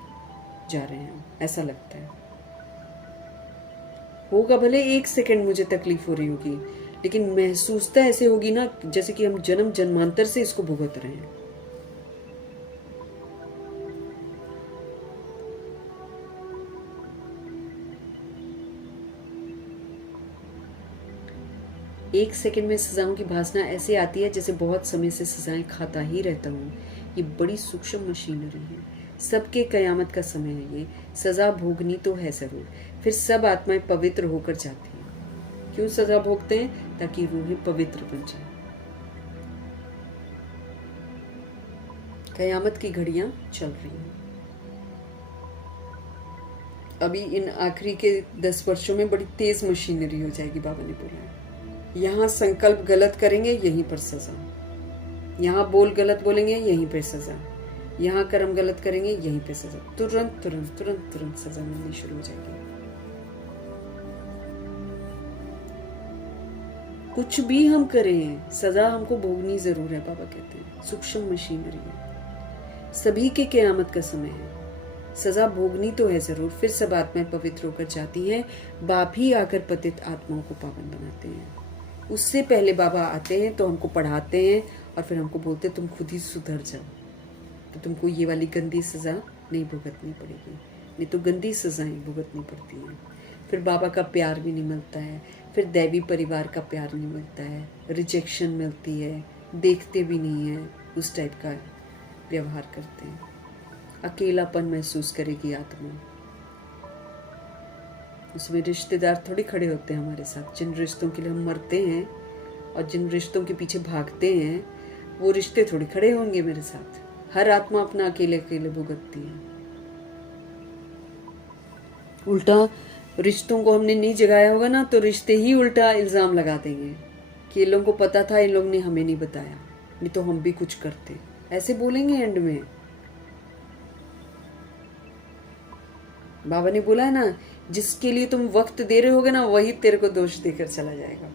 जा रहे हैं, ऐसा लगता है। होगा भले 1 सेकंड मुझे तकलीफ हो रही होगी, लेकिन महसूसता ऐसे होगी ना जैसे कि हम जन्म जन्मांतर से इसको भुगत रहे हैं। एक सेकंड में सजाओं की भासना ऐसे आती है जैसे बहुत समय से सजाएं खाता ही रहता हूँ। ये बड़ी सूक्ष्म मशीनरी है, सबके कयामत का समय है। ये सजा भोगनी तो है जरूर, फिर सब आत्माएं पवित्र होकर जाती हैं। क्यों सजा भोगते हैं? ताकि रूहें पवित्र बन जाए। कयामत की घड़ियां चल रही हैं। अभी इन आखिरी के 10 वर्षों में बड़ी तेज मशीनरी हो जाएगी, बाबा ने बोला है। यहाँ संकल्प गलत करेंगे यहीं पर सजा, यहाँ बोल गलत बोलेंगे यहीं पर सजा, यहाँ कर्म गलत करेंगे यहीं पे सजा। तुरंत तुरंत तुरंत तुरंत सजा मिलनी शुरू हो जाएगी। कुछ भी हम करें सजा हमको भोगनी जरूर है, बाबा कहते हैं। सूक्ष्म मशीनरी है, सभी के क़यामत का समय है, सजा भोगनी तो है जरूर, फिर सब आत्माएं पवित्र होकर जाती हैं। बाप ही आकर पतित आत्माओं को पावन बनाते हैं। उससे पहले बाबा आते हैं तो हमको पढ़ाते हैं और फिर हमको बोलते हैं तुम खुद ही सुधर जाओ, तो तुमको ये वाली गंदी सजा नहीं भुगतनी पड़ेगी, नहीं तो गंदी सजाएं भुगतनी पड़ती हैं। फिर बाबा का प्यार भी नहीं मिलता है, फिर दैवी परिवार का प्यार नहीं मिलता है, रिजेक्शन मिलती है, देखते भी नहीं है, उस टाइप का व्यवहार करते हैं। अकेलापन महसूस करेगी आत्मा। उसमें रिश्तेदार थोड़ी खड़े होते हैं हमारे साथ। जिन रिश्तों के लिए हम मरते हैं और जिन रिश्तों के पीछे भागते हैं, वो रिश्ते थोड़ी खड़े होंगे मेरे साथ। हर आत्मा अपना अकेले अकेले भुगतती है। उल्टा रिश्तों को हमने नहीं जगाया होगा ना, तो रिश्ते ही उल्टा इल्ज़ाम लगा देंगे कि इन लोगों को पता था, इन लोगों ने हमें नहीं बताया, नहीं तो हम भी कुछ करते, ऐसे बोलेंगे एंड में। बाबा ने बोला है ना, जिसके लिए तुम वक्त दे रहे होगे ना, वही तेरे को दोष देकर चला जाएगा।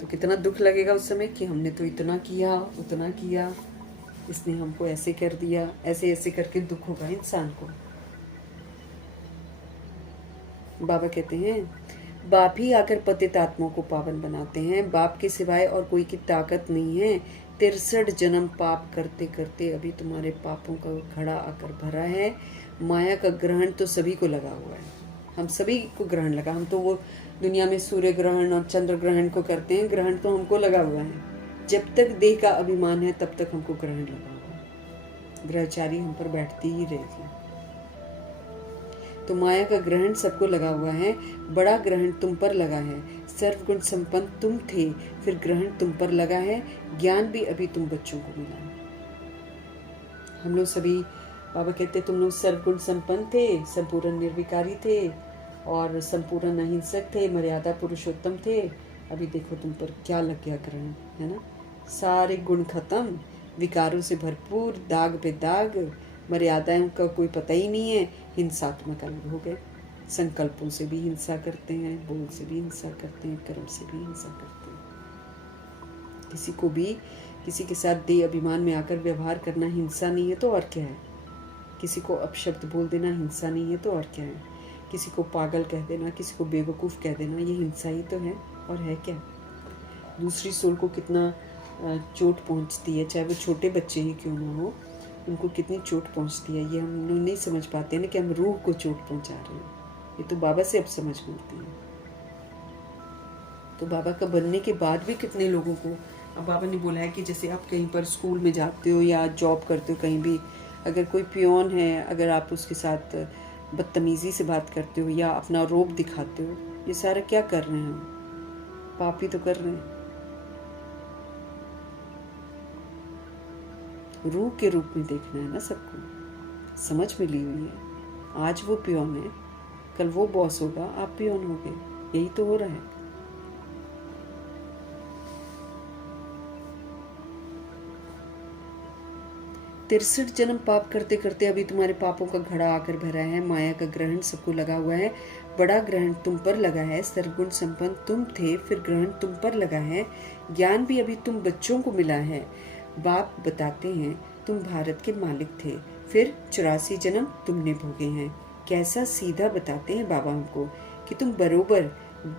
तो कितना दुख लगेगा उस समय कि हमने तो इतना किया, उतना किया, इसने हमको ऐसे कर दिया, ऐसे ऐसे करके दुख होगा इंसान को। बाबा कहते हैं बाप ही आकर पतित आत्माओं को पावन बनाते हैं। बाप के सिवाय और कोई की ताकत नहीं है। 63 जन्म पाप करते करते अभी तुम्हारे पापों का घड़ा आकर भरा है। माया का ग्रहण तो सभी को लगा हुआ है, हम सभी को ग्रहण लगा। हम तो वो दुनिया में सूर्य ग्रहण और चंद्र ग्रहण को करते हैं, ग्रहण तो हमको लगा हुआ है। जब तक देह का अभिमान है तब तक हमको ग्रहण लगा हुआ है। ग्रहचारी हम पर बैठती ही रहेगी। तो माया का ग्रहण सबको लगा हुआ है। बड़ा ग्रहण तुम पर लगा है। सर्वगुण संपन्न तुम थे, फिर ग्रहण तुम पर लगा है। ज्ञान भी अभी तुम बच्चों को मिला है। हम लोग सभी, बाबा कहते तुम लोग सर्वगुण संपन्न थे, संपूर्ण निर्विकारी थे और संपूर्ण अहिंसक थे, मर्यादा पुरुषोत्तम थे। अभी देखो तुम पर क्या लग गया ग्रहण, है ना। सारे गुण खत्म, विकारों से भरपूर, दाग पे दाग, मर्यादाओं का कोई पता ही नहीं है। हिंसात्मक अलग हो गए। संकल्पों से भी हिंसा करते हैं, बोल से भी हिंसा करते हैं, कर्म से भी हिंसा करते हैं। किसी को भी किसी के साथ दे अभिमान में आकर व्यवहार करना हिंसा नहीं है तो और क्या है। किसी को अपशब्द बोल देना हिंसा नहीं है तो और क्या है। किसी को पागल कह देना, किसी को बेवकूफ़ कह देना, ये हिंसा ही तो है, और है क्या। दूसरी सोल को कितना चोट पहुंचती है, चाहे वो छोटे बच्चे ही क्यों ना हो, उनको कितनी चोट पहुंचती है। ये हम लोग नहीं समझ पाते हैं ना कि हम रूह को चोट पहुंचा रहे हैं। ये तो बाबा से अब समझ मिलती है। तो बाबा का बनने के बाद भी कितने लोगों को, अब बाबा ने बोला है कि जैसे आप कहीं पर स्कूल में जाते हो या जॉब करते हो कहीं भी, अगर कोई पियोन है, अगर आप उसके साथ बदतमीज़ी से बात करते हो या अपना रोब दिखाते हो, ये सारा क्या कर रहे हैं हम, पाप ही तो कर रहे हैं। रूह के रूप में देखना है ना सबको। समझ मिली हुई है। आज वो पियोन है, कल वो बॉस होगा, आप पियोन होगे। यही तो हो रहा है। तिरसठ जन्म पाप करते करते अभी तुम्हारे पापों का घड़ा आकर भरा है। माया का ग्रहण सबको लगा हुआ है। बड़ा ग्रहण तुम पर लगा है। सर्वगुण संपन्न तुम थे, फिर ग्रहण तुम पर लगा है। ज्ञान भी अभी तुम बच्चों को मिला है। बाप बताते हैं तुम भारत के मालिक थे, फिर 84 जन्म तुमने भोगे हैं। कैसा सीधा बताते हैं बाबा हमको कि तुम बरोबर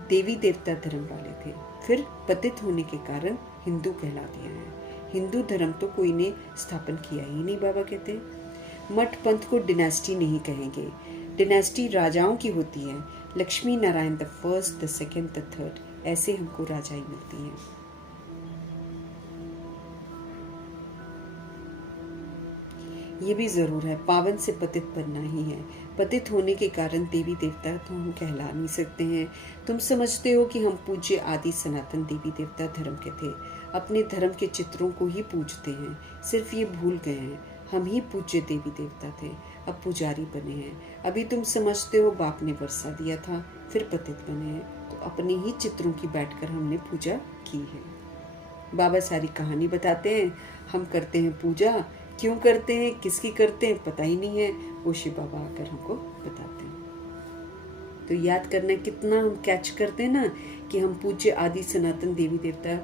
देवी देवता धर्म वाले थे, फिर पतित होने के कारण हिंदू कहला दिया है। हिंदू धर्म तो कोई ने स्थापन किया ही नहीं। बाबा कहते हैं मठ पंथ को डिनेस्टी नहीं कहेंगे। डिनेस्टी राजाओं की होती है। Lakshmi Narayan the first, the second, the third, ऐसे हमको राजाई मिलती है। ये भी जरूर है, पावन से पतित बनना ही है। पतित होने के कारण देवी देवता तो हम कहला नहीं सकते हैं। तुम समझते हो कि हम पूज्य आदि सनातन देवी देवता धर्म के थे, अपने धर्म के चित्रों को ही पूजते हैं। सिर्फ ये भूल गए हैं हम ही पूज्य देवी देवता थे, अब पुजारी बने हैं। अभी तुम समझते हो बाप ने वर्षा दिया था, फिर पतित बने हैं, तो अपने ही चित्रों की बैठकर हमने पूजा की है। बाबा सारी कहानी बताते हैं। हम करते हैं पूजा, क्यों करते हैं, किसकी करते हैं, पता ही नहीं है। वो शिव बाबा आकर हमको बताते हैं। तो याद करना कितना हम कैच करते हैं ना कि हम पूज्य आदि सनातन देवी देवता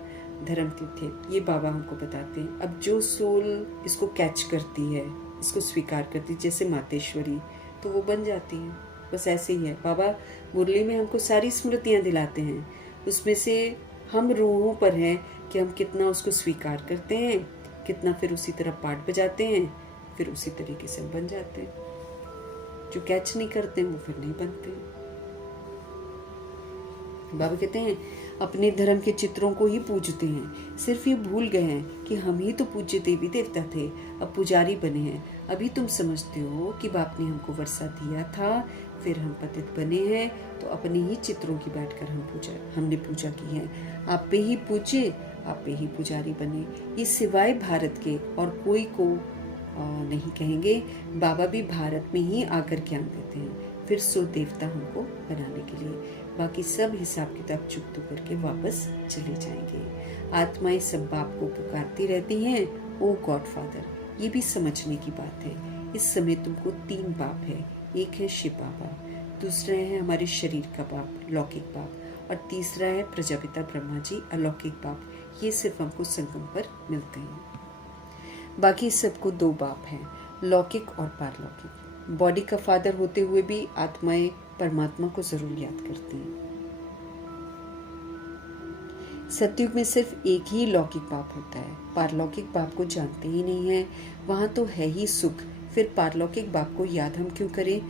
धर्म तीर्थ, ये बाबा हमको बताते हैं। अब जो सोल इसको कैच करती है, इसको स्वीकार करती है, जैसे मातेश्वरी, तो वो बन जाती है। बस ऐसे ही है। बाबा मुरली में हमको सारी स्मृतियाँ दिलाते हैं, उसमें से हम रूहों पर हैं कि हम कितना उसको स्वीकार करते हैं, कितना फिर उसी तरह पाठ बजाते हैं, फिर उसी तरीके से हम बन जाते हैं। जो कैच नहीं करते हैं वो फिर नहीं बनते। बाबा कहते हैं अपने धर्म के चित्रों को ही पूजते हैं, सिर्फ ये भूल गए हैं कि हम ही तो पूज्य देवी देवता थे, अब पुजारी बने हैं। अभी तुम समझते हो कि बाप ने हमको वर्षा दिया था, फिर हम पतित बने हैं, तो अपने ही चित्रों की बैठकर हमने पूजा की है। आप पे ही पूजे, आप पे ही पुजारी बने। ये सिवाय भारत के और कोई को नहीं कहेंगे। बाबा भी भारत में ही आकर ज्ञान देते हैं, फिर सो देवता हमको बनाने के लिए। बाकी सब हिसाब किताब चुकता करके वापस चले जाएंगे। आत्माएं सब बाप को पुकारती रहती हैं, ओ गॉड फादर। ये भी समझने की बात है। इस समय तुमको 3 बाप है। एक है शिव बाबा, दूसरा है हमारे शरीर का बाप, लौकिक बाप, और तीसरा है प्रजापिता ब्रह्मा जी, अलौकिक बाप। ये सिर्फ हमको संगम पर मिलते हैं। बाकी सबको 2 बाप हैं, लौकिक और पारलौकिक। बॉडी का फादर होते हुए भी आत्माएं परमात्मा को जरूर याद करती हैं। सतयुग में सिर्फ एक ही लौकिक बाप होता है, पारलौकिक बाप को जानते ही नहीं है। वहां तो है ही सुख, फिर पारलौकिक बाप को याद हम क्यों करें।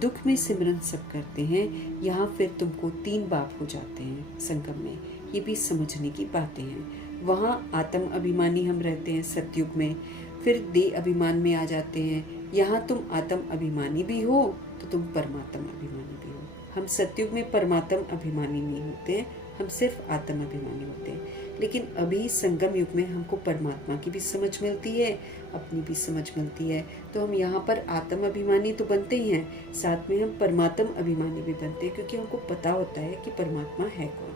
दुख में सिमरन सब करते हैं, यहाँ फिर तुमको 3 बाप हो जाते हैं संगम में। ये भी समझने की बातें हैं। वहाँ आत्म अभिमानी हम रहते हैं सतयुग में, फिर देह अभिमान में आ जाते हैं। यहाँ तुम आत्म अभिमानी भी हो तो तुम परमात्म अभिमानी भी हो। हम सतयुग में परमात्म अभिमानी नहीं होते हैं, हम सिर्फ आत्म अभिमानी होते हैं। लेकिन अभी संगम युग में हमको परमात्मा की भी समझ मिलती है, अपनी भी समझ मिलती है, तो हम यहाँ पर आत्म अभिमानी तो बनते ही हैं, साथ में हम परमात्म अभिमानी भी बनते हैं, क्योंकि हमको पता होता है कि परमात्मा है कौन।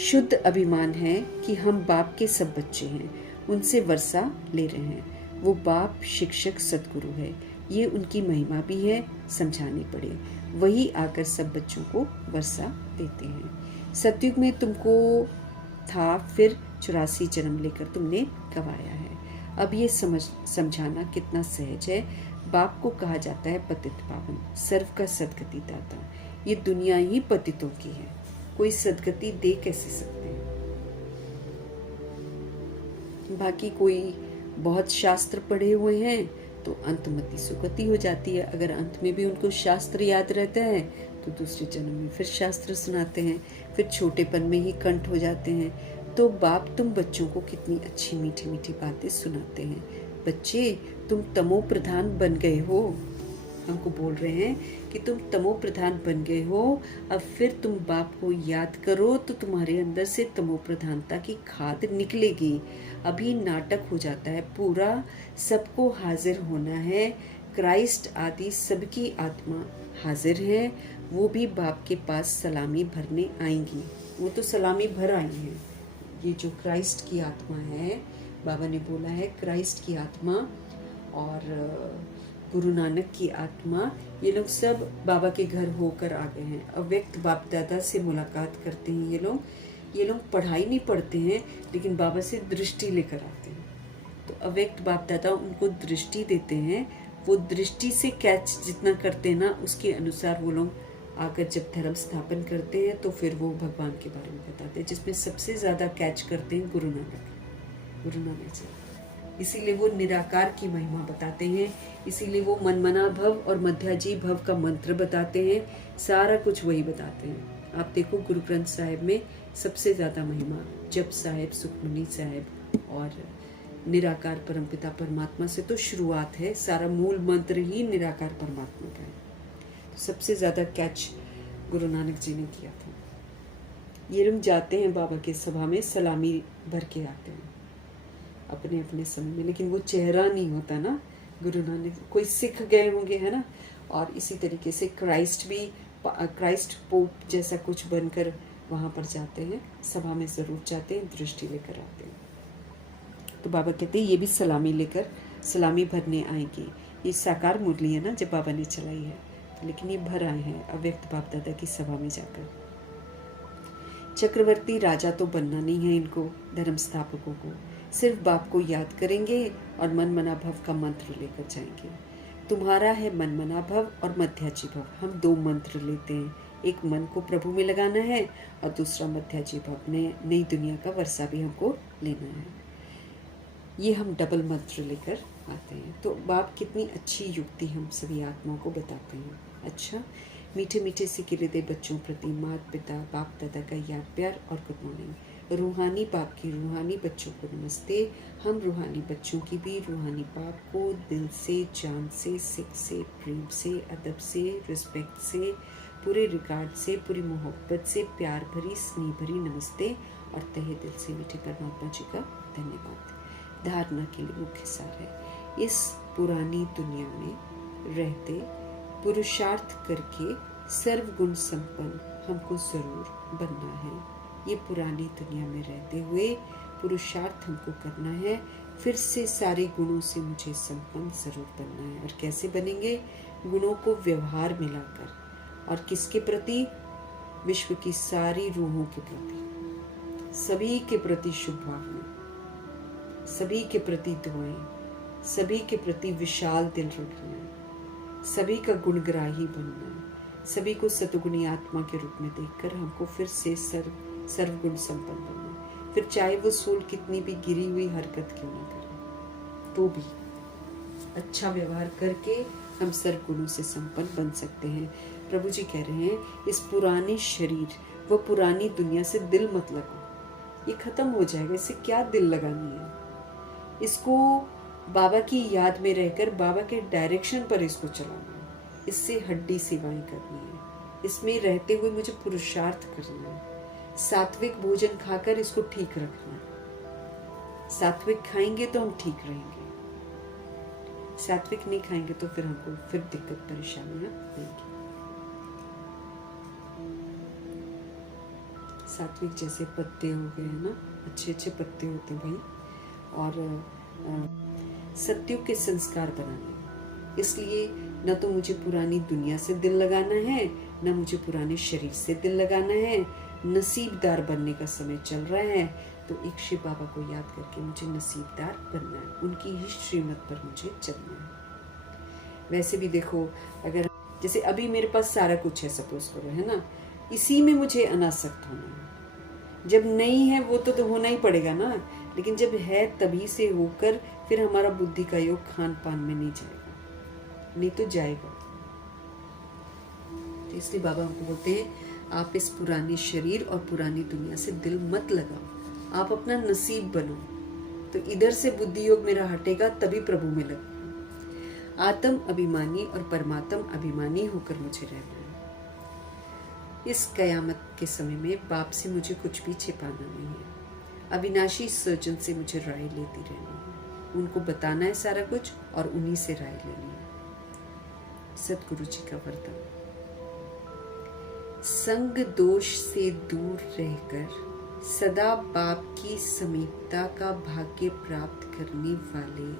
शुद्ध अभिमान है कि हम बाप के सब बच्चे हैं, उनसे वर्षा ले रहे हैं। वो बाप शिक्षक सदगुरु है, ये उनकी महिमा भी है, समझानी पड़े। वही आकर सब बच्चों को वर्षा देते हैं। सतयुग में तुमको था, फिर 84 जन्म लेकर तुमने गवाया है। अब ये समझाना कितना सहज है। बाप को कहा जाता है पतित पावन, सर्व का सदगति दाता। ये दुनिया ही पतितों की है, कोई सदगति दे कैसे सकते हैं। बाकी कोई बहुत शास्त्र पढ़े हुए हैं तो अंतमति सुगति हो जाती है। अगर अंत में भी उनको शास्त्र याद रहता है तो दूसरे जन्म में फिर शास्त्र सुनाते हैं, फिर छोटेपन में ही कंठ हो जाते हैं। तो बाप तुम बच्चों को कितनी अच्छी मीठी मीठी बातें सुनाते हैं। बच्चे तुम तमो प्रधान बन गए हो, हमको बोल रहे हैं कि तुम तमो प्रधान बन गए हो। अब फिर तुम बाप को याद करो तो तुम्हारे अंदर से तमो प्रधानता की खाद निकलेगी। अभी नाटक हो जाता है पूरा, सबको हाजिर होना है। क्राइस्ट आदि सबकी आत्मा हाजिर है, वो भी बाप के पास सलामी भरने आएंगी। वो तो सलामी भर आई हैं। ये जो क्राइस्ट की आत्मा है, बाबा ने बोला है क्राइस्ट की आत्मा और गुरु नानक की आत्मा, ये लोग सब बाबा के घर होकर आ गए हैं। अव्यक्त बाप दादा से मुलाकात करते हैं ये लोग पढ़ाई नहीं पढ़ते हैं, लेकिन बाबा से दृष्टि लेकर आते हैं। तो अव्यक्त बाप दादा उनको दृष्टि देते हैं। वो दृष्टि से कैच जितना करते हैं ना, उसके अनुसार वो लोग आकर जब धर्म स्थापन करते हैं तो फिर वो भगवान के बारे में बताते हैं, जिसमें सबसे ज़्यादा कैच करते हैं गुरु नानक जी। इसीलिए वो निराकार की महिमा बताते हैं, इसीलिए वो मनमना भव और मध्याजी भव का मंत्र बताते हैं। सारा कुछ वही बताते हैं। आप देखो गुरु ग्रंथ साहिब में सबसे ज़्यादा महिमा जप साहिब, सुखमनी साहिब और निराकार परमपिता परमात्मा से तो शुरुआत है। सारा मूल मंत्र ही निराकार परमात्मा का है। तो सबसे ज़्यादा कैच गुरु नानक जी ने किया था। ये लोग जाते हैं बाबा के सभा में, सलामी भर के आते हैं अपने अपने समय में, लेकिन वो चेहरा नहीं होता ना गुरु नानक, कोई सिख गए होंगे, है ना। और इसी तरीके से क्राइस्ट पोप जैसा कुछ बनकर वहाँ पर जाते हैं, सभा में ज़रूर जाते हैं, दृष्टि लेकर आते हैं। तो बाबा कहते हैं ये भी सलामी लेकर सलामी भरने आएंगे। ये साकार मुरली है ना जब बाबा ने चलाई है, लेकिन ये भर आए हैं अव्यक्त बाप दादा की सभा में जाकर। चक्रवर्ती राजा तो बनना नहीं है इनको, धर्म स्थापकों को। सिर्फ बाप को याद करेंगे और मन मना भव का मंत्र लेकर जाएंगे। तुम्हारा है मन मना भव और मध्याजी भव। हम 2 मंत्र लेते हैं, एक मन को प्रभु में लगाना है और दूसरा मध्याजी भव ने नई दुनिया का वर्षा भी हमको लेना है। ये हम डबल मंत्र लेकर आते हैं। तो बाप कितनी अच्छी युक्ति हम सभी आत्माओं को बताते हैं। अच्छा, मीठे मीठे से हृदय बच्चों प्रति माता पिता बाप दादा का याद प्यार और गुड मॉर्निंग। रूहानी बाप की रूहानी बच्चों को नमस्ते। हम रूहानी बच्चों की भी रूहानी बाप को दिल से, जान से, सिख से, प्रेम से, अदब से, रिस्पेक्ट से, पूरे रिगार्ड से, पूरी मोहब्बत से, प्यार भरी स्नेह भरी नमस्ते और तहे दिल से मीठे परमात्मा जी का धन्यवाद। धारणा के लिए मुख्य सार है, इस पुरानी दुनिया में रहते पुरुषार्थ करके सर्वगुण संपन्न हमको जरूर बनना है। ये पुरानी दुनिया में रहते हुए पुरुषार्थ हमको करना है। फिर से सारे गुणों से मुझे संपन्न जरूर बनना है। और कैसे बनेंगे? गुणों को व्यवहार में लाकर। और किसके प्रति? विश्व की सारी रूहों के प्रति, सभी के प्रति शुभ भावना, सभी के प्रति दुआएं, सभी के प्रति विशाल दिल रखना, सभी का गुणग्राही बनना, सभी को सतगुणी आत्मा के रूप में देखकर हमको फिर से सर्वगुण संपन्न बनना। फिर चाहे वो सोल कितनी भी गिरी हुई हरकत क्यों ना करे, तो भी अच्छा व्यवहार करके हम सर्वगुणों से संपन्न बन सकते हैं। प्रभु जी कह रहे हैं, इस पुराने शरीर व पुरानी दुनिया से दिल मत लगो, ये खत्म हो जाएगा। इससे क्या दिल लगानी है? इसको बाबा की याद में रहकर बाबा के डायरेक्शन पर इसको चलाना है। इससे हड्डी सेवाएं करनी है। इसमें रहते हुए मुझे पुरुषार्थ करना है। सात्विक भोजन खाकर इसको ठीक रखना है। सात्विक खाएंगे तो हम ठीक रहेंगे, सात्विक नहीं खाएंगे तो फिर हमको फिर दिक्कत परेशानियां आएंगी। सात्विक जैसे पत्ते हो गए हैं ना, अच्छे अच्छे पत्ते होते हैं भाई। और सत्युग के संस्कार बनाने, इसलिए न तो मुझे पुरानी दुनिया से दिल लगाना है, न मुझे पुराने शरीर से दिल लगाना है। नसीबदार बनने का समय चल रहा है, तो एक शिव बाबा को याद करके मुझे नसीबदार बनना है। उनकी ही श्रीमत पर मुझे चलना है। वैसे भी देखो, अगर जैसे अभी मेरे पास सारा कुछ है, सपोज करो, है ना, इसी में मुझे अनासक्त होना है। जब नहीं है वो तो होना ही पड़ेगा ना, लेकिन जब है तभी से होकर फिर हमारा बुद्धि का योग खान पान में नहीं जाएगा, नहीं तो जाएगा। तो इसलिए बाबा हमको बोलते हैं, आप इस पुराने शरीर और पुरानी दुनिया से दिल मत लगाओ, आप अपना नसीब बनो। तो इधर से बुद्धि योग मेरा हटेगा, तभी प्रभु में लगेगा। आत्म अभिमानी और परमात्म अभिमानी होकर मुझे रहना है। इस कयामत के समय में बाप से मुझे कुछ भी छिपाना नहीं है। अविनाशी सर्जन से मुझे राय लेती रहनी है। उनको बताना है सारा कुछ और उन्हीं से राय लेनी है। सतगुरु जी का वरदान, संग दोष से दूर रहकर सदा बाप की समीपता का भाग्य प्राप्त करने वाले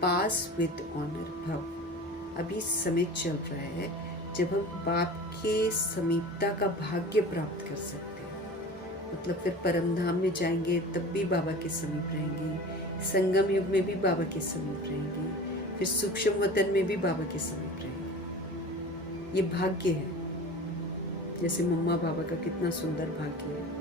पास विद ऑनर भव। अभी समय चल रहा है जब हम बाप के समीपता का भाग्य प्राप्त कर सकते हैं। मतलब फिर परम धाम में जाएंगे तब भी बाबा के समीप रहेंगे, संगम युग में भी बाबा के समीप रहेंगे, फिर सूक्ष्म वतन में भी बाबा के समीप रहेंगे। ये भाग्य है। जैसे मम्मा बाबा का कितना सुंदर भाग्य है।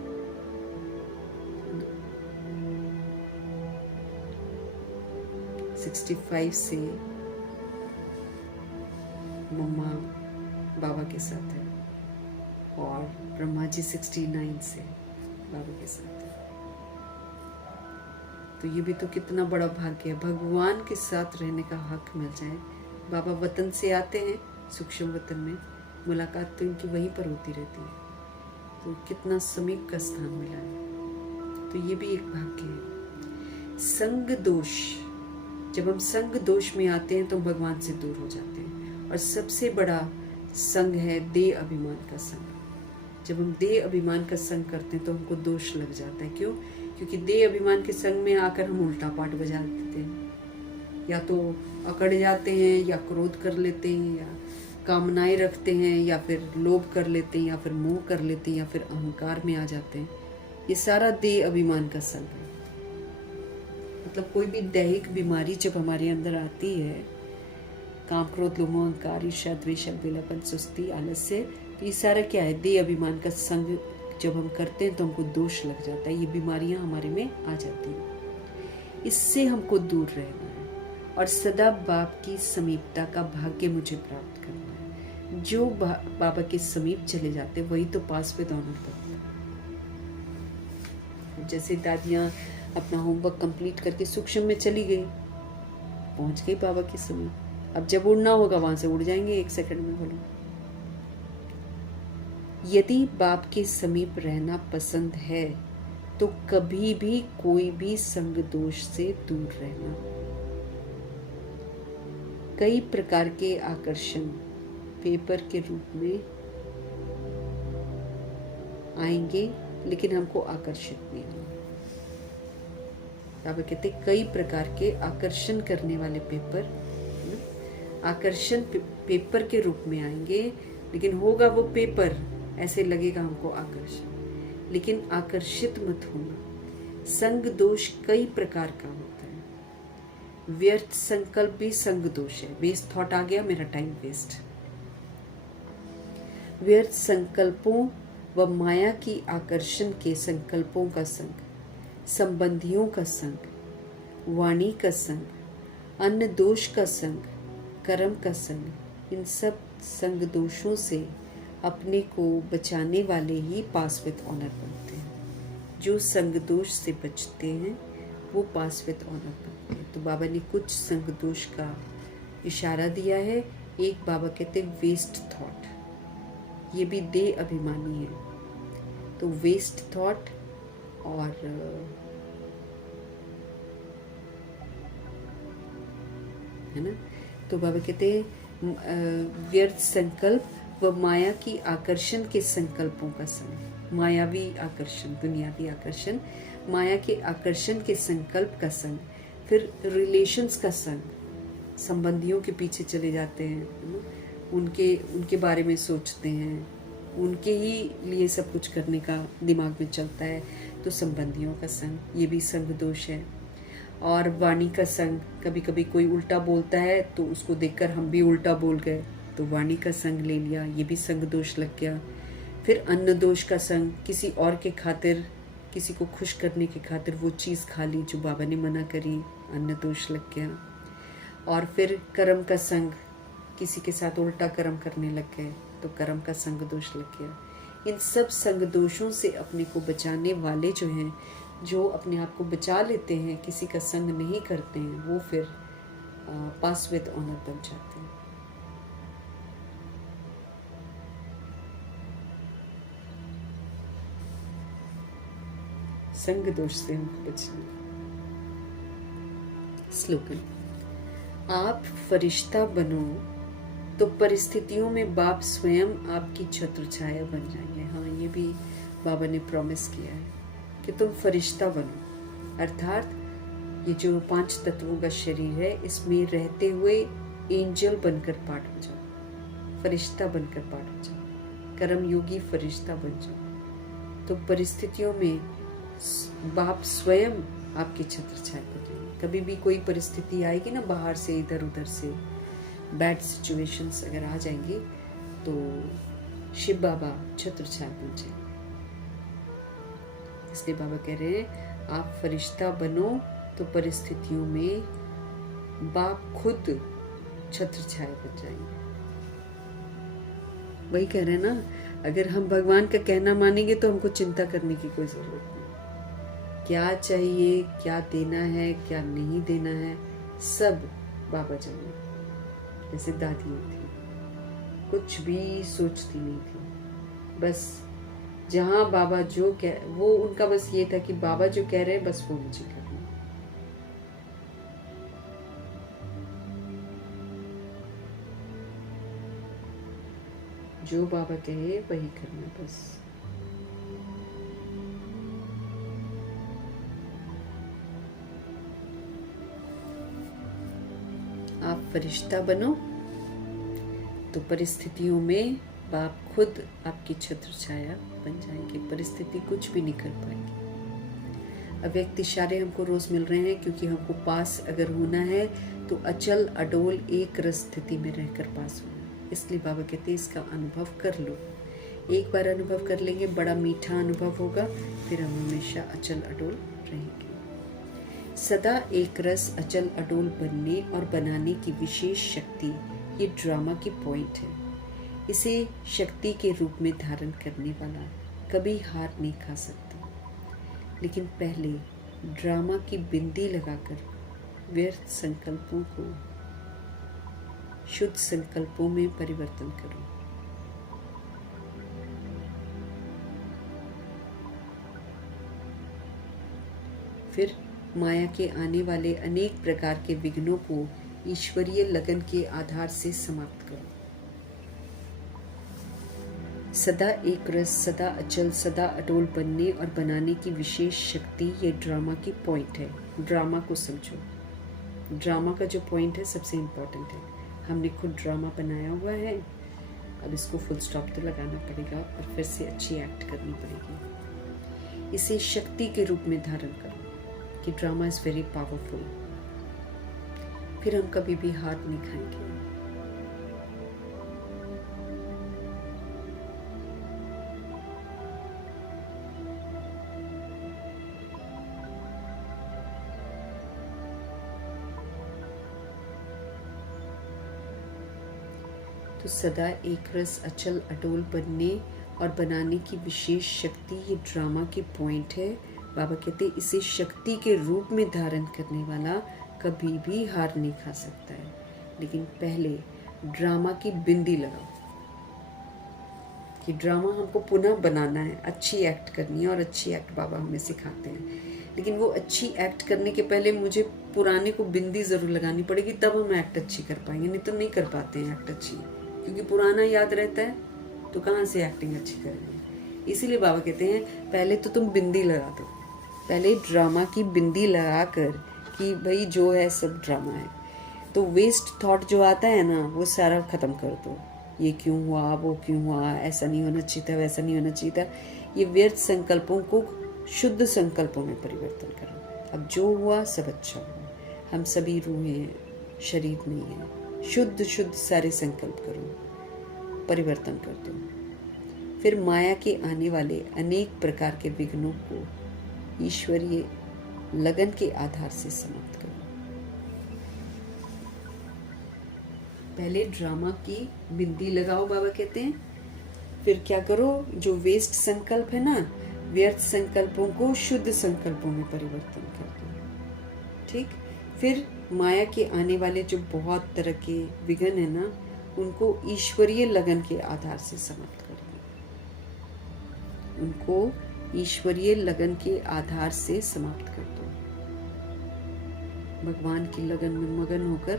65 से मम्मा बाबा के साथ है और ब्रह्मा जी 69 से बाबा के साथ है। तो ये भी तो कितना बड़ा भाग्य है, भगवान के साथ रहने का हक मिल जाए। बाबा वतन से आते हैं, सूक्ष्म वतन में मुलाकात तो इनकी वहीं पर होती रहती है। तो कितना समीप का स्थान मिला है। तो ये भी एक भाग्य है। संग दोष, जब हम संग दोष में आते हैं तो भगवान से दूर हो जाते हैं। और सबसे बड़ा संग है देह अभिमान का संग। जब हम देह अभिमान का संग करते हैं तो हमको दोष लग जाता है। क्यों? क्योंकि देह अभिमान के संग में आकर हम उल्टा पाठ बजा देते हैं, या तो अकड़ जाते हैं, या क्रोध कर लेते हैं, या कामनाएं रखते हैं या फिर लोभ कर लेते हैं या फिर मोह कर लेते हैं या फिर अहंकार में आ जाते हैं, ये सारा देह अभिमान का संग है। मतलब कोई भी दैहिक बीमारी जब हमारे अंदर आती है, काम क्रोध लोभ मोह अहंकार ईर्ष्या द्वेष अलबेलापन सुस्ती आलस्य, तो ये सारा क्या है? देह अभिमान का संग जब हम करते हैं तो हमको दोष लग जाता है, ये बीमारियां हमारे में आ जाती हैं। इससे हमको दूर रहना है और सदा बाप की समीपता का भाग्य मुझे प्राप्त करना है। जो बाबा के समीप चले जाते वही तो पास विद ऑनर बनता है। जैसे दादियाँ अपना होमवर्क कंप्लीट करके सूक्ष्म में चली गई, पहुंच गई बाबा के समीप। अब जब उड़ना होगा वहां से उड़ जाएंगे 1 सेकंड में। बोलो, यदि बाप के समीप रहना पसंद है तो कभी भी कोई भी संग दोष से दूर रहना। कई प्रकार के आकर्षण पेपर के रूप में आएंगे, लेकिन हमको आकर्षित नहीं होना। बाबा कहते कई प्रकार के आकर्षण करने वाले पेपर आकर्षण पेपर के रूप में आएंगे, लेकिन होगा वो पेपर, ऐसे लगेगा हमको आकर्षण, लेकिन आकर्षित मत होना। संग दोष कई प्रकार का होता है। व्यर्थ संकल्प भी संग दोष है। वेस्ट थॉट आ गया, मेरा टाइम वेस्ट। व्यर्थ संकल्पों व माया की आकर्षण के संकल्पों का संग, संबंधियों का संग, वाणी का संग, अन्य दोष का संग, कर्म का संग, इन सब संग दोषों से अपने को बचाने वाले ही पास विद ऑनर बनते हैं। जो संग दोष से बचते हैं वो पास विद ऑनर बनते हैं। तो बाबा ने कुछ संग दोष का इशारा दिया है। एक बाबा कहते हैं वेस्ट थॉट, ये भी देह अभिमानी है। तो वेस्ट थॉट और है ना, तो बाबा कहते हैं व्यर्थ संकल्प व माया की आकर्षण के संकल्पों का संग, मायावी आकर्षण, दुनियावी आकर्षण, माया के आकर्षण के संकल्प का संग, फिर रिलेशंस का संग, संबंधियों के पीछे चले जाते हैं, उनके बारे में सोचते हैं, उनके ही लिए सब कुछ करने का दिमाग में चलता है, तो संबंधियों का संग, ये भी संग दोष है। और वाणी का संग, कभी कभी कोई उल्टा बोलता है तो उसको देखकर हम भी उल्टा बोल गए, तो वाणी का संग ले लिया, ये भी संग दोष लग गया। फिर अन्न दोष का संग, किसी और के खातिर, किसी को खुश करने के खातिर वो चीज़ खा ली जो बाबा ने मना करी, अन्न दोष लग गया। और फिर कर्म का संग, किसी के साथ उल्टा कर्म करने लग गए, तो कर्म का संग दोष लग गया। इन सब संग दोषों से अपने को बचाने वाले जो हैं, जो अपने आप को बचा लेते हैं, किसी का संग नहीं करते हैं, वो फिर पास विद ऑनर बन जाते हैं। संग दोष से हमको बचना। स्लोगन, आप फरिश्ता बनो तो परिस्थितियों में बाप स्वयं आपकी छत्र छाया बन जाएंगे। हाँ, ये भी बाबा ने प्रॉमिस किया है कि तुम फरिश्ता बनो, अर्थात ये जो 5 तत्वों का शरीर है, इसमें रहते हुए एंजल बनकर पाठ हो जाओ, फरिश्ता बनकर पाठ हो जाओ, कर्म योगी फरिश्ता बन जाओ। तो परिस्थितियों में बाप स्वयं आपके छत्र छाया बन जाएंगे। कभी भी कोई परिस्थिति आएगी ना, बाहर से, इधर उधर से बैड सिचुएशंस अगर आ जाएंगे, तो शिव बाबा छत्र छाया बन जाएंगे। इसलिए बाबा कह रहे हैं आप फरिश्ता बनो तो परिस्थितियों में बाप खुद छत्र छाया बन जाएंगे। वही कह रहे हैं ना, अगर हम भगवान का कहना मानेंगे तो हमको चिंता करने की कोई जरूरत नहीं। क्या चाहिए, क्या देना है, क्या नहीं देना है, सब बाबा जाने। जैसे दादी थी, कुछ भी सोचती नहीं थी, बस जहाँ बाबा जो कह, वो उनका बस ये था कि बाबा जो कह रहे हैं बस वो मुझे करना। जो बाबा कहे वही करना बस। आप फरिश्ता बनो तो परिस्थितियों में बाप खुद आपकी छत्र छाया बन जाएंगे, परिस्थिति कुछ भी नहीं कर पाएंगे। अव्यक्त इशारे हमको रोज मिल रहे हैं, क्योंकि हमको पास अगर होना है तो अचल अडोल एक रस स्थिति में रहकर पास होना है। इसलिए बाबा कहते हैं इसका अनुभव कर लो। एक बार अनुभव कर लेंगे, बड़ा मीठा अनुभव होगा, फिर हम हमेशा अचल अडोल रहेंगे। सदा एक रस अचल अडोल बनने और बनाने की विशेष शक्ति ये ड्रामा की पॉइंट है। इसे शक्ति के रूप में धारण करने वाला कभी हार नहीं खा सकता। लेकिन पहले ड्रामा की बिंदी लगाकर व्यर्थ संकल्पों को शुद्ध संकल्पों में परिवर्तन करो। फिर माया के आने वाले अनेक प्रकार के विघ्नों को ईश्वरीय लगन के आधार से समाप्त करो। सदा एक रस, सदा अचल, सदा अटोल बनने और बनाने की विशेष शक्ति ये ड्रामा की पॉइंट है। ड्रामा को समझो। ड्रामा का जो पॉइंट है सबसे इम्पोर्टेंट है। हमने खुद ड्रामा बनाया हुआ है, अब इसको फुल स्टॉप तो लगाना पड़ेगा और फिर से अच्छी एक्ट करनी पड़ेगी। इसे शक्ति के रूप में धारण करो कि ड्रामा इज वेरी पावरफुल। फिर हम कभी भी हार नहीं खाएंगे। तो सदा एक रस अचल अटोल बनने और बनाने की विशेष शक्ति ये ड्रामा की पॉइंट है। बाबा कहते हैं इसे शक्ति के रूप में धारण करने वाला कभी भी हार नहीं खा सकता है। लेकिन पहले ड्रामा की बिंदी लगाओ कि ड्रामा हमको पुनः बनाना है, अच्छी एक्ट करनी है, और अच्छी एक्ट बाबा हमें सिखाते हैं। लेकिन वो अच्छी एक्ट करने के पहले मुझे पुराने को बिंदी ज़रूर लगानी पड़ेगी, तब हम एक्ट अच्छी कर पाएंगे, नहीं तो नहीं कर पाते हैं एक्ट अच्छी, क्योंकि पुराना याद रहता है तो कहाँ से एक्टिंग अच्छी करेंगे। इसीलिए बाबा कहते हैं पहले तो तुम बिंदी लगा दो, पहले ड्रामा की बिंदी लगा कर कि भाई जो है सब ड्रामा है। तो वेस्ट थॉट जो आता है ना, वो सारा ख़त्म कर दो। ये क्यों हुआ, वो क्यों हुआ, ऐसा नहीं होना चाहिए था, वैसा नहीं होना चाहिए था। ये व्यर्थ संकल्पों को शुद्ध संकल्पों में परिवर्तन करो। अब जो हुआ सब अच्छा हुआ। हम सभी रूहें हैं, शरीर नहीं है। शुद्ध शुद्ध सारे संकल्प करो, परिवर्तन कर दो। फिर माया के आने वाले अनेक प्रकार के विघ्नों को ईश्वरीय लगन के आधार से समाप्त करो। पहले ड्रामा की बिंदी लगाओ, बाबा कहते हैं। फिर क्या करो, जो वेस्ट संकल्प है ना, व्यर्थ संकल्पों को शुद्ध संकल्पों में परिवर्तन कर दो। ठीक। फिर माया के आने वाले जो बहुत तरह के विघ्न है ना, उनको ईश्वरीय लगन के आधार से समाप्त कर दो। उनको ईश्वरीय लगन के आधार से समाप्त कर दो। भगवान की लगन में मगन होकर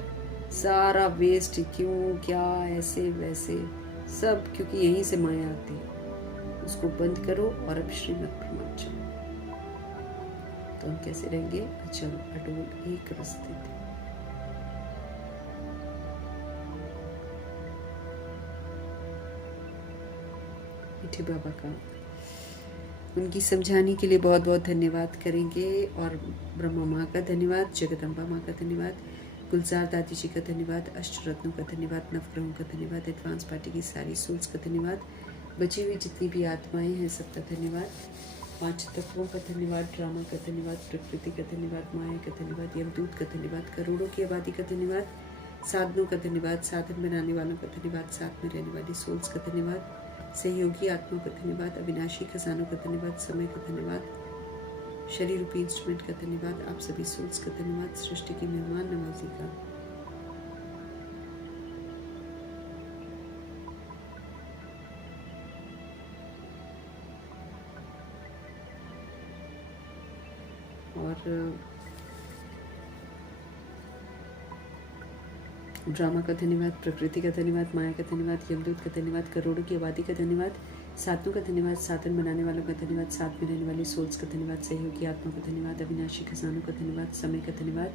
सारा वेस्ट, क्यों, क्या, ऐसे वैसे सब, क्योंकि यहीं से माया आती है, उसको बंद करो और अब श्रीमत प्रमाण चलो। तो हम कैसे रहेंगे? अचल अडोल एक रस स्थिति। मीठे बाबा का उनकी समझाने के लिए बहुत बहुत धन्यवाद करेंगे, और ब्रह्मा माँ का धन्यवाद, जगदम्बा माँ का धन्यवाद, गुलजार दादी जी का धन्यवाद, अष्ट रत्नों का धन्यवाद, नवग्रहों का धन्यवाद, एडवांस पार्टी की सारी सोल्स का धन्यवाद, बची हुई जितनी भी आत्माएं हैं सबका धन्यवाद, 5 तत्वों का धन्यवाद, ड्रामा का धन्यवाद, प्रकृति का धन्यवाद, माया का धन्यवाद, यमदूत का धन्यवाद, करोड़ों की आबादी का धन्यवाद, साधनों का धन्यवाद, साधन बनाने वालों का धन्यवाद, साथ में रहने वाली सोल्स का धन्यवाद, सहयोगी आत्मा का धन्यवाद, अविनाशी खजानों का धन्यवाद, समय का धन्यवाद, शरीर रूपी इंस्ट्रूमेंट का धन्यवाद, आप सभी सोल्स का धन्यवाद, सृष्टि की मेहमान नवाजी का। और ड्रामा का धन्यवाद, प्रकृति का धन्यवाद, माया का धन्यवाद, यमदूत का धन्यवाद, करोड़ों की आबादी का धन्यवाद, साधनों का धन्यवाद, साधन बनाने वालों का धन्यवाद, साथ में रहने वाली सोल्स का धन्यवाद, सहयोगी आत्मा का धन्यवाद, अविनाशी खजानों का धन्यवाद, समय का धन्यवाद,